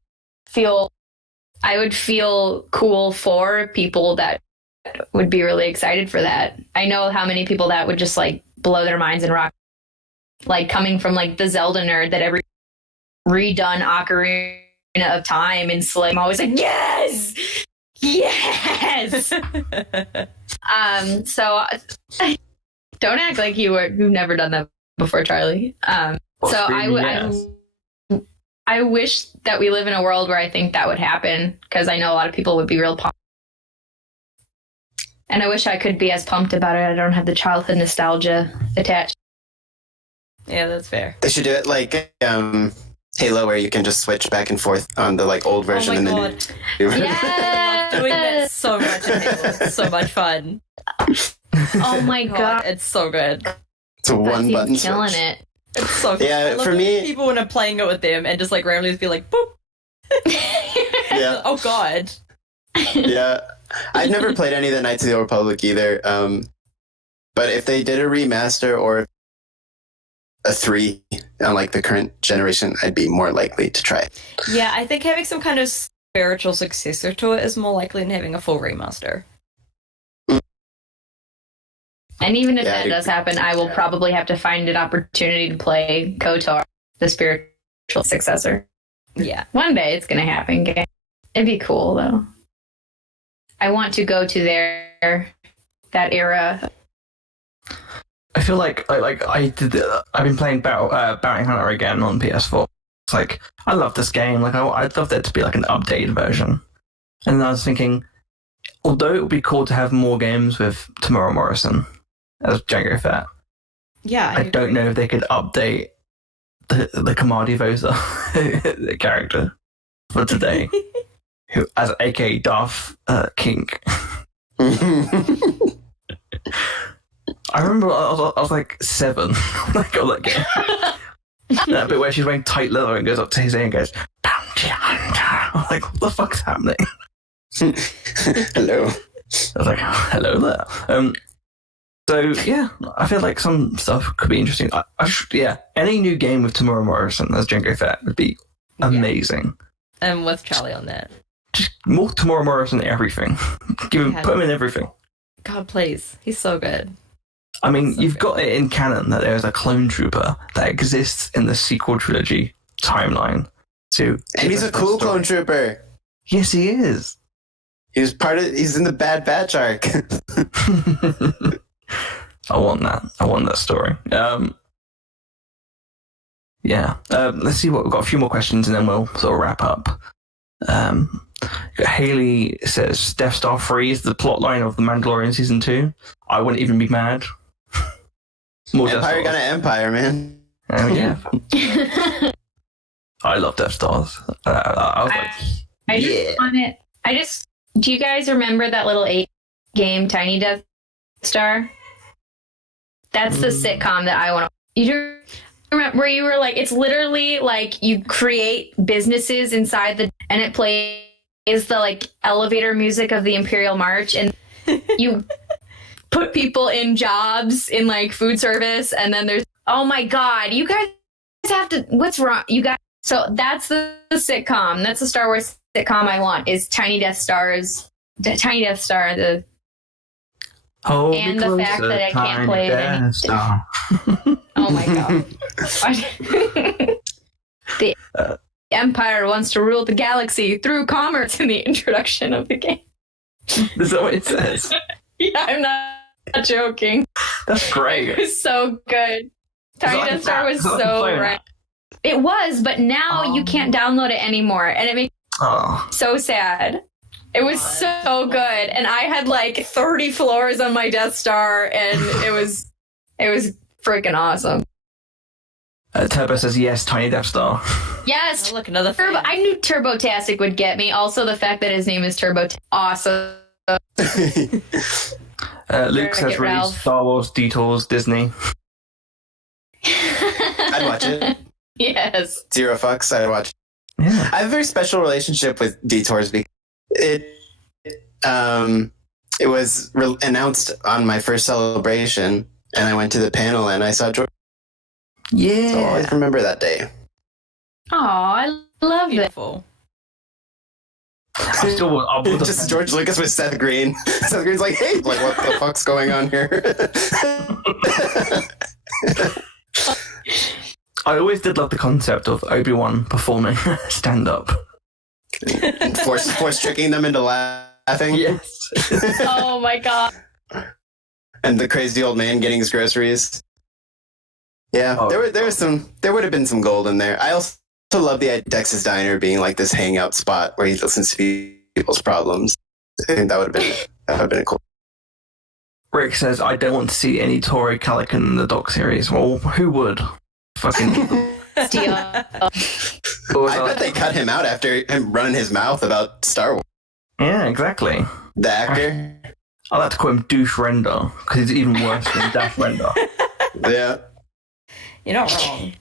I would feel cool for people that would be really excited for that. I know how many people that would just like blow their minds and rock. Like coming from like the Zelda nerd that every redone Ocarina of Time and Slay, I'm always like yes. So don't act like you've never done that before, Charlie. So I wish that we live in a world where I think that would happen because I know a lot of people would be real pumped. And I wish I could be as pumped about it. I don't have the childhood nostalgia attached. Yeah, that's fair. They should do it like Halo, where you can just switch back and forth on the like old version and then new version. Yeah, doing that so much in Halo. It's so much fun. Oh my god, it's so good. It's a one button switch. Killing it. It's so fun. Yeah, for me, people when I'm playing it with them and just like randomly just be like, boop. Yeah. Oh god. Yeah, I've never played any of the Knights of the Old Republic either. But if they did a remaster or a 3 on like the current generation, I'd be more likely to try it. Yeah, I think having some kind of spiritual successor to it is more likely than having a full remaster. And even if Yeah, that does happen, I will probably have to find an opportunity to play KOTOR, the spiritual successor. Yeah. One day it's going to happen. It'd be cool, though. I want to go to that era. I feel like I've been playing Bounty Hunter again on PS4. It's like, I love this game. Like, I'd love there to be like an updated version. And then I was thinking, although it would be cool to have more games with Tamura Morrison as Jango Fett, Yeah. I don't know if they could update the Kamadi Vosa the character for today, who as aka Darth Kink. I remember I was like 7 when I got that game. That bit where she's wearing tight leather and goes up to his ear and goes, "Bounty Hunter." I'm like, what the fuck's happening? Hello. I was like, hello there. So yeah, I feel like some stuff could be interesting. Any new game with Tamura Morrison as Jango Fett would be amazing. And with Charlie on that. Just more Tamura Morrison in everything. Put him in everything. God, please. He's so good. I mean, So you've good. got it in canon that there's a clone trooper that exists in the sequel trilogy timeline. And he's a cool clone trooper. Yes, he is. He's in the Bad Batch arc. I want that story. Let's see what we've got. A few more questions and then we'll sort of wrap up. Haley says Death Star 3 is the plot line of The Mandalorian season 2. I wouldn't even be mad. More Death Empire Stars. gonna Empire, man. Oh yeah. I love Death Stars. I was like, I just want it. Do you guys remember that little 8 game Tiny Death Star? That's the sitcom that I want to. You do remember where you were like, it's literally like you create businesses inside and it plays the like elevator music of the Imperial March, and you put people in jobs in like food service, and then there's, oh my God, you guys have to, what's wrong? You guys, so that's the sitcom. That's the Star Wars sitcom I want, is Tiny Death Star, the hold me and the closer, fact that I can't Tiny play it Death Star. oh my God. The Empire wants to rule the galaxy through commerce in the introduction of the game. Is that what it says? Yeah, I'm not joking. That's It great. was so good. Tiny like Death Star that? was Is it like so a phone right. app? It was, but now you can't download it anymore, and it makes Oh. me so sad. It was so good, and I had like 30 floors on my Death Star, and it was freaking awesome. Turbo says yes, Tiny Death Star. Yes, Oh, look, another Turbo. fan. I knew Turbotastic would get me. Also, the fact that his name is Turbo, awesome. Luke says Wreck-It release Ralph. Star Wars Detours Disney. I'd watch it. Yes. Zero fucks. I'd watch. Yeah. I have a very special relationship with Detours because it was announced on my first celebration, and I went to the panel and I saw George. Yeah. So I'll always remember that day. Oh, I love it. Beautiful. I still want. Just George Lucas with Seth Green. Seth Green's like, hey, like, what the fuck's going on here? I always did love the concept of Obi-Wan performing stand-up. Force tricking them into laughing. Yes. Oh my God. And the crazy old man getting his groceries. Yeah, Oh. there would have been some gold in there. I also love the Dex's Diner being like this hangout spot where he listens to people's problems. I think that would have been cool. Rick says, I don't want to see any Tori Calican in the Doc series. Well, who would? Fucking. Steal. I bet they cut him out after him running his mouth about Star Wars. Yeah, exactly. The actor. I like to call him Douche Render because he's even worse than Dash Render. Yeah. You're not wrong.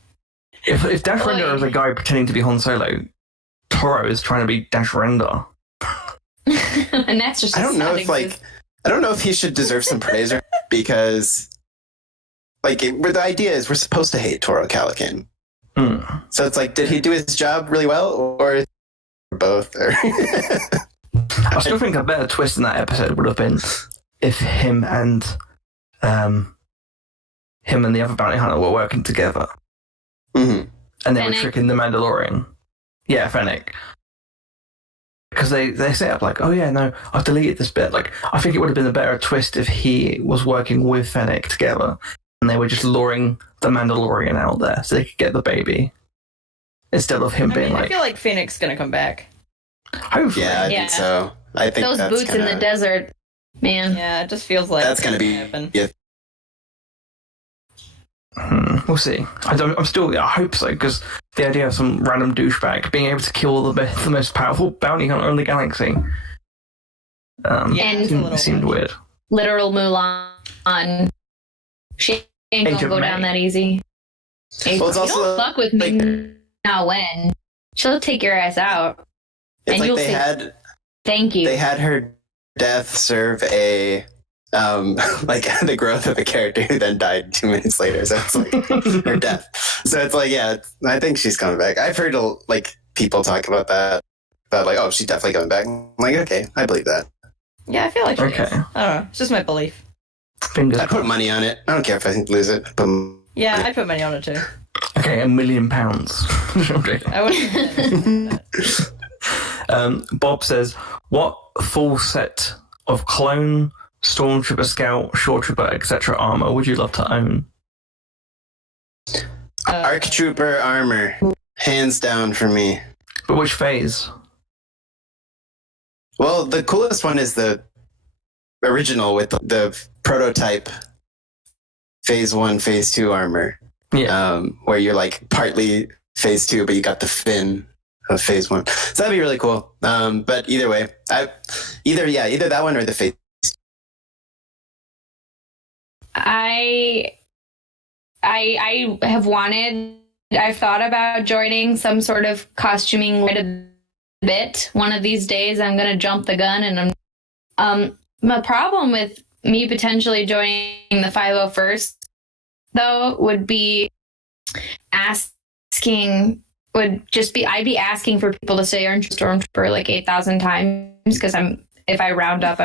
If Dash Oi. Render is a guy pretending to be Han Solo, Toro is trying to be Dash Render. And that's just I don't know if he should deserve some praise because like where the idea is we're supposed to hate Toro Calican. So it's like, did he do his job really well, or both? Or I still think a better twist in that episode would have been if him and the other bounty hunter were working together, and they were tricking the Mandalorian. Yeah, Fennec. Because they set up like, oh yeah, no, I've deleted this bit. Like, I think it would have been a better twist if he was working with Fennec together, and they were just luring the Mandalorian out there so they could get the baby, instead of him being like. I feel like Fennec's gonna come back. Hopefully, yeah, I think so. I think those that's boots in the desert, man. Yeah, it just feels like that's gonna be. happen. Yeah. We'll see. I hope so, because the idea of some random douchebag being able to kill the most powerful bounty hunter in the galaxy, seemed weird. Literal Mulan. She ain't gonna go down that easy. Well, it's also don't fuck with me now. When she'll take your ass out, it's and like you'll they say, had. "Thank you." They had her death serve a. Like the growth of a character who then died 2 minutes later. So it's like her death. So it's like, yeah, I think she's coming back. I've heard like people talk about that, about like, oh, she's definitely coming back. I'm like, okay, I believe that. Yeah, I feel like she is. I don't know. It's just my belief. Fingers I put money on it. I don't care if I lose it. But yeah, I put money on it too. Okay, $1 million. I wouldn't. Bob says, what full set of clone, Stormtrooper, Scout, Shore Trooper, etc. armor would you love to own? Arc Trooper armor, hands down for me. But which phase? Well, the coolest one is the original with the prototype phase 1, phase 2 armor. Yeah. Where you're like partly phase 2, but you got the fin of phase 1. So that'd be really cool. But either way, either that one or the phase. I have I've thought about joining some sort of costuming quite a bit. One of these days I'm going to jump the gun, and my problem with me potentially joining the 501st though would be I'd be asking for people to say you're Stormtrooper like 8,000 times, because if I round up,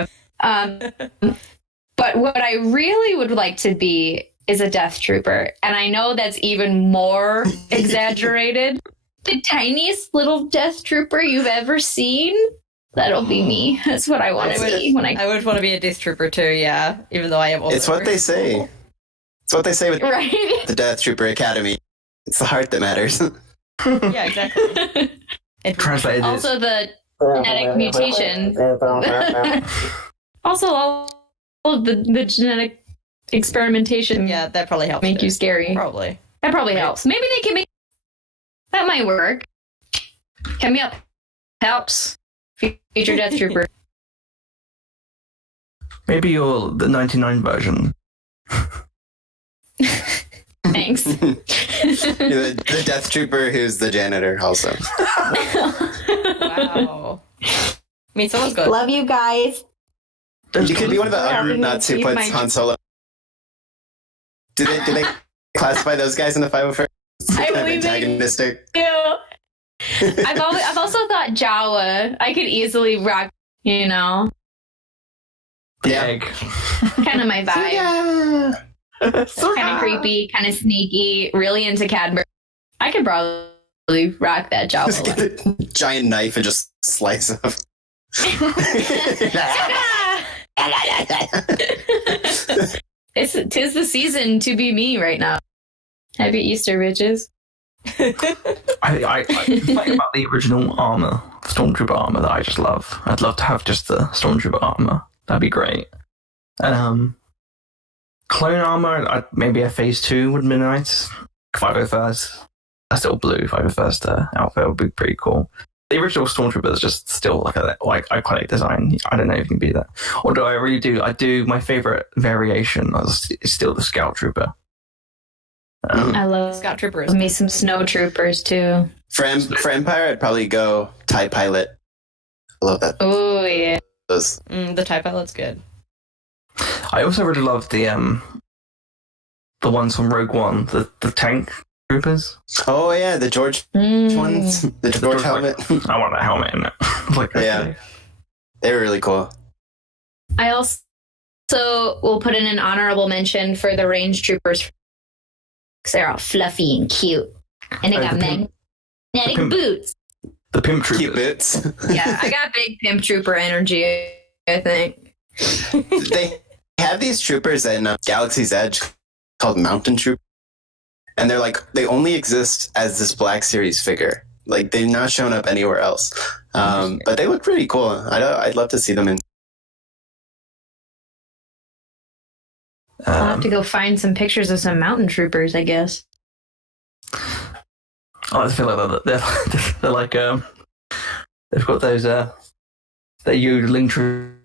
but what I really would like to be is a Death Trooper. And I know that's even more exaggerated. The tiniest little Death Trooper you've ever seen, that'll be me. That's what I want to be. I would want to be a Death Trooper too, yeah. Even though I am also. It's what they say. It's what they say with the Death Trooper Academy. It's the heart that matters. Yeah, exactly. Translated. Also the genetic mutation. Also all of the genetic experimentation. Yeah, that probably helps. Make you scary. Probably. That probably helps. Maybe they can make that might work. Hit me up. Helps. Future Death Trooper. Maybe you're the 99 version. Thanks. the Death Trooper who's the janitor also. Wow. I mean, someone's good. Love you guys. You could be one of the Argonauts who puts Han Solo. Do they classify those guys in the 501st? I believe antagonistic. I've also thought Jawa. I could easily rock, The egg. kind of my vibe. Yeah. Kind of creepy, kind of sneaky, really into Cadbury. I could probably rock that Jawa. Just get the giant knife and just slice up. Tis the season to be me right now. Happy Easter, bitches. I think about the original armor, Stormtrooper armor, that I just love. I'd love to have just the Stormtrooper armor. That'd be great. And clone armor, maybe a phase 2 would be nice. 501st, a still blue 501st outfit would be pretty cool. The original Stormtrooper is just still like iconic design. I don't know if you can beat that. Although I do my favorite variation is still the Scout Trooper. I love Scout Troopers. me some snow troopers too. For Empire, I'd probably go TIE Pilot. I love that. Oh yeah. The TIE Pilot's good. I also really love the the ones from Rogue One, the tank troopers. Oh yeah, the George ones, the George helmet. Like, I want that helmet in it. Like, okay. Yeah, they were really cool. I also will put in an honorable mention for the range troopers because they're all fluffy and cute, and they got magnetic boots. The pimp troopers. Cute boots. Yeah, I got big pimp trooper energy, I think. They have these troopers in Galaxy's Edge called Mountain Troop, and they're like, they only exist as this Black Series figure. Like, they've not shown up anywhere else. But they look pretty cool. I'd love to see them in. I'll have to go find some pictures of some mountain troopers, I guess. I feel like they're like they've got those they're yodeling troopers.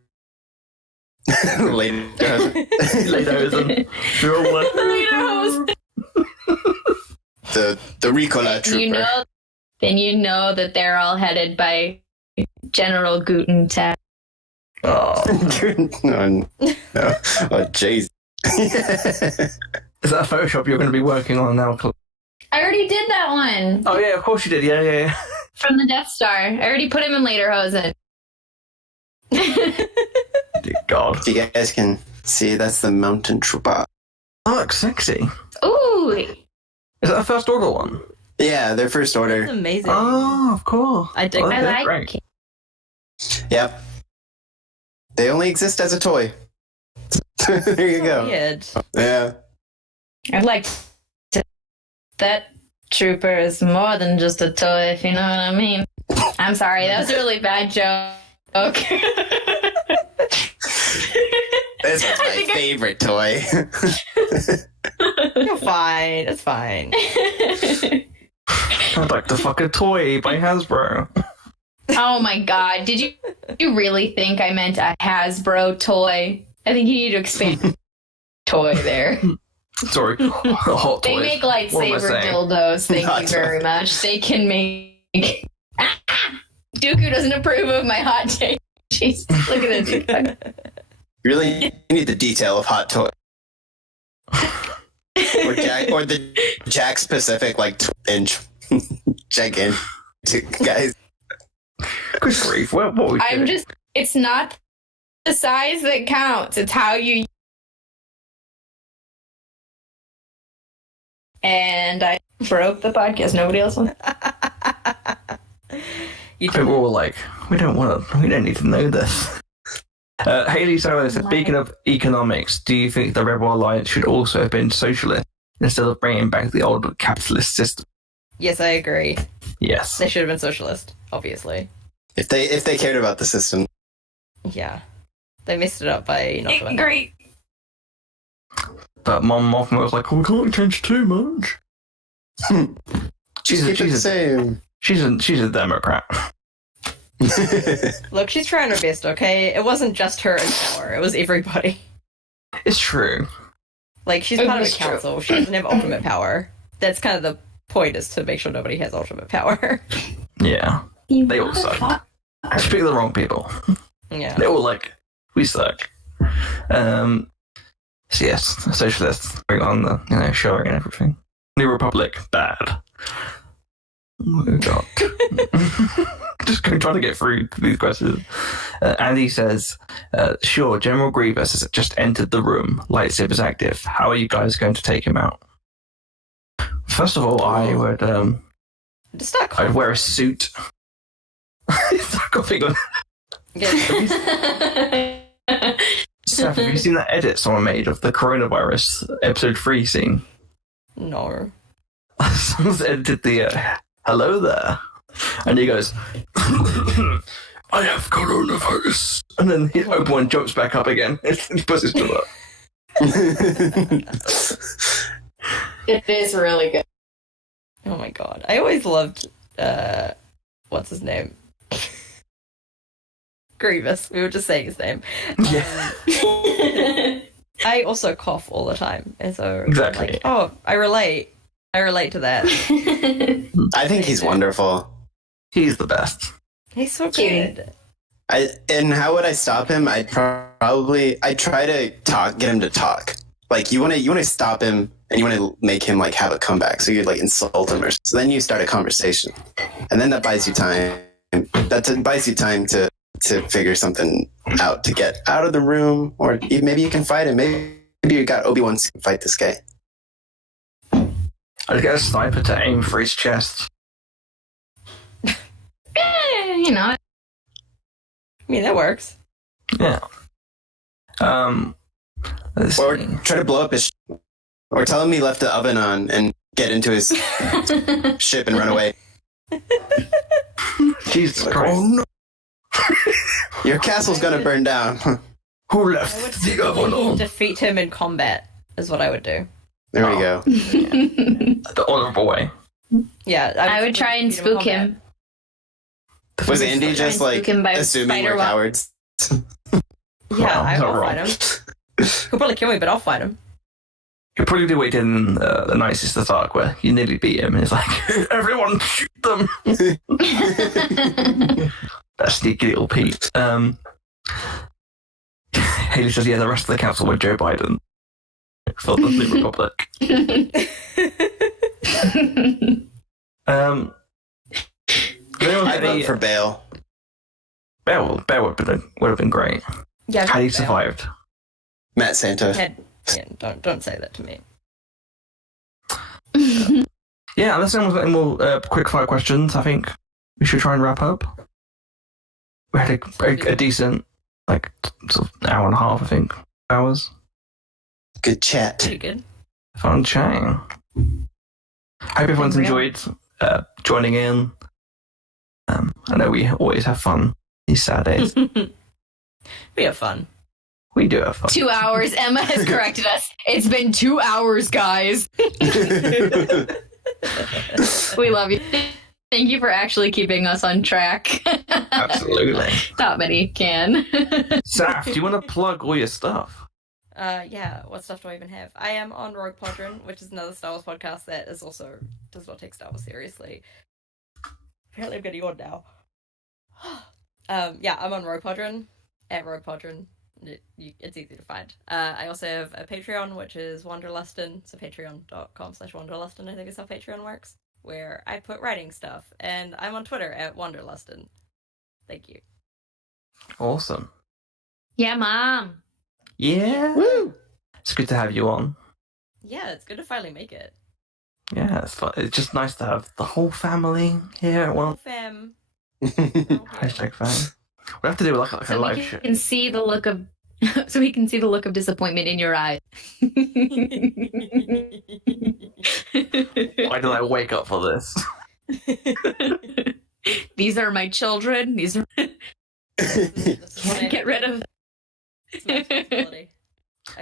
Lados and they're all like the Ricola trooper. You know that they're all headed by General Guten Tag. Oh, no. Oh, jeez. Is that a Photoshop you're going to be working on now? I already did that one. Oh yeah, of course you did. Yeah. From the Death Star. I already put him in Lederhosen. Dear God. If you guys can see, that's the Mountain Trooper. Oh, looks sexy. Ooh. Is that a First Order one? Yeah, their First Order. That's amazing. Oh, of course. I dig I like great. it. Yep. They only exist as a toy. There you go. Weird. Yeah. I'd like to. That trooper is more than just a toy, if you know what I mean. I'm sorry, that was a really bad joke. This was my favorite toy. You're fine. It's fine. I'd like to fuck a toy by Hasbro. Oh my god, did you really think I meant a Hasbro toy? I think you need to expand toy there. Sorry, hot They toys. make What am I lightsaber saying? dildos, thank Hot you very much. They can make... Dooku doesn't approve of my hot take. Jeez, look at this. Really need the detail of hot toy. Or the Jack Specific, like, inch. Gigantic, guys. Good grief, what were we doing? It's not the size that counts, it's how you... And I broke the podcast. Nobody else wants. We're all like, we don't need to know this. Haley Solo said, speaking of economics, do you think the Rebel Alliance should also have been socialist instead of bringing back the old capitalist system? Yes, I agree. Yes. They should have been socialist, obviously. If they cared about the system. Yeah. They messed it up by not doing Great. But Mom Mothma was like, oh, we can't change too much. She's a Democrat. Look, she's trying her best, okay? It wasn't just her in power, it was everybody. It's true. Like, she's part of a council, she doesn't have ultimate power. That's kind of the point, is to make sure nobody has ultimate power. Yeah. They all suck. Speak of the wrong people. Yeah. They're all like, we suck. So yes, socialists bring on the showing and everything. New Republic, bad. Oh god. Just trying to get through these questions. Andy says, sure, General Grievous has just entered the room. Lightsabers active. How are you guys going to take him out? First of all, I would I'd wear a suit. Start coughing on. Saf, have you seen that edit someone made of the coronavirus episode 3 scene? No. Someone's edited the hello there, and he goes, I have coronavirus, and then his Obi-Wan jumps back up again. He puts his jaw up. It is really good. Oh my god. I always loved, what's his name? Grievous. We were just saying his name. Yeah. I also cough all the time, and so Exactly. like, oh, I relate to that. I think he's wonderful. He's the best. He's so Cute. good. And how would I stop him? I'd try to get him to talk. Like, you want to stop him and you want to make him like have a comeback. So you like insult him, or so then you start a conversation, and then that buys you time. That buys you time to figure something out to get out of the room, or maybe you can fight him. Maybe you got Obi-Wan to fight this guy. I'd get a sniper to aim for his chest. You know. I mean, that works. Yeah. Let's Or see. try to blow up his or tell him he left the oven on and get into his ship and run away. Jesus Like, Christ. oh no. Your castle's gonna burn down. Who I would left the oven simply on? defeat him in combat, is what I would do. There we go. The honorable way. Yeah, I would try and defeat him in spook combat. him. Was Andy just Try and like spook him by assuming spider we're web. cowards? Yeah, Well, I'll not fight wrong. him. He'll probably kill me, but I'll fight him. He'll probably do what he did in the Night Sisters arc, where you nearly beat him, and it's like, everyone shoot them! That sneaky little Pete. Haley says, yeah, the rest of the council were Joe Biden for the New Republic. Anyone I got vote any- for Bale. Bear would have been great. Yeah, Had he I'll- survived. Matt Santa. Yeah, don't say that to me. Yeah, unless anyone's got any more quick fire questions, I think we should try and wrap up. We had a decent, like, sort of hour and a half, I think. Hours. Good chat. Pretty good. Fun chatting. Hope everyone's Unreal. enjoyed joining in. I know we always have fun these Saturdays. We have fun. We do have fun. 2 hours. Emma has corrected us. It's been 2 hours, guys. We love you. Thank you for actually keeping us on track. Absolutely. Not many can. Saf, do you want to plug all your stuff? Yeah, what stuff do I even have? I am on Rogue Podron, which is another Star Wars podcast that is also does not take Star Wars seriously. Apparently I'm getting on now. Yeah, I'm on Rogue Podron, at Rogue Podron. It's easy to find. I also have a Patreon, which is Wanderlustin, so patreon.com/Wanderlustin, I think is how Patreon works, where I put writing stuff, and I'm on Twitter at Wanderlustin. Thank you. Awesome. Yeah, Mom. Yeah. Woo! It's good to have you on. Yeah, it's good to finally make it. Yeah, it's fun. It's just nice to have the whole family here at Well, one. fam. Hashtag fam. We have to do like a So live we show. can see the look of so we can see the look of disappointment in your eyes. Why did I wake up for this? These are my children. These are can't get rid of. It's my responsibility.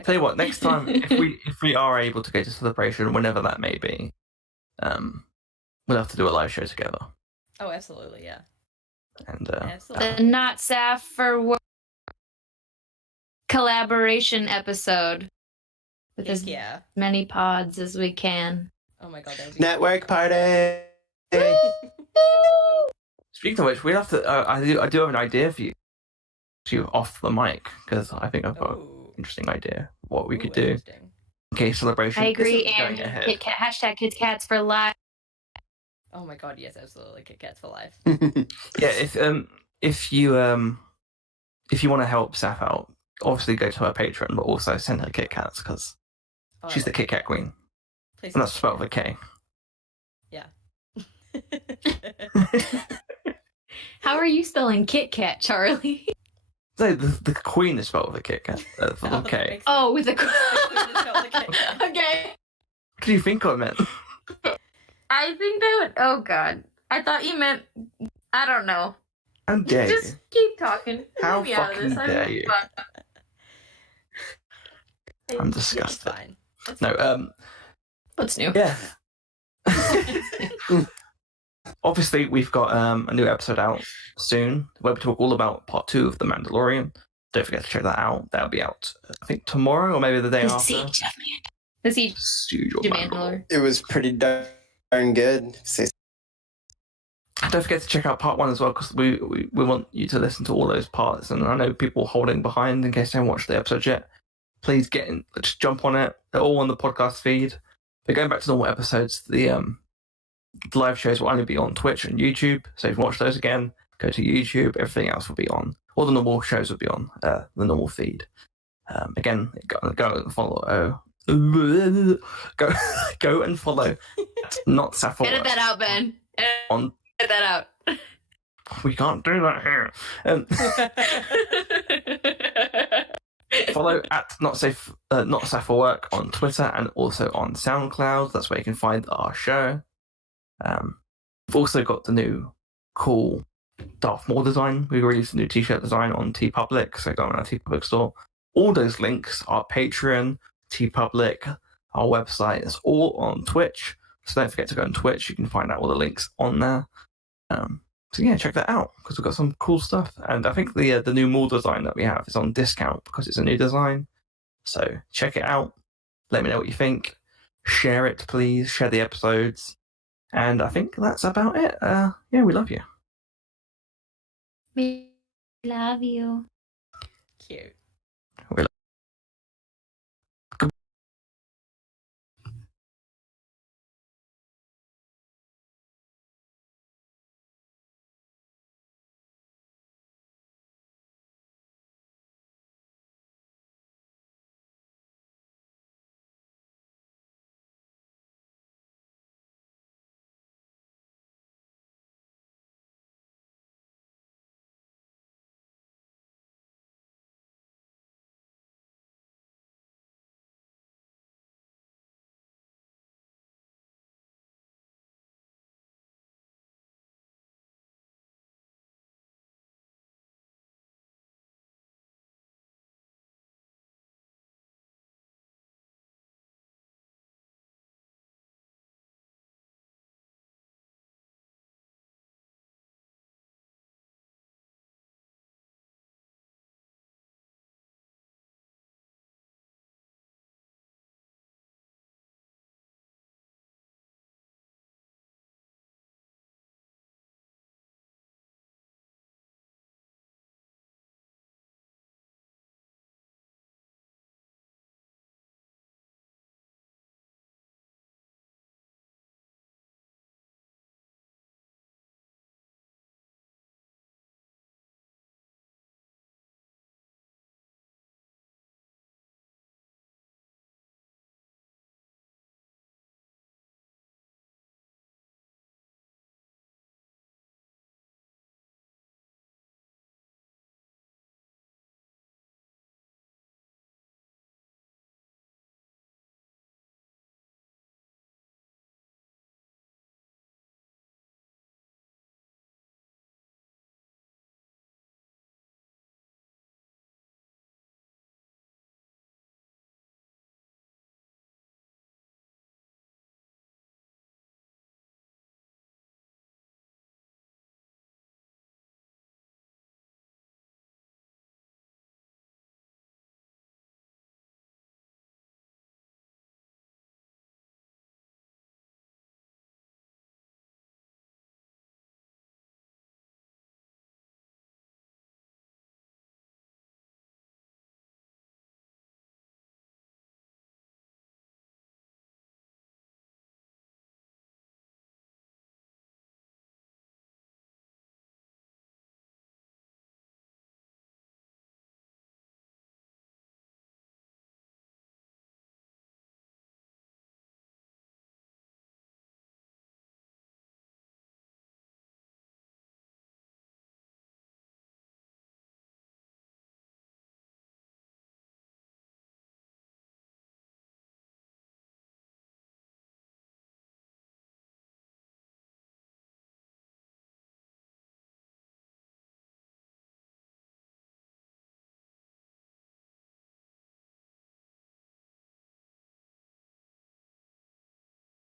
Tell you what, next time if we are able to go to celebration, whenever that may be, we'll have to do a live show together. Oh, absolutely, yeah. And Absolutely. The Not Saf For Work collaboration episode with as Yeah. many pods as we can. Oh my god, that would be Network party. speaking of which, we'll have to. I do have an idea for you off the mic, because I think I've got an Ooh. interesting idea of what we could do. Interesting. Okay, celebration. I agree. This is going And ahead. Kit Kat, hashtag Kit Kats for life. Oh my god, yes, absolutely. Kit Kats for life. Yeah, if you want to help Saf out, obviously go to her Patreon, but also send her Kit Kats, because Oh, I she's the love Kit Kat queen, Please and that's send spelled with a K. Yeah. How are you spelling Kit Kat, Charlie? No, the queen is spelled with a Kit Kat. For the Oh, that K. makes Oh, with a spelled with a K. okay. What do you think I meant? I think they would. Oh God, I thought you meant. I don't know. How dare you? Just keep talking. How Leave me out of this. fucking dare you. I'm It's disgusted. fine. It's No, fine. What's new? yeah. Obviously, we've got a new episode out soon, where we talk all about part 2 of The Mandalorian. Don't forget to check that out. That'll be out, I think, tomorrow or maybe the day The after. Siege of Mandalore. The Siege Siege of of Mandalore. Mandalore. It was pretty darn good. Don't forget to check out part 1 as well, because we want you to listen to all those parts. And I know people holding behind in case they haven't watched the episode yet. Please just jump on it. They're all on the podcast feed. But going back to normal episodes, the live shows will only be on Twitch and YouTube. So if you watch those again, go to YouTube. Everything else will be on. All the normal shows will be on the normal feed. Again, go and follow. Go and follow. Not Saf For Work. Edit that out, Ben. On Edit that out. we can't do that here. Follow at Not Saf For Work on Twitter and also on Soundcloud. That's where you can find our show. We've also got the new cool Darth Maul design. We released a new t-shirt design on TeePublic, so go on our TeePublic store. All those links are Patreon, TeePublic, our website. It's all on Twitch. So don't forget to go on Twitch. You can find out all the links on there. So yeah, check that out because we've got some cool stuff. And I think the new Maul design that we have is on discount because it's a new design. So check it out. Let me know what you think. Share it, please. Share the episodes. And I think that's about it. Yeah, we love you. We love you. Cute.